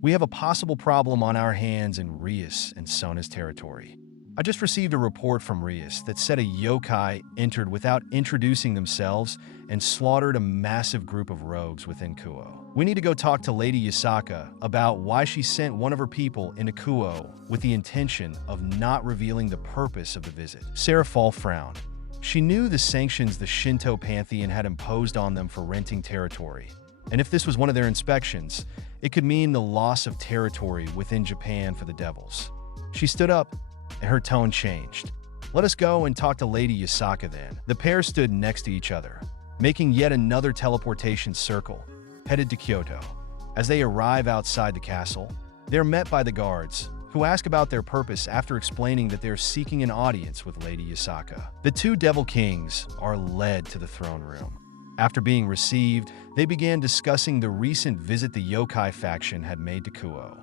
we have a possible problem on our hands in Rias and Sona's territory. I just received a report from Rias that said a yokai entered without introducing themselves and slaughtered a massive group of rogues within Kuoh. We need to go talk to Lady Yasaka about why she sent one of her people into Kuoh with the intention of not revealing the purpose of the visit. Serafal frowned. She knew the sanctions the Shinto pantheon had imposed on them for renting territory, and if this was one of their inspections, it could mean the loss of territory within Japan for the devils. She stood up, and her tone changed. Let us go and talk to Lady Yasaka then. The pair stood next to each other, making yet another teleportation circle, headed to Kyoto. As they arrive outside the castle, they're met by the guards, who ask about their purpose after explaining that they're seeking an audience with Lady Yasaka. The two Devil Kings are led to the throne room. After being received, they began discussing the recent visit the yokai faction had made to Kuoh.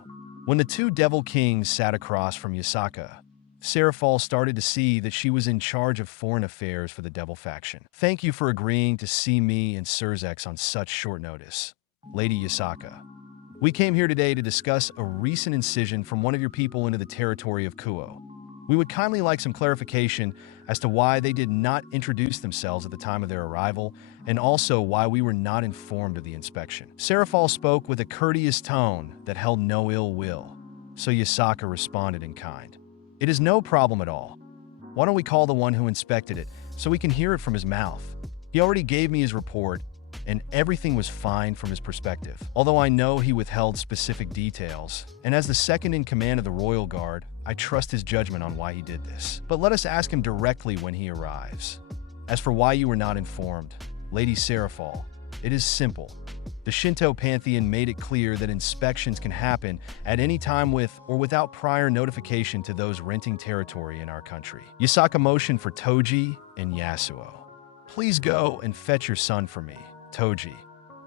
When the two Devil Kings sat across from Yasaka, Serafal started to see that she was in charge of foreign affairs for the Devil faction. Thank you for agreeing to see me and Surzex on such short notice, Lady Yasaka. We came here today to discuss a recent incision from one of your people into the territory of Kuoh. We would kindly like some clarification as to why they did not introduce themselves at the time of their arrival, and also why we were not informed of the inspection. Serafal spoke with a courteous tone that held no ill will, so Yasaka responded in kind. It is no problem at all. Why don't we call the one who inspected it so we can hear it from his mouth? He already gave me his report, and everything was fine from his perspective. Although I know he withheld specific details, and as the second in command of the Royal Guard, I trust his judgment on why he did this. But let us ask him directly when he arrives. As for why you were not informed, Lady Serafal, it is simple. The Shinto pantheon made it clear that inspections can happen at any time with or without prior notification to those renting territory in our country. Yasaka motioned for Toji and Yasuo. Please go and fetch your son for me, Toji.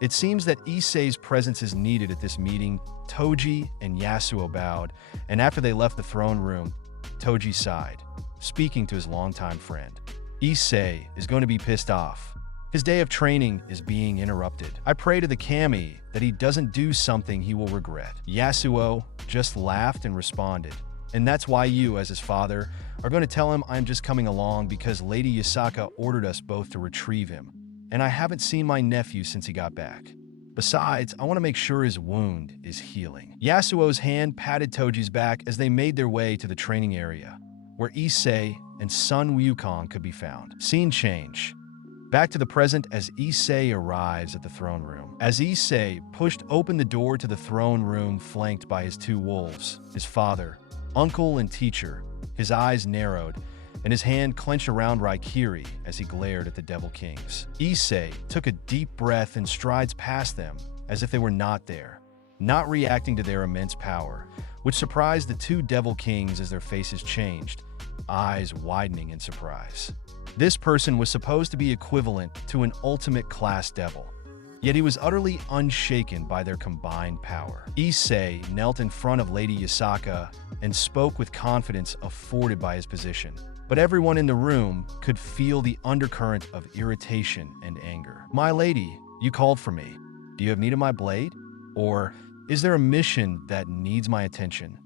It seems that Issei's presence is needed at this meeting. Toji and Yasuo bowed, and after they left the throne room, Toji sighed, speaking to his longtime friend. Issei is going to be pissed off. His day of training is being interrupted. I pray to the kami that he doesn't do something he will regret. Yasuo just laughed and responded, And that's why you, as his father, are going to tell him I'm just coming along because Lady Yasaka ordered us both to retrieve him, and I haven't seen my nephew since he got back. Besides, I want to make sure his wound is healing." Yasuo's hand patted Toji's back as they made their way to the training area, where Issei and Sun Wukong could be found. Scene change. Back to the present as Issei arrives at the throne room. As Issei pushed open the door to the throne room flanked by his two wolves, his father, uncle, and teacher, his eyes narrowed, and his hand clenched around Raikiri as he glared at the Devil Kings. Issei took a deep breath and strides past them as if they were not there, not reacting to their immense power, which surprised the two Devil Kings as their faces changed, eyes widening in surprise. This person was supposed to be equivalent to an ultimate class devil, yet he was utterly unshaken by their combined power. Issei knelt in front of Lady Yasaka and spoke with confidence afforded by his position, but everyone in the room could feel the undercurrent of irritation and anger. "My lady, you called for me. Do you have need of my blade? Or is there a mission that needs my attention?"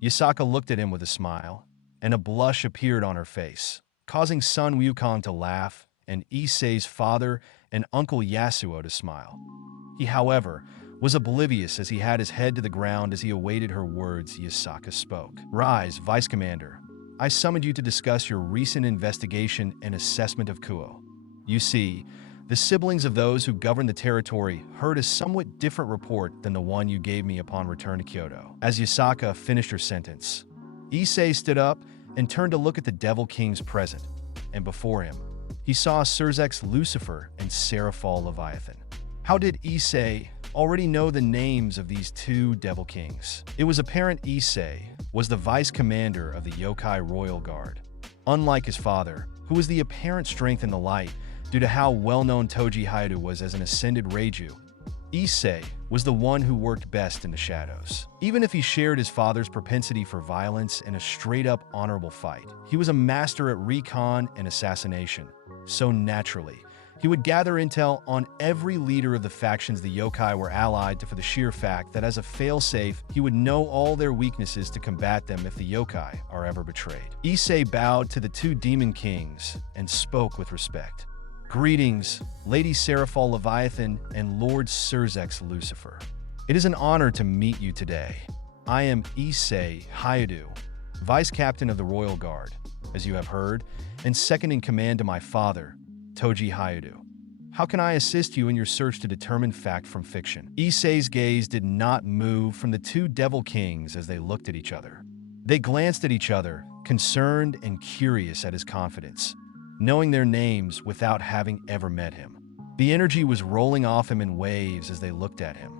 Yasaka looked at him with a smile, and a blush appeared on her face, causing Sun Wukong to laugh and Issei's father and Uncle Yasuo to smile. He, however, was oblivious as he had his head to the ground as he awaited her words. Yasaka spoke. "Rise, Vice Commander. I summoned you to discuss your recent investigation and assessment of Kuoh. You see, the siblings of those who govern the territory heard a somewhat different report than the one you gave me upon return to Kyoto." As Yasaka finished her sentence, Issei stood up and turned to look at the Devil Kings present, and before him, he saw Surzex Lucifer and Seraphal Leviathan. How did Issei already know the names of these two Devil Kings? It was apparent Issei was the vice commander of the Yokai Royal Guard. Unlike his father, who was the apparent strength in the light due to how well-known Toji Haidu was as an ascended Reiju, Issei was the one who worked best in the shadows. Even if he shared his father's propensity for violence in a straight-up honorable fight, he was a master at recon and assassination. So naturally, he would gather intel on every leader of the factions the yokai were allied to for the sheer fact that as a failsafe, he would know all their weaknesses to combat them if the yokai are ever betrayed. Issei bowed to the two demon kings and spoke with respect. "Greetings, Lady Seraphal Leviathan and Lord Surzex Lucifer. It is an honor to meet you today. I am Issei Haidu, Vice Captain of the Royal Guard, as you have heard, and second in command to my father, Toji Haidu. How can I assist you in your search to determine fact from fiction?" Issei's gaze did not move from the two Devil Kings as they looked at each other. They glanced at each other, concerned and curious at his confidence, knowing their names without having ever met him. The energy was rolling off him in waves as they looked at him.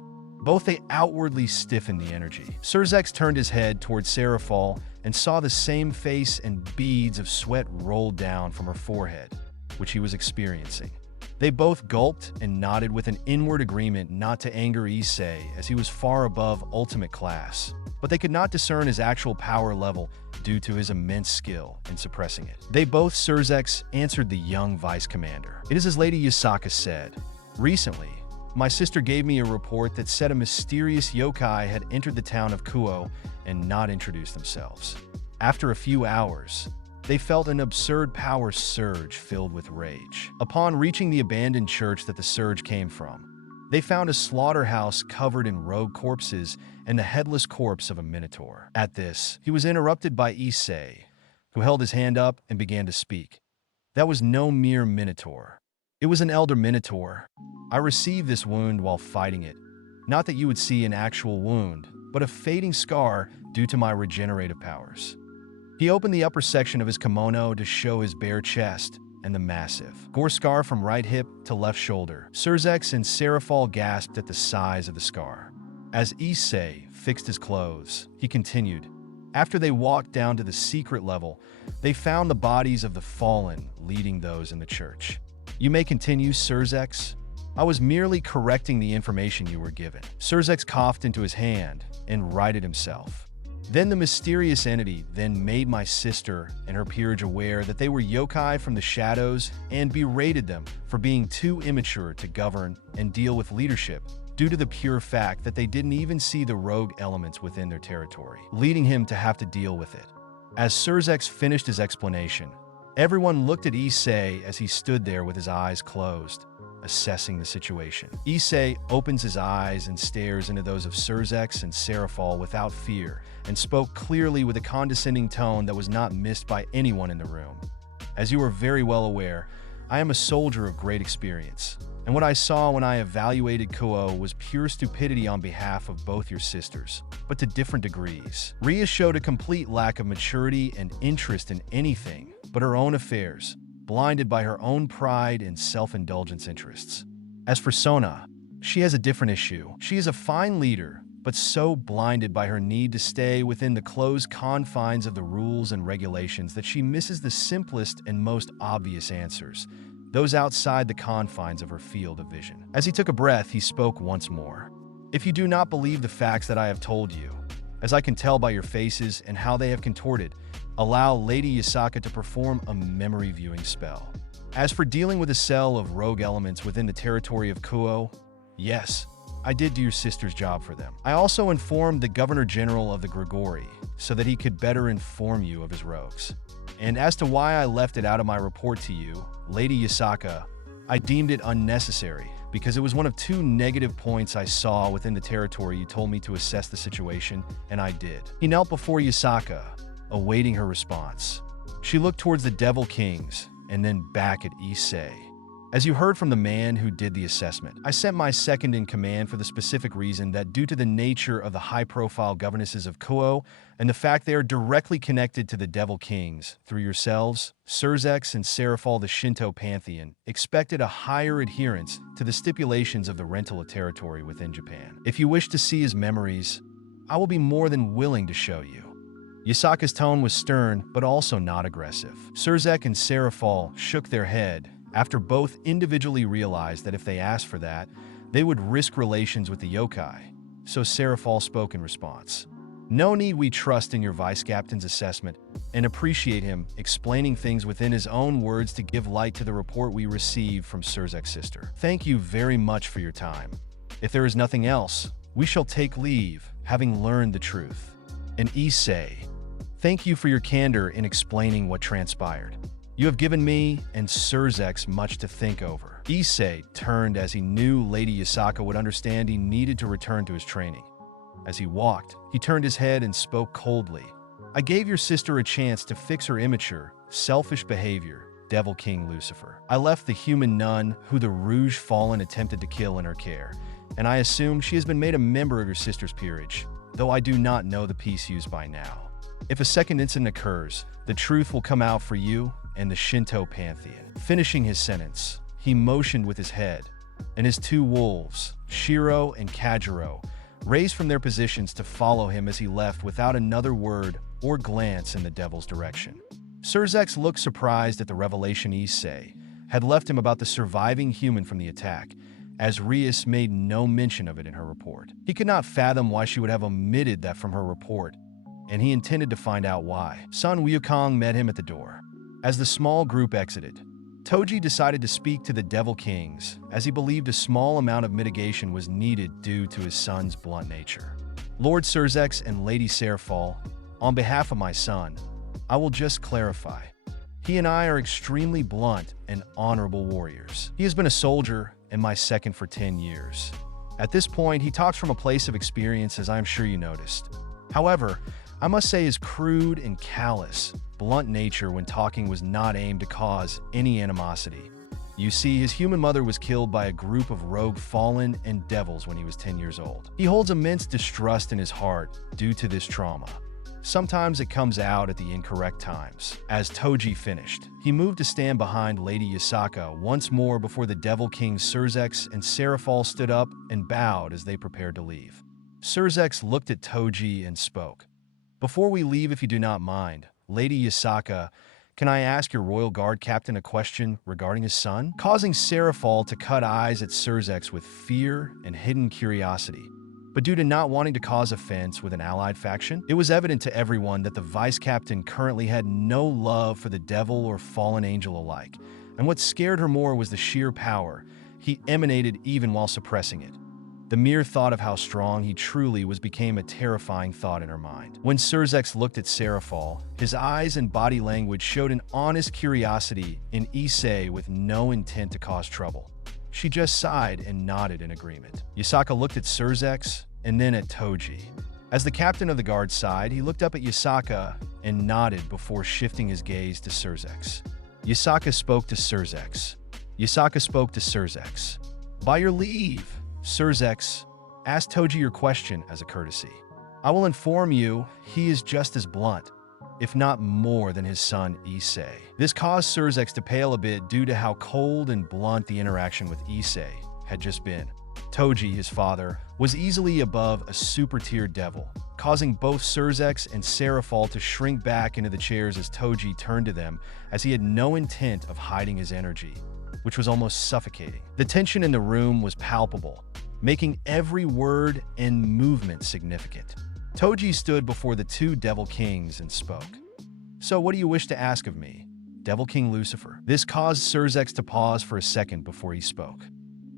Both they outwardly stiffened the energy. Surzex turned his head towards Seraphal and saw the same face and beads of sweat roll down from her forehead, which he was experiencing. They both gulped and nodded with an inward agreement not to anger Issei as he was far above ultimate class, but they could not discern his actual power level due to his immense skill in suppressing it. They both, Surzex, answered the young vice commander. "It is as Lady Yasaka said. Recently, my sister gave me a report that said a mysterious yokai had entered the town of Kuoh and not introduced themselves. After a few hours, they felt an absurd power surge filled with rage. Upon reaching the abandoned church that the surge came from, they found a slaughterhouse covered in rogue corpses and the headless corpse of a minotaur." At this, he was interrupted by Issei, who held his hand up and began to speak. "That was no mere minotaur. It was an elder minotaur. I received this wound while fighting it. Not that you would see an actual wound, but a fading scar due to my regenerative powers." He opened the upper section of his kimono to show his bare chest and the massive gore scar from right hip to left shoulder. Surzex and Seraphal gasped at the size of the scar. As Issei fixed his clothes, he continued. After they walked down to the secret level, they found the bodies of the fallen leading those in the church. "You may continue, Surzex. I was merely correcting the information you were given." Surzex coughed into his hand and righted himself. "Then the mysterious entity then made my sister and her peerage aware that they were yokai from the shadows and berated them for being too immature to govern and deal with leadership due to the pure fact that they didn't even see the rogue elements within their territory, leading him to have to deal with it. As Surzex finished his explanation, everyone looked at Issei as he stood there with his eyes closed, assessing the situation. Issei opens his eyes and stares into those of Surzex and Serafal without fear, and spoke clearly with a condescending tone that was not missed by anyone in the room. As you are very well aware, I am a soldier of great experience, and what I saw when I evaluated Kuoh was pure stupidity on behalf of both your sisters, but to different degrees. Ria showed a complete lack of maturity and interest in anything but her own affairs, blinded by her own pride and self-indulgence interests. As for Sona, she has a different issue. She is a fine leader, but so blinded by her need to stay within the closed confines of the rules and regulations that she misses the simplest and most obvious answers, those outside the confines of her field of vision. As he took a breath, he spoke once more. If you do not believe the facts that I have told you, as I can tell by your faces and how they have contorted, allow Lady Yasaka to perform a memory viewing spell. As for dealing with a cell of rogue elements within the territory of Kuoh, yes, I did do your sister's job for them. I also informed the Governor General of the Grigori so that he could better inform you of his rogues. And as to why I left it out of my report to you, Lady Yasaka, I deemed it unnecessary because it was one of two negative points I saw within the territory you told me to assess the situation, and I did. He knelt before Yasaka, awaiting her response. She looked towards the Devil Kings and then back at Issei. As you heard from the man who did the assessment, I sent my second in command for the specific reason that due to the nature of the high-profile governesses of Kuoh and the fact they are directly connected to the Devil Kings through yourselves, Surzex and Serafal the Shinto pantheon expected a higher adherence to the stipulations of the rental of territory within Japan. If you wish to see his memories, I will be more than willing to show you. Yasaka's tone was stern, but also not aggressive. Surzex and Serafal shook their head after both individually realized that if they asked for that, they would risk relations with the yokai, so Serafal spoke in response. No need we trust in your vice captain's assessment and appreciate him explaining things within his own words to give light to the report we received from Surzek's sister. Thank you very much for your time. If there is nothing else, we shall take leave, having learned the truth. And Issei, thank you for your candor in explaining what transpired. You have given me and Surzex much to think over. Issei turned as he knew Lady Yasaka would understand he needed to return to his training. As he walked, he turned his head and spoke coldly. I gave your sister a chance to fix her immature, selfish behavior, Devil King Lucifer. I left the human nun who the Rouge Fallen attempted to kill in her care, and I assume she has been made a member of your sister's peerage, though I do not know the piece used by now. If a second incident occurs, the truth will come out for you and the Shinto pantheon. Finishing his sentence, he motioned with his head, and his two wolves, Shiro and Kajiro, raised from their positions to follow him as he left without another word or glance in the devil's direction. Surzex looked surprised at the revelation Issei had left him about the surviving human from the attack, as Rias made no mention of it in her report. He could not fathom why she would have omitted that from her report, and he intended to find out why. Sun Wukong met him at the door. As the small group exited, Toji decided to speak to the Devil Kings, as he believed a small amount of mitigation was needed due to his son's blunt nature. Lord Surzex and Lady Serafal, on behalf of my son, I will just clarify. He and I are extremely blunt and honorable warriors. He has been a soldier and my second for 10 years. At this point, he talks from a place of experience, as I am sure you noticed. However, I must say his crude and callous, blunt nature when talking was not aimed to cause any animosity. You see, his human mother was killed by a group of rogue fallen and devils when he was 10 years old. He holds immense distrust in his heart due to this trauma. Sometimes it comes out at the incorrect times. As Toji finished, he moved to stand behind Lady Yasaka once more before the Devil King Surzex and Serafal stood up and bowed as they prepared to leave. Surzex looked at Toji and spoke. Before we leave, if you do not mind, Lady Yasaka, can I ask your royal guard captain a question regarding his son? Causing Serafal to cut eyes at Surzex with fear and hidden curiosity. But due to not wanting to cause offense with an allied faction, it was evident to everyone that the vice captain currently had no love for the devil or fallen angel alike, and what scared her more was the sheer power he emanated even while suppressing it. The mere thought of how strong he truly was became a terrifying thought in her mind. When Surzex looked at Serafal, his eyes and body language showed an honest curiosity in Issei with no intent to cause trouble. She just sighed and nodded in agreement. Yasaka looked at Surzex and then at Toji. As the captain of the guard sighed, he looked up at Yasaka and nodded before shifting his gaze to Surzex. Yasaka spoke to Surzex. By your leave, Surzex, ask Toji your question as a courtesy. I will inform you, he is just as blunt, if not more than his son Issei. This caused Surzex to pale a bit due to how cold and blunt the interaction with Issei had just been. Toji, his father, was easily above a super-tier devil, causing both Surzex and Serafal to shrink back into the chairs as Toji turned to them, as he had no intent of hiding his energy, which was almost suffocating. The tension in the room was palpable, making every word and movement significant. Toji stood before the two Devil Kings and spoke. So what do you wish to ask of me, Devil King Lucifer? This caused Surzex to pause for a second before he spoke.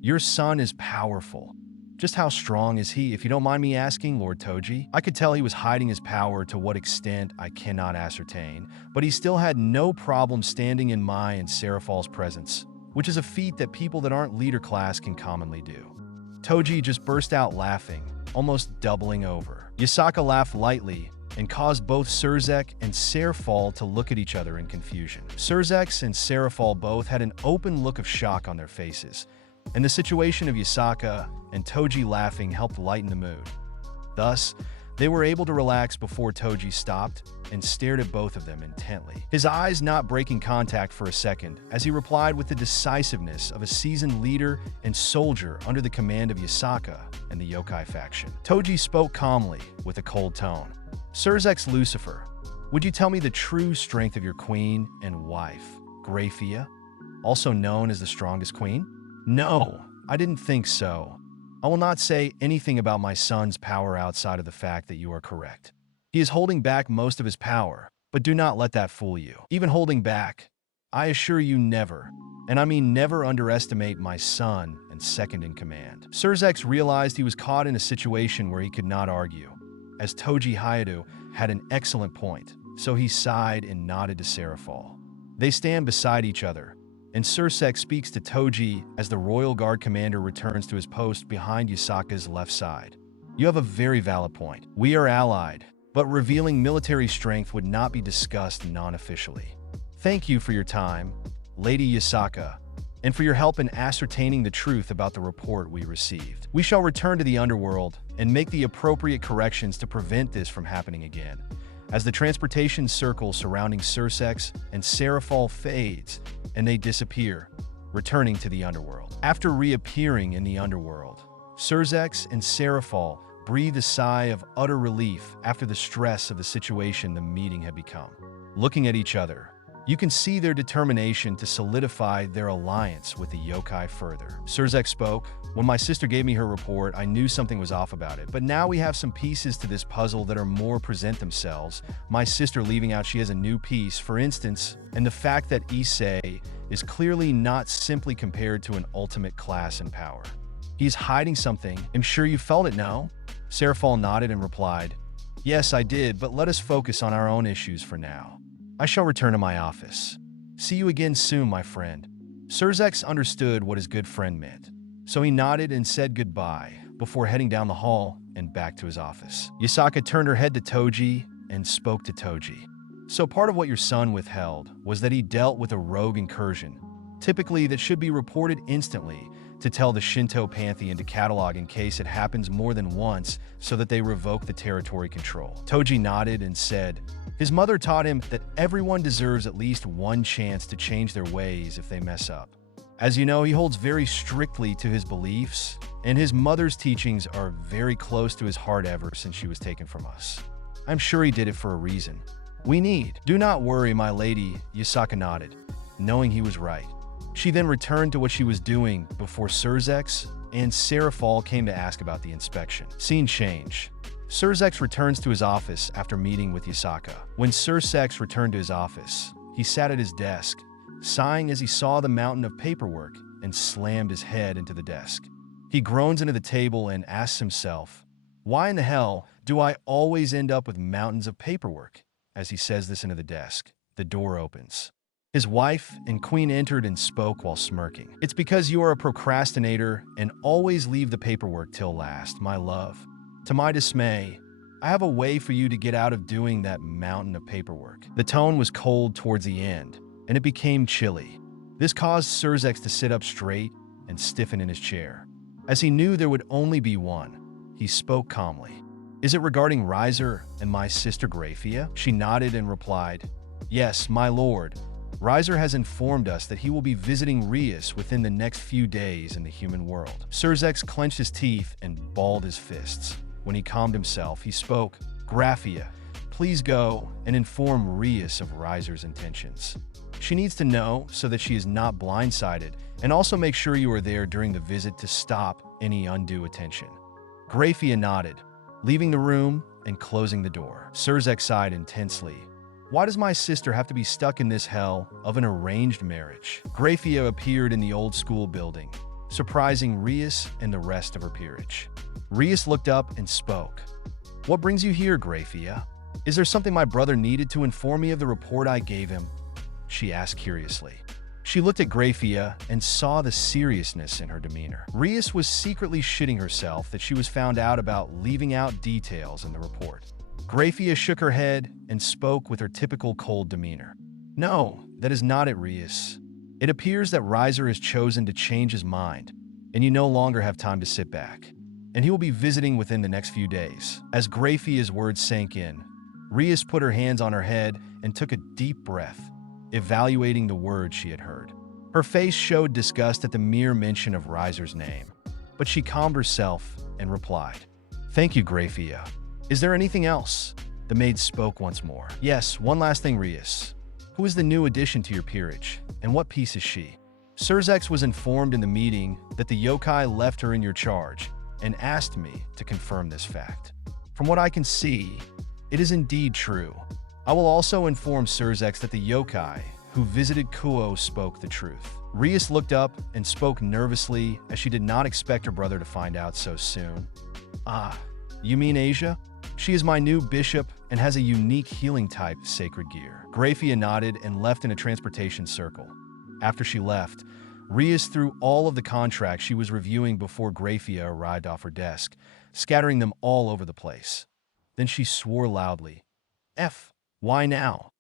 Your son is powerful. Just how strong is he, if you don't mind me asking, Lord Toji? I could tell he was hiding his power. To what extent, I cannot ascertain, but he still had no problem standing in my and Serafal's presence, which is a feat that people that aren't leader class can commonly do. Toji just burst out laughing, almost doubling over. Yasaka laughed lightly and caused both Surzex and Serafal to look at each other in confusion. Surzex and Serafal both had an open look of shock on their faces, and the situation of Yasaka and Toji laughing helped lighten the mood. Thus, they were able to relax before Toji stopped and stared at both of them intently, his eyes not breaking contact for a second, as he replied with the decisiveness of a seasoned leader and soldier under the command of Yasaka and the Yokai faction. Toji spoke calmly with a cold tone. Surzex Lucifer, would you tell me the true strength of your queen and wife, Grayfia, also known as the strongest queen? No, I didn't think so. I will not say anything about my son's power outside of the fact that you are correct. He is holding back most of his power, but do not let that fool you. Even holding back, I assure you never, and I mean never, underestimate my son and second in command. Surzex realized he was caught in a situation where he could not argue, as Toji Hayado had an excellent point, so he sighed and nodded to Serafal. They stand beside each other, and Surzex speaks to Toji as the Royal Guard commander returns to his post behind Yasaka's left side. You have a very valid point. We are allied, but revealing military strength would not be discussed non-officially. Thank you for your time, Lady Yasaka, and for your help in ascertaining the truth about the report we received. We shall return to the underworld and make the appropriate corrections to prevent this from happening again. As the transportation circle surrounding Surzex and Serafal fades, and they disappear, returning to the underworld. After reappearing in the underworld, Surzex and Serafal breathe a sigh of utter relief after the stress of the situation the meeting had become. Looking at each other, you can see their determination to solidify their alliance with the yokai further. Surzex spoke. When my sister gave me her report, I knew something was off about it. But now we have some pieces to this puzzle that are more present themselves. My sister leaving out, she has a new piece, for instance, and the fact that Issei is clearly not simply compared to an ultimate class in power. He's hiding something. I'm sure you felt it, no? Serafal nodded and replied, Yes, I did, but let us focus on our own issues for now. I shall return to my office. See you again soon, my friend. Surzex understood what his good friend meant, so he nodded and said goodbye before heading down the hall and back to his office. Yasaka turned her head to Toji and spoke to Toji. So part of what your son withheld was that he dealt with a rogue incursion, typically that should be reported instantly to tell the Shinto Pantheon to catalog in case it happens more than once so that they revoke the territory control. Toji nodded and said, his mother taught him that everyone deserves at least one chance to change their ways if they mess up. As you know, he holds very strictly to his beliefs, and his mother's teachings are very close to his heart ever since she was taken from us. I'm sure he did it for a reason. Do not worry, my lady, Yasaka nodded, knowing he was right. She then returned to what she was doing before Surzex and Serafal came to ask about the inspection. Scene change. Surzex returns to his office after meeting with Yasaka. When Surzex returned to his office, he sat at his desk, sighing as he saw the mountain of paperwork and slammed his head into the desk. He groans into the table and asks himself, "Why in the hell do I always end up with mountains of paperwork?" As he says this into the desk, the door opens. His wife and Queen entered and spoke while smirking. "It's because you are a procrastinator and always leave the paperwork till last, my love. To my dismay, I have a way for you to get out of doing that mountain of paperwork." The tone was cold towards the end, and it became chilly. This caused Surzex to sit up straight and stiffen in his chair. As he knew there would only be one, he spoke calmly. "Is it regarding Reiser and my sister Graphia?" She nodded and replied, "Yes, my lord. Reiser has informed us that he will be visiting Rias within the next few days in the human world." Surzex clenched his teeth and balled his fists. When he calmed himself, he spoke, "Graphia, please go and inform Rias of Reiser's intentions. She needs to know so that she is not blindsided, and also make sure you are there during the visit to stop any undue attention." Graphia nodded, leaving the room and closing the door. Surzex sighed intensely. Why does my sister have to be stuck in this hell of an arranged marriage? Graphia appeared in the old school building, surprising Rias and the rest of her peerage. Rias looked up and spoke. "What brings you here, Graphia? Is there something my brother needed to inform me of the report I gave him?" she asked curiously. She looked at Graphia and saw the seriousness in her demeanor. Rias was secretly shitting herself that she was found out about leaving out details in the report. Graphia shook her head and spoke with her typical cold demeanor. "No, that is not it, Rias. It appears that Reiser has chosen to change his mind, and you no longer have time to sit back. And he will be visiting within the next few days." As Graphia's words sank in, Rias put her hands on her head and took a deep breath, evaluating the words she had heard. Her face showed disgust at the mere mention of Reiser's name, but she calmed herself and replied, "Thank you, Graphia. Is there anything else?" The maid spoke once more. "Yes, one last thing, Rias. Who is the new addition to your peerage, and what piece is she?" Surzex was informed in the meeting that the yokai left her in your charge and asked me to confirm this fact. From what I can see, it is indeed true. I will also inform Surzex that the yokai who visited Kuoh spoke the truth. Rias looked up and spoke nervously as she did not expect her brother to find out so soon. "Ah, you mean Asia? She is my new bishop and has a unique healing type sacred gear." Graphia nodded and left in a transportation circle. After she left, Rias threw all of the contracts she was reviewing before Graphia arrived off her desk, scattering them all over the place. Then she swore loudly. Why now?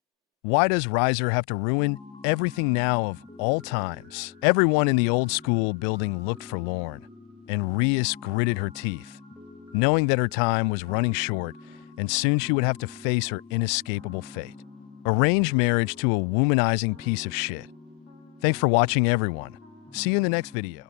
Why does Reiser have to ruin everything now of all times?" Everyone in the old school building looked forlorn, and Rias gritted her teeth, knowing that her time was running short and soon she would have to face her inescapable fate. Arranged marriage to a womanizing piece of shit. Thanks for watching, everyone. See you in the next video.